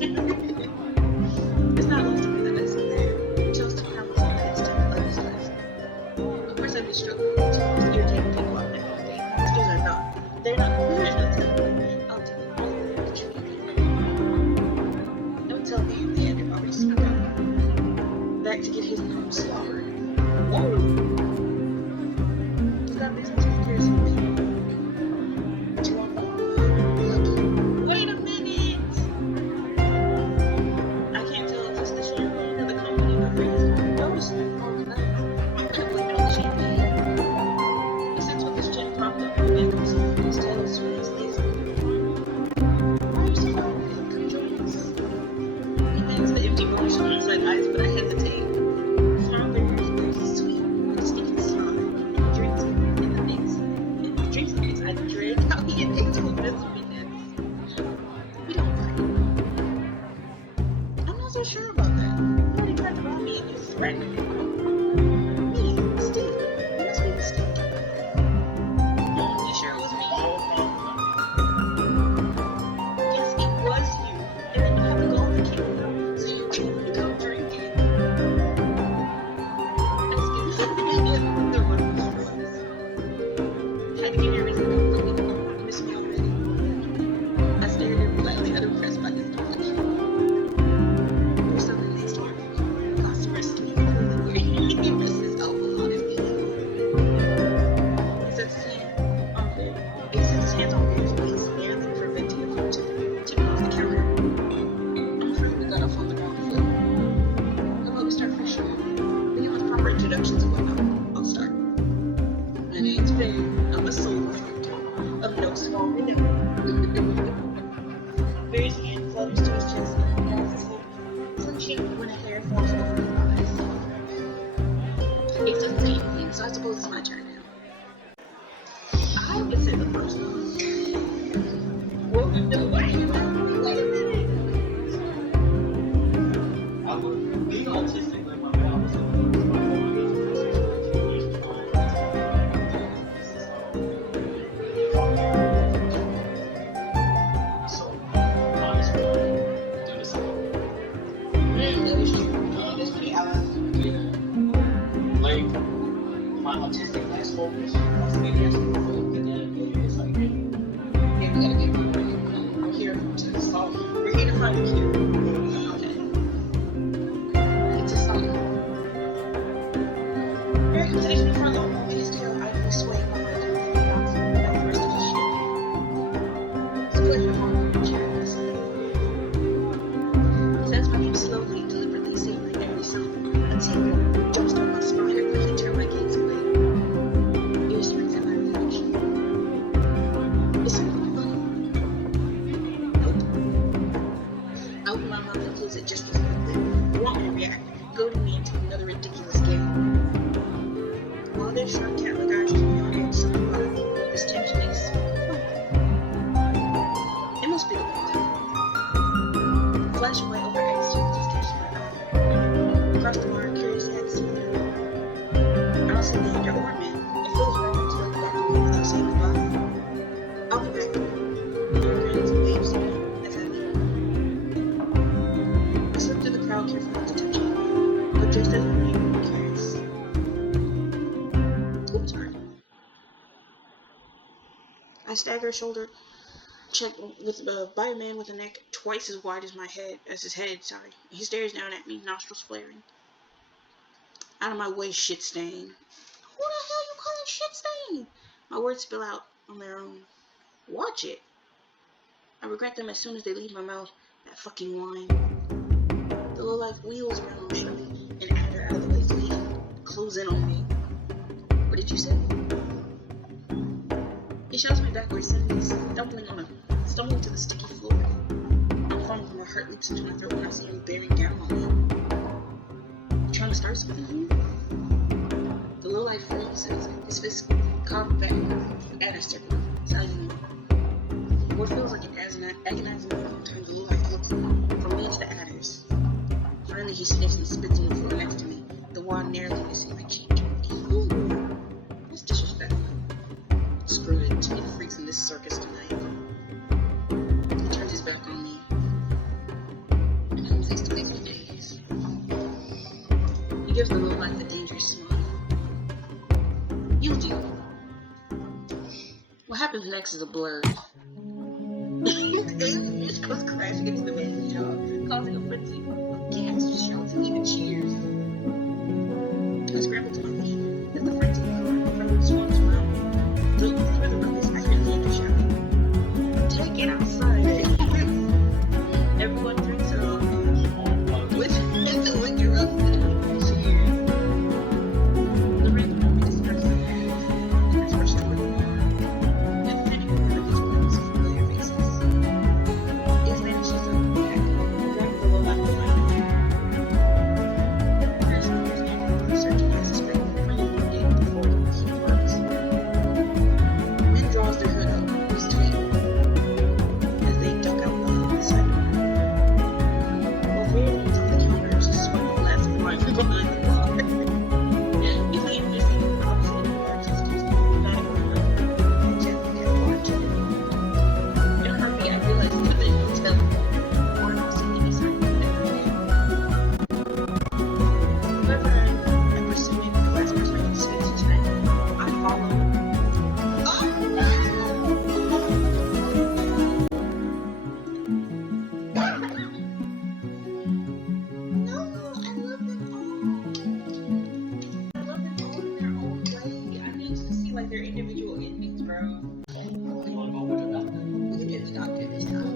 you know, It's not lost on me that that's there. Chose to have some minutes to others last. Of course, I'd be struggling to irritate people on my own day. Still, they're not. They're not. I'll do it. I'll treat you. Don't tell me Leander already snuck out. Back to get his nose slaughtered. Whoa! Does that reason to be curious with me? Do you want lucky? Wait a minute! I can't tell if it's the champagne or the company or crazy. No, it's all the night. I'm gonna blame it on the champagne. He sits with his chin propped up in the windows, his tail swinging his legs. Why are you so far away? Come join us. He leans the empty motion inside eyes, but I hesitate. Strawberries, very sweet, distinct smell. Drinks in the mix. In the drinks mix, I dread how he gets into a mess with we don't fight. I'm not so sure about that. You only tried to rob me and you threatened me. Me? Steve? You must be mistaken. You sure it was me? Yes, it was you. And then you have to go on the camera so you can come drink it. I skipped the room was. Had to give you a reason to come. You miss me already. I stared at him politely, unimpressed by his knowledge. There was something next door. Lost the rest of me. He rests his elbow on his knee. He sets his hand on there. He sets his hands on there and he's barely preventing him from tipping off the counter. I'm afraid we got off on the wrong foot. How about we start fresh again? We have proper introductions and whatnot. I'll start. My name's Ben. I'm a soldier of no small renown. Barry's hand flutters to his chest and he grabs his hand my autistic asshole. Maybe I should go and then it's like, hey, we gotta get around right now. We're here to solve. We're here to find a cure. Okay. It's a sign. Very competition in front of me is Carol. I was swaying my mind down and out for the rest of the shit. It's a pleasure for me to share this. He says my name slowly, deliberately, savoring every sound. A tingle jumps down my spine. I quickly turn my gaze away. Ear springs at my reflection. Is something funny? Nope. I open my mouth and close it just as quickly. I want me to react, goading me into another ridiculous game. While their sharp cat-like eyes keep me on edge, something about this tension is... It must be the water. Flash away over eggs to catch my eye. Across the bar, curious heads see me. I don't see Leander or men. It feels right to let the back away without saying goodbye. I'll be back. Leander grins and waves to me as I leave. I slip through the crowd carefully not to touch anyone, but just as I'm being curious. Oops, sorry. I stagger shoulder check by a man with a neck twice as wide as his head. He stares down at me, nostrils flaring. Out of my way, shit stain. Who the hell you calling shit stain? My words spill out on their own. Watch it. I regret them as soon as they leave my mouth. That fucking wine. The lowlife wheels around on me, an adder out of the way, fleeing, close in on me. What did you say? He shoves me backwards, suddenly stumbling to the sticky floor. I'm fumbling, my heart leaps into my throat when I see him bearing down on me. You trying to start something here? The lowlife freezes, his fist carved back at a circle, sizing me. What feels like an agonizing moment turns the lowlife looks from me to the adders. Finally, he sniffs and spits on the floor next to me, the wand narrowly missing my cheek. Ooh, that's disrespectful. Screw it, too many freaks in this circus tonight. He turns his back on me, and I'm face to face with days. He gives the lowlife a dangerous smile. You do. What happens next is a blur. The fish goes crashing into the man's jaw, causing a frenzy of gas, shouts, and even cheers. I scramble to my feet as the frenzy from the swans around me. Through the ruckus, I hear Leander shouting, "Take it outside!" Everyone drinks it all with the liquor up and cheers. The random moment disperses and it's restored. And the panic moment gets glimpses of familiar faces. It vanishes up the back, dragging the low life behind me. There's no understanding, searching as a spring, running one day before the heat works. Men draws their hood up, straight, as they duck out on the sidewalk. While Freya leans on the counter, she's swinging a glass of wine from behind the bar. If I am missing the opposite of the bar, just keeps the automatic running and gently gets bar to it. In a heartbeat, I realize it's the hotel, or I'm sitting beside me in her bed. Whoever I pursue it, the last person I can speak to tonight, I follow. Oh no! No, I love them all. I love them all in their own way. I need to see like their individual endings, bro. You wanna go with the doctor? We can do the doctor this time.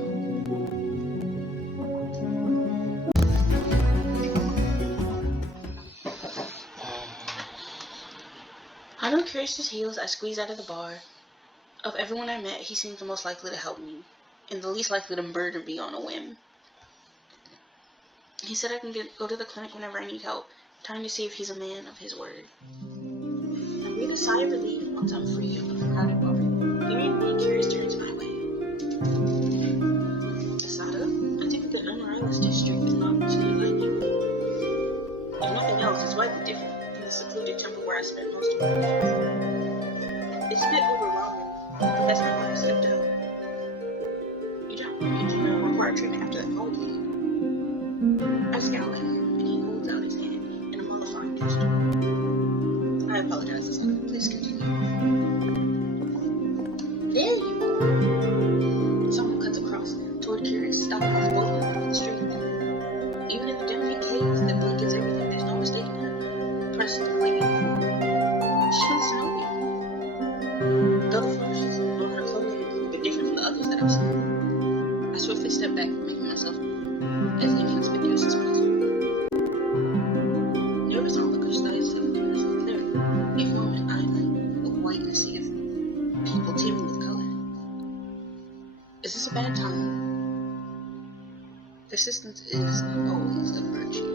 I know Curse's heels, I squeeze out of the bar. Of everyone I met, he seems the most likely to help me, and the least likely to murder me on a whim. He said I can go to the clinic whenever I need help, trying to see if he's a man of his word. I breathe a sigh of relief once I'm free of the crowded bar. Hearing me, Curious turns my way. Sada, I think we could unrest this district is not as good as I knew. If nothing else, it's widely different than the secluded temple where I spent most of my life. It's a bit overwhelming, but that's not why I stepped out. You don't require treatment after that fall, do you? I scowl at him, and he holds out his hand in a mollifying gesture. I have apologize, Miss Leander. Please continue. There you are. Someone cuts across toward Curious, stopping us both in the middle of the street. Even in the dim light haze that blankets everything, there's no mistaking her. The person they're waiting for. She's from the Zenobia. Though the flourishes of her clothing a bit different from the others that I've seen. I swiftly step back, making myself as inconspicuous as possible. Notice onlookers' eyes of Curious and clear. A filament island of white in a sea of people teeming with color. Is this a bad time? Persistence is always a virtue.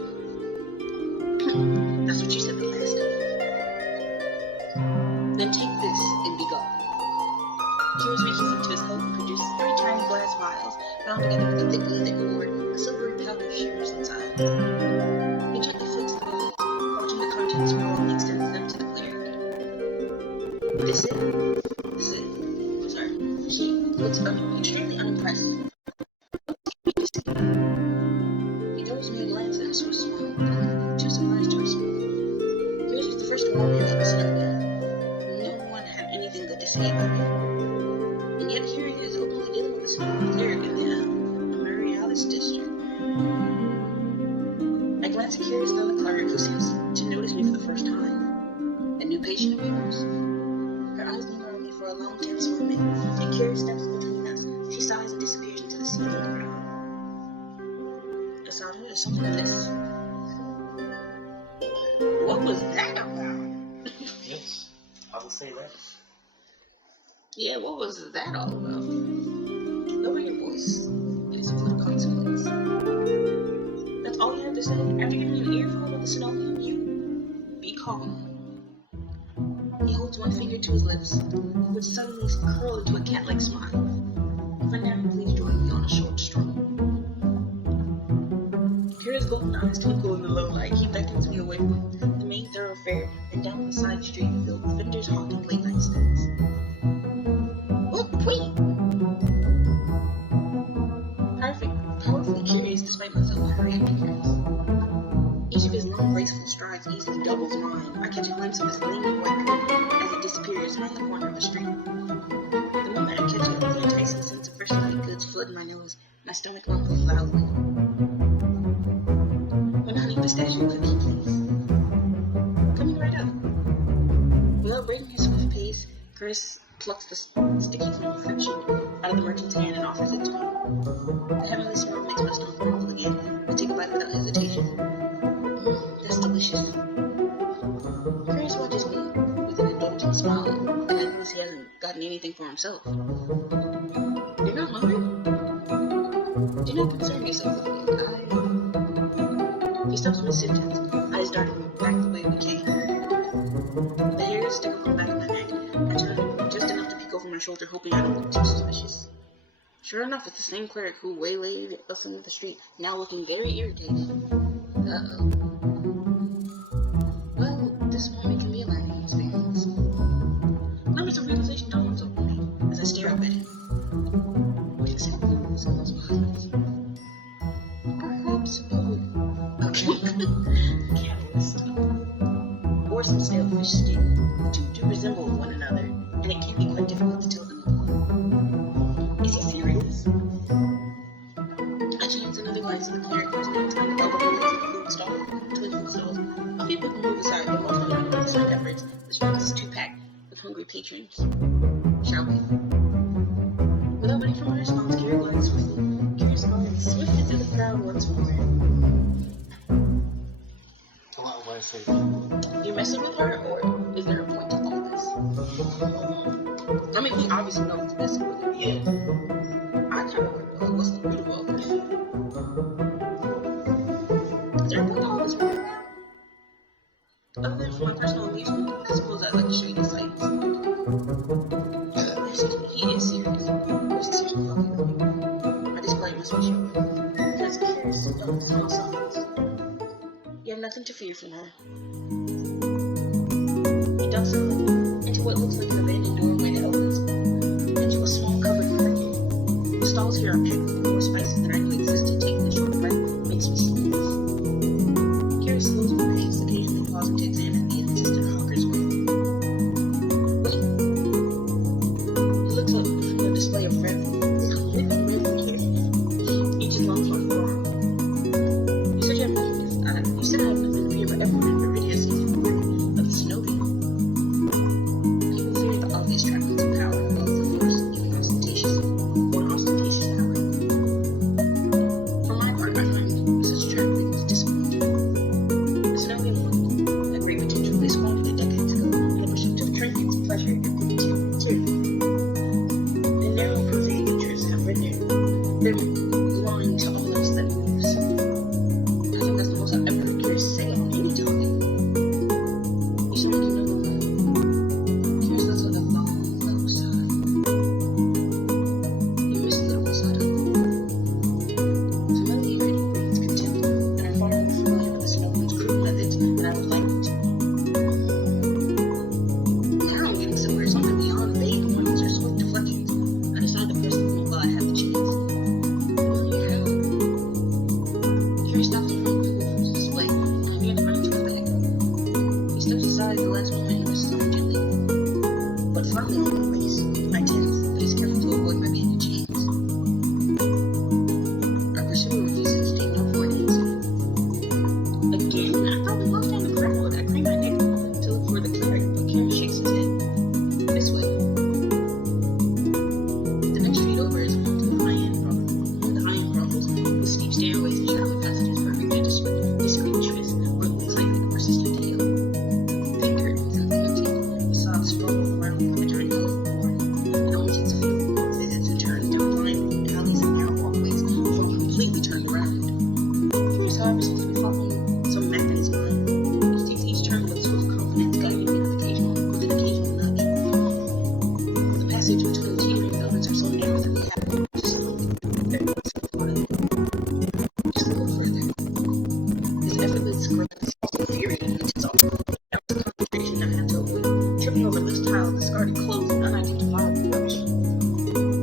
That's what you said the last time. Then take this and be gone. Curious reaches into his coat and produces 3 tiny glass vials, bound together with a thick gourd, a silvery powder shimmers inside. He gently flicks the vials, watching the contents roll and extends them to the player. This it? Sorry. He looks extremely unimpressed. He throws me a glance and a sort of smile, too surprised to respond. Curious was the first to warn me about the Zenobia. No one had anything good to say about it. And yet here he is openly dealing with a small cleric in the Amarialis district. I glance at Curious and the cleric, who seems to notice me for the first time. A new patient of yours? Her eyes linger on me for a long, tense moment, and Curious steps between us. She sighs and disappears into the seething crowd. Asada, is something of this. What was that about? Yes, I will say that. Yeah, what was that all about? Lower your voice. It is of little consequence. That's all you have to say? After giving you an earful of the Zenobia, you be calm. He holds one finger to his lips, which suddenly curl into a cat-like smile. If I now please join me on a short stroll. Kira's golden eyes twinkle in the low light. He beckons me away from the main thoroughfare and down the side street filled with vendors hawking late night snacks. Look, wait! Powerfully curious despite myself, I hurry up to Curious. Each of his long, graceful strides easily doubles mine. I catch a glimpse of his gleaming white coat as it disappears around the corner of the street. The moment I catch it, the enticing sense of fresh baked goods flood my nose. My stomach rumbles loudly. One honey pistachio cookie, please. Coming right up. Without breaking his swift pace, Chris plucks the sticky confection out of the merchant's hand and offers it to me. The heavenly smell makes my stomach rumble again. I take a bite without hesitation. That's delicious. Chris watches me with an indulgent smile, and I notice he hasn't gotten anything for himself. You're not hungry? Do not concern yourself with me. He stops mid-sentence, eyes darting back the way we came. The hairs stick up the back of my neck. I turn just enough to peek over my shoulder, hoping I don't look too suspicious. Sure enough, it's the same cleric who waylaid us into the street, now looking very irritated. Uh-oh. Well, this morning can be a learning experience. Numbers of realization dawns upon me as I stare up at him. What is it moves in those eyes? Perhaps food. Catalyst. Or some stale fish stew. The two do resemble one another, and it can be quite difficult to tell them apart. Is he serious? I chance another glance at the cleric who's now trying to cover the legs of the food stall until he stalls. A few people move aside, but most of them ignore the side efforts. The street is too packed with hungry patrons. Shall we? Without waiting for my response, Curious glides swiftly through the crowd once more. What I say? You're messing with her, or is there a point to all this? I mean, we obviously know he's messing with her. Yeah. I kind of want to know what's the root of all this. Is there a point to all this right now? Other than for my personal amusement, I suppose I'd like to show you the sights. Excuse me, he is serious. There's a secret talking with me. My display must be showing. Because I'm curious to know the small signs. You have nothing to fear from her. He ducks into what looks like an abandoned doorway that opens into a small covered market. The stalls here are packed with more spices than I knew existed. Taking a short breath makes me sneeze. Curious slows my pace, occasionally pausing to examine the insistent hawker's way. the last moment he was slowing gently, but firmly on my waist, my tense, but is careful to avoid my being in chains. Our pursuer refuses to take no for an answer. Again? I thought we lost in the crowd. I crane my neck to look for the cleric, but Cameron shakes his head. This way. The next street over is one of the high-end brothels with steep stairways and shadowy passages perfect at discreet tryst, where it looks like a persistent deal. Thick curtains and painting, facades sprawl around the giant colorful floor. It only takes a few visits and turns down blind alleys and narrow walkways before I'm completely turned around. Curious, however, seems to be following some map in his mind. He takes each turn with swift confidence, guiding me with an occasional nudge. The passage between the teetering buildings are so narrow that we have just a little further. His effortless grasp infuriating me to all. After concentration, I have to avoid tripping over loose tiles, discarded clothes, and unidentifiable rubbish.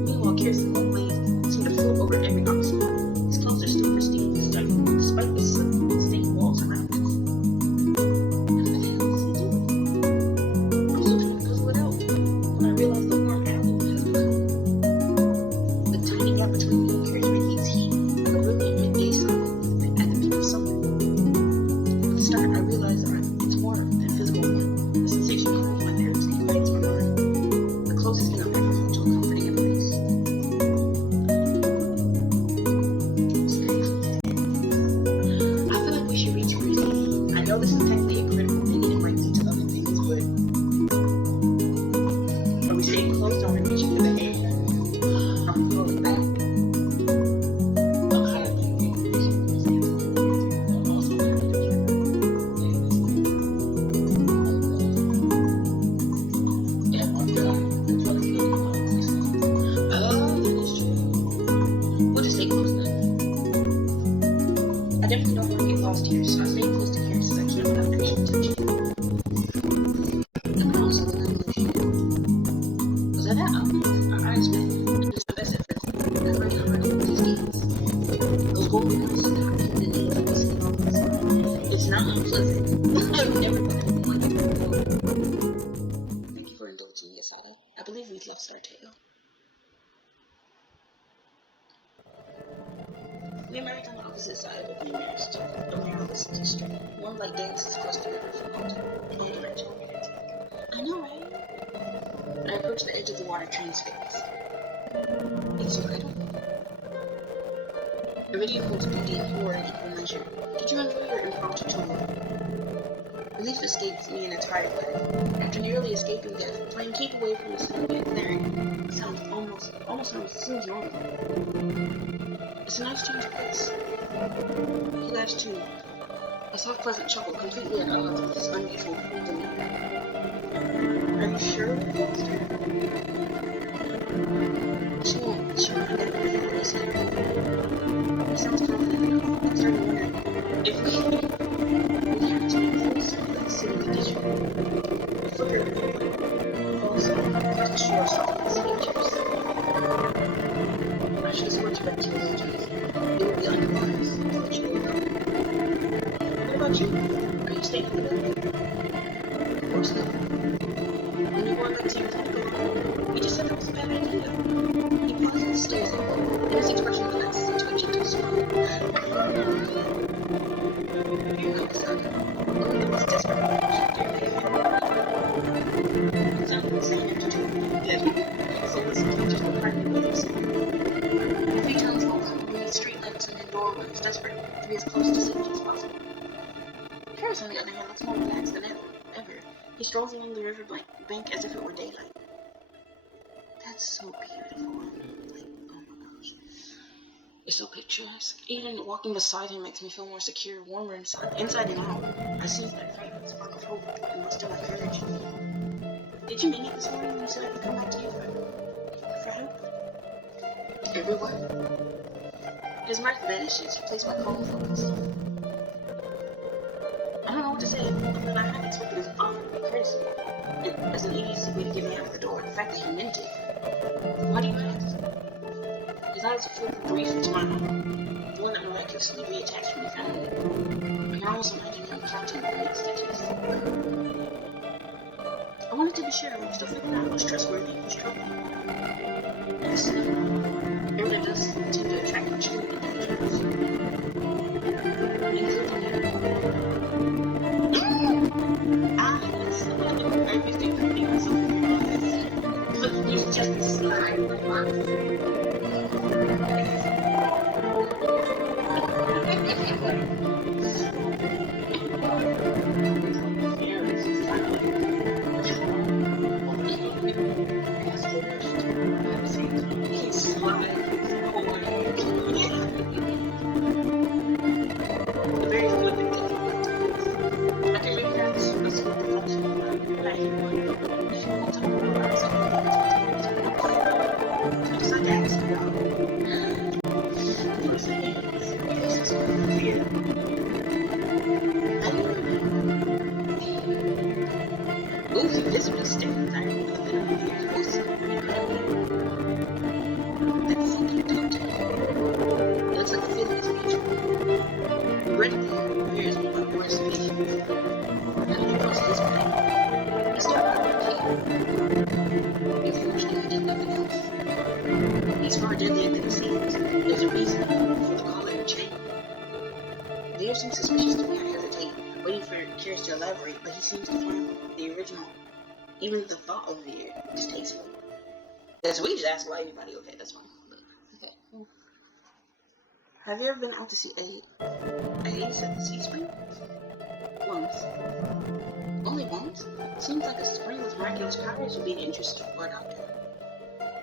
Meanwhile, Kirsten Blades seem to float over every obstacle. His clothes are still pristine, despite the stained walls around us. What the hell is he doing? I'm still trying to puzzle it out when I realize the warm alley has become the tiny gap between me and Kirsten radiates heat, like a brilliant midday sun at the peak of summer. At the start, I realize that it's more than physical warmth. The sensation calms my nerves and quiets my mind. The closest thing I've ever felt to a comforting embrace. I feel like we should reach Chrissy. I know this is technically a critical thing and it brings you to other things, but are we staying close or are we reaching for the hand? Are we pulling back? I definitely don't want to get lost here, so I stay close to Kirsten so I can't without actually touching it. And also the illusion. Was I that obvious? Our eyes met, and it's my best effort. I find it hard to hold his gaze. Those golden eyes stop and the nails are listening on this. It's not unpleasant. I've never been anything like it before. Thank you for indulging me, Asada. I believe we've left Sarteo. We emerged on the opposite side of the narrow street. One light dances across the river from all directions. I know, right? I approach the edge of the water transfixed. It's incredible. Iridium holds beauty and horror in equal measure. Did you enjoy your impromptu tour? Relief escapes me in a tired way. After nearly escaping death, playing keep away from the smoky clearing sounds almost seems normal. It's a nice change of pace. He laughs too. A soft, pleasant chuckle, completely at odds with his unusual demeanor. Are you sure we're close? Sure, I never really what he said. He sounds confident enough. I'm starting to wonder if we have to be close to the city condition. The flicker of the moonlight falls across the shore of Southwest Egypt. I should have worked back to the villages. It would be unwise to let you go. What about you? Are you staying in the building? Of course not. When you wore legs, you were going to go home. You just said that was a bad idea. He pauses and stares at me, and his expression relaxes into a gentle smile. You know, Asada. Only the most desperate man should dare make a It's unreasonable to do. So listen to just what happened with himself. If he turns home, we need street lamps and doorways, desperate to be as close to safety as possible. Paris, on the other hand, looks more relaxed than ever. He strolls along the river bank as if it were daylight. That's so beautiful. Oh my gosh. It's so picturesque. Even walking beside him makes me feel more secure, warmer inside and out. I seize that fragrant spark of hope and muster my courage. Did you mean it this morning when you said I could come back to you for help? Everywhere. His mirth vanishes, replaced by calm focus. I don't know what to say, other than I hadn't expected his offer of courtesy. As an easy way to get me out of the door, the fact that he meant it. Why do you ask? His eyes flicker brief into my own, the one that miraculously reattached from the family. I can almost imagine him counting the minutes to taste. to be sure, I'm still figuring out who's trustworthy and who's trouble. And so, it really does tend to attract much good individuals. Including you. Everything from being so good. But you just slide the box. This was different. I would have been over here. It was incredible. That's something to talk to me. It looks like the feeling is mutual. Regrettably, here is one of my worst patients. And he knows this way. He started out okay. Unfortunately, he did nothing else. He's far deadlier than it seems. There's a reason for the collar chain. They seem suspicious to me. I hesitate, waiting for Curious to elaborate, but he seems to find the original. Even the thought of it is distasteful. So we just ask why everybody. Okay, that's fine. Okay. Have you ever been out to see a haze at the sea spring? Once. Only once? Seems like a spring with miraculous powers would be an interest for a doctor.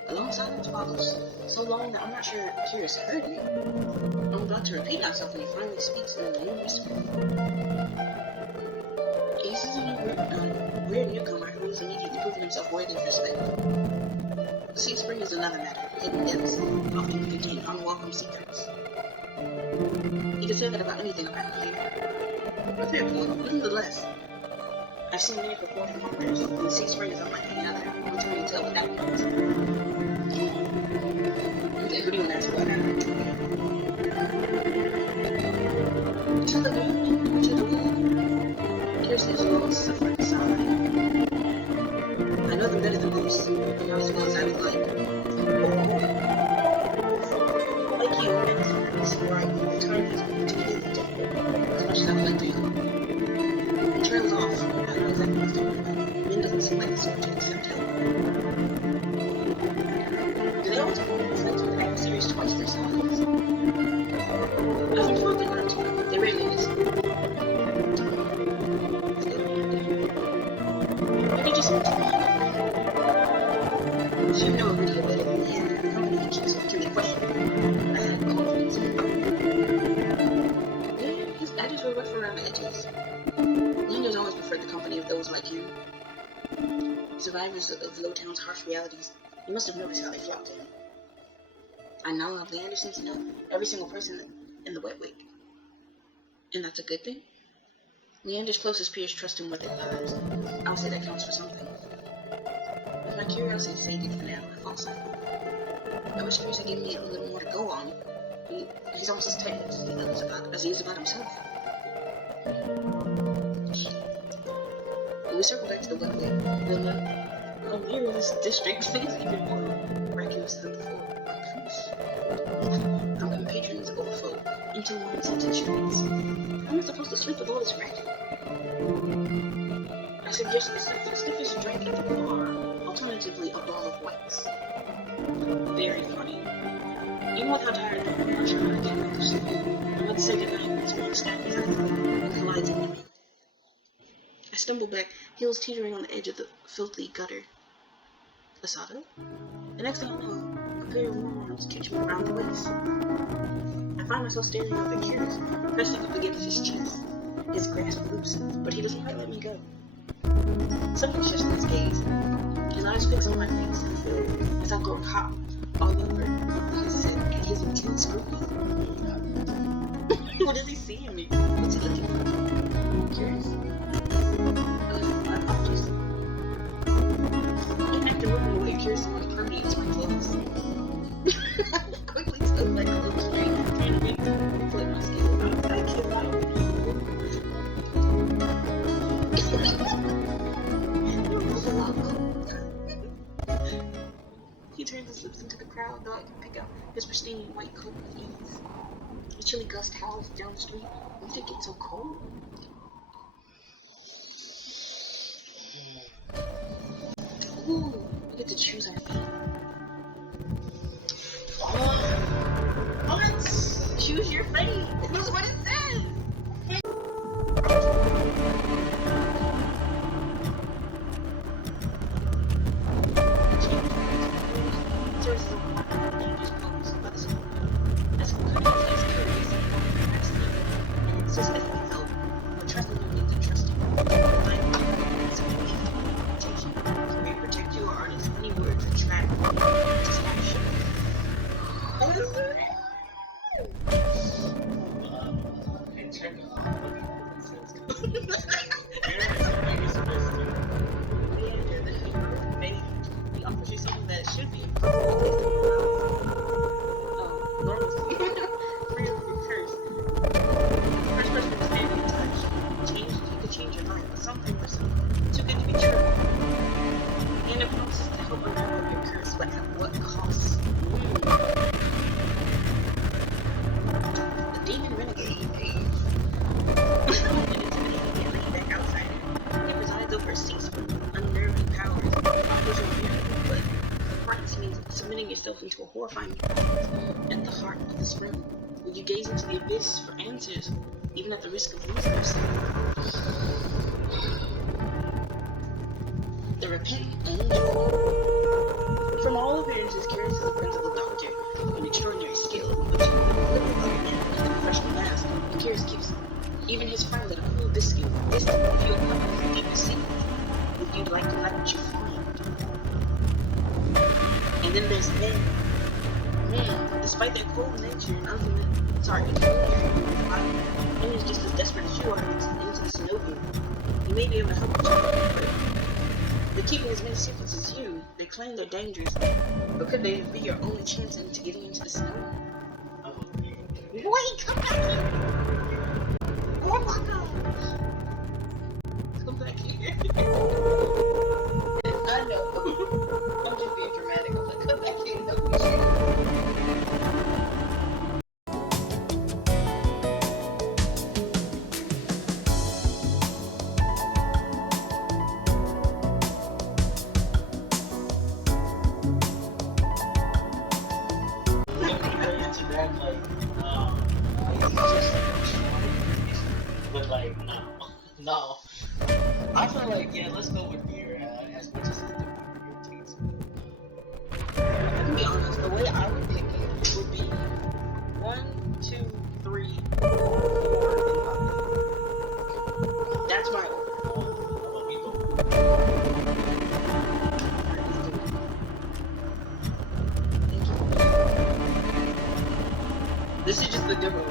A long silence follows, so long that I'm not sure Curious heard me. I'm about to repeat myself when he finally speaks in a new whisper. This is a weird newcomer who is immediately proving himself worthy of respect. The sea spring is another matter, hidden depths, often contain unwelcome secrets. You can say that about anything around here. A fair point, nonetheless. I've seen many purported wonders, and the sea spring is unlike any other. I'm trying to tell what that means. Okay, who do you want to ask about that? To the moon, to the moon. Here's his long suffering sigh. I know them better than most, but not as well as I would like. Like you, it's right. The time has been particularly difficult, as much as I'd like to help. He trails off. I don't know exactly what's going on. Lynn doesn't seem like the sort to accept help. Do they always call themselves when they have serious choice for silence? I've informed them not. They rarely listen. Maybe just want to you know already better than Leander. The company he keeps to the question. I had confidence in him. Yeah, his edges were rough around the edges. Leander's always preferred the company of those like him. Survivors of Lowtown's harsh realities. You must have noticed how they flocked to him. I know of Leander seems to know every single person in the wet wig. And that's a good thing? Leander's closest peers trust him with their lives. I'll say that counts for something. But my curiosity faded for now, I fall silent. I wish Curious had given me a little more to go on. He's almost as tight as he is about himself. When we circle back to the wet wig, then I'm here in this district. Things even more miraculous than before. I'm compatriots overflow into one's intentions. How am I supposed to sleep with all this racket? I suggest the stiffest drink at the bar, alternatively a ball of wax. Very funny. Even with how tired I am, I'm sure I can't go to sleep. I'm about to say goodnight when this one stack is out and collides in me. I stumble back, heels teetering on the edge of the filthy gutter. Asado? The next thing I know, a pair of warm arms catch me around the waist. I find myself staring up at Curious, pressing up against his chest. His grasp loose, but he doesn't quite let me go. Something shifts in his gaze. His eyes fix on my face as I go hot all over his head and his intense scrutiny. What does he see in me? What's he looking for? Curious? My apologies. I'm acting moving away, Curious and my permeates my clothes. I quickly tuck my clothes straight, trying to make them reflect my skin. I can't lie. It was a lot of turns his lips into the crowd, though I can pick out his pristine white coat with ease. The chilly gust howls down the street. You think it's so cold? Ooh, we get to choose our fate. What? Choose your fate. That's what it says. Into a horrifying at the heart of this room. Will you gaze into the abyss for answers, even at the risk of losing yourself? The repentant angel. From all appearances, Curious is a principal doctor with extraordinary skill, which is a professional mask. And Curious keeps even his friend that approve this skill distant if you uncover his deepest secret. Would you like to let what you find? And then there's men. Despite their cold nature and men is just as desperate as you are into the Synovium. You may be able to help each other, but they're keeping as many secrets as you. They claim they're dangerous, but could they be your only chance into getting into the snow? Wait, come back here! Oh my gosh! Come back here. I know. I'm just being dramatic. I'm like, come back here. No, we should. But like, no. I feel like, yeah, let's go with beer as much as the beer tastes. To be honest, the way I would pick it would be 1, 2, 3, 4, and 5. That's my order. This is just the demo.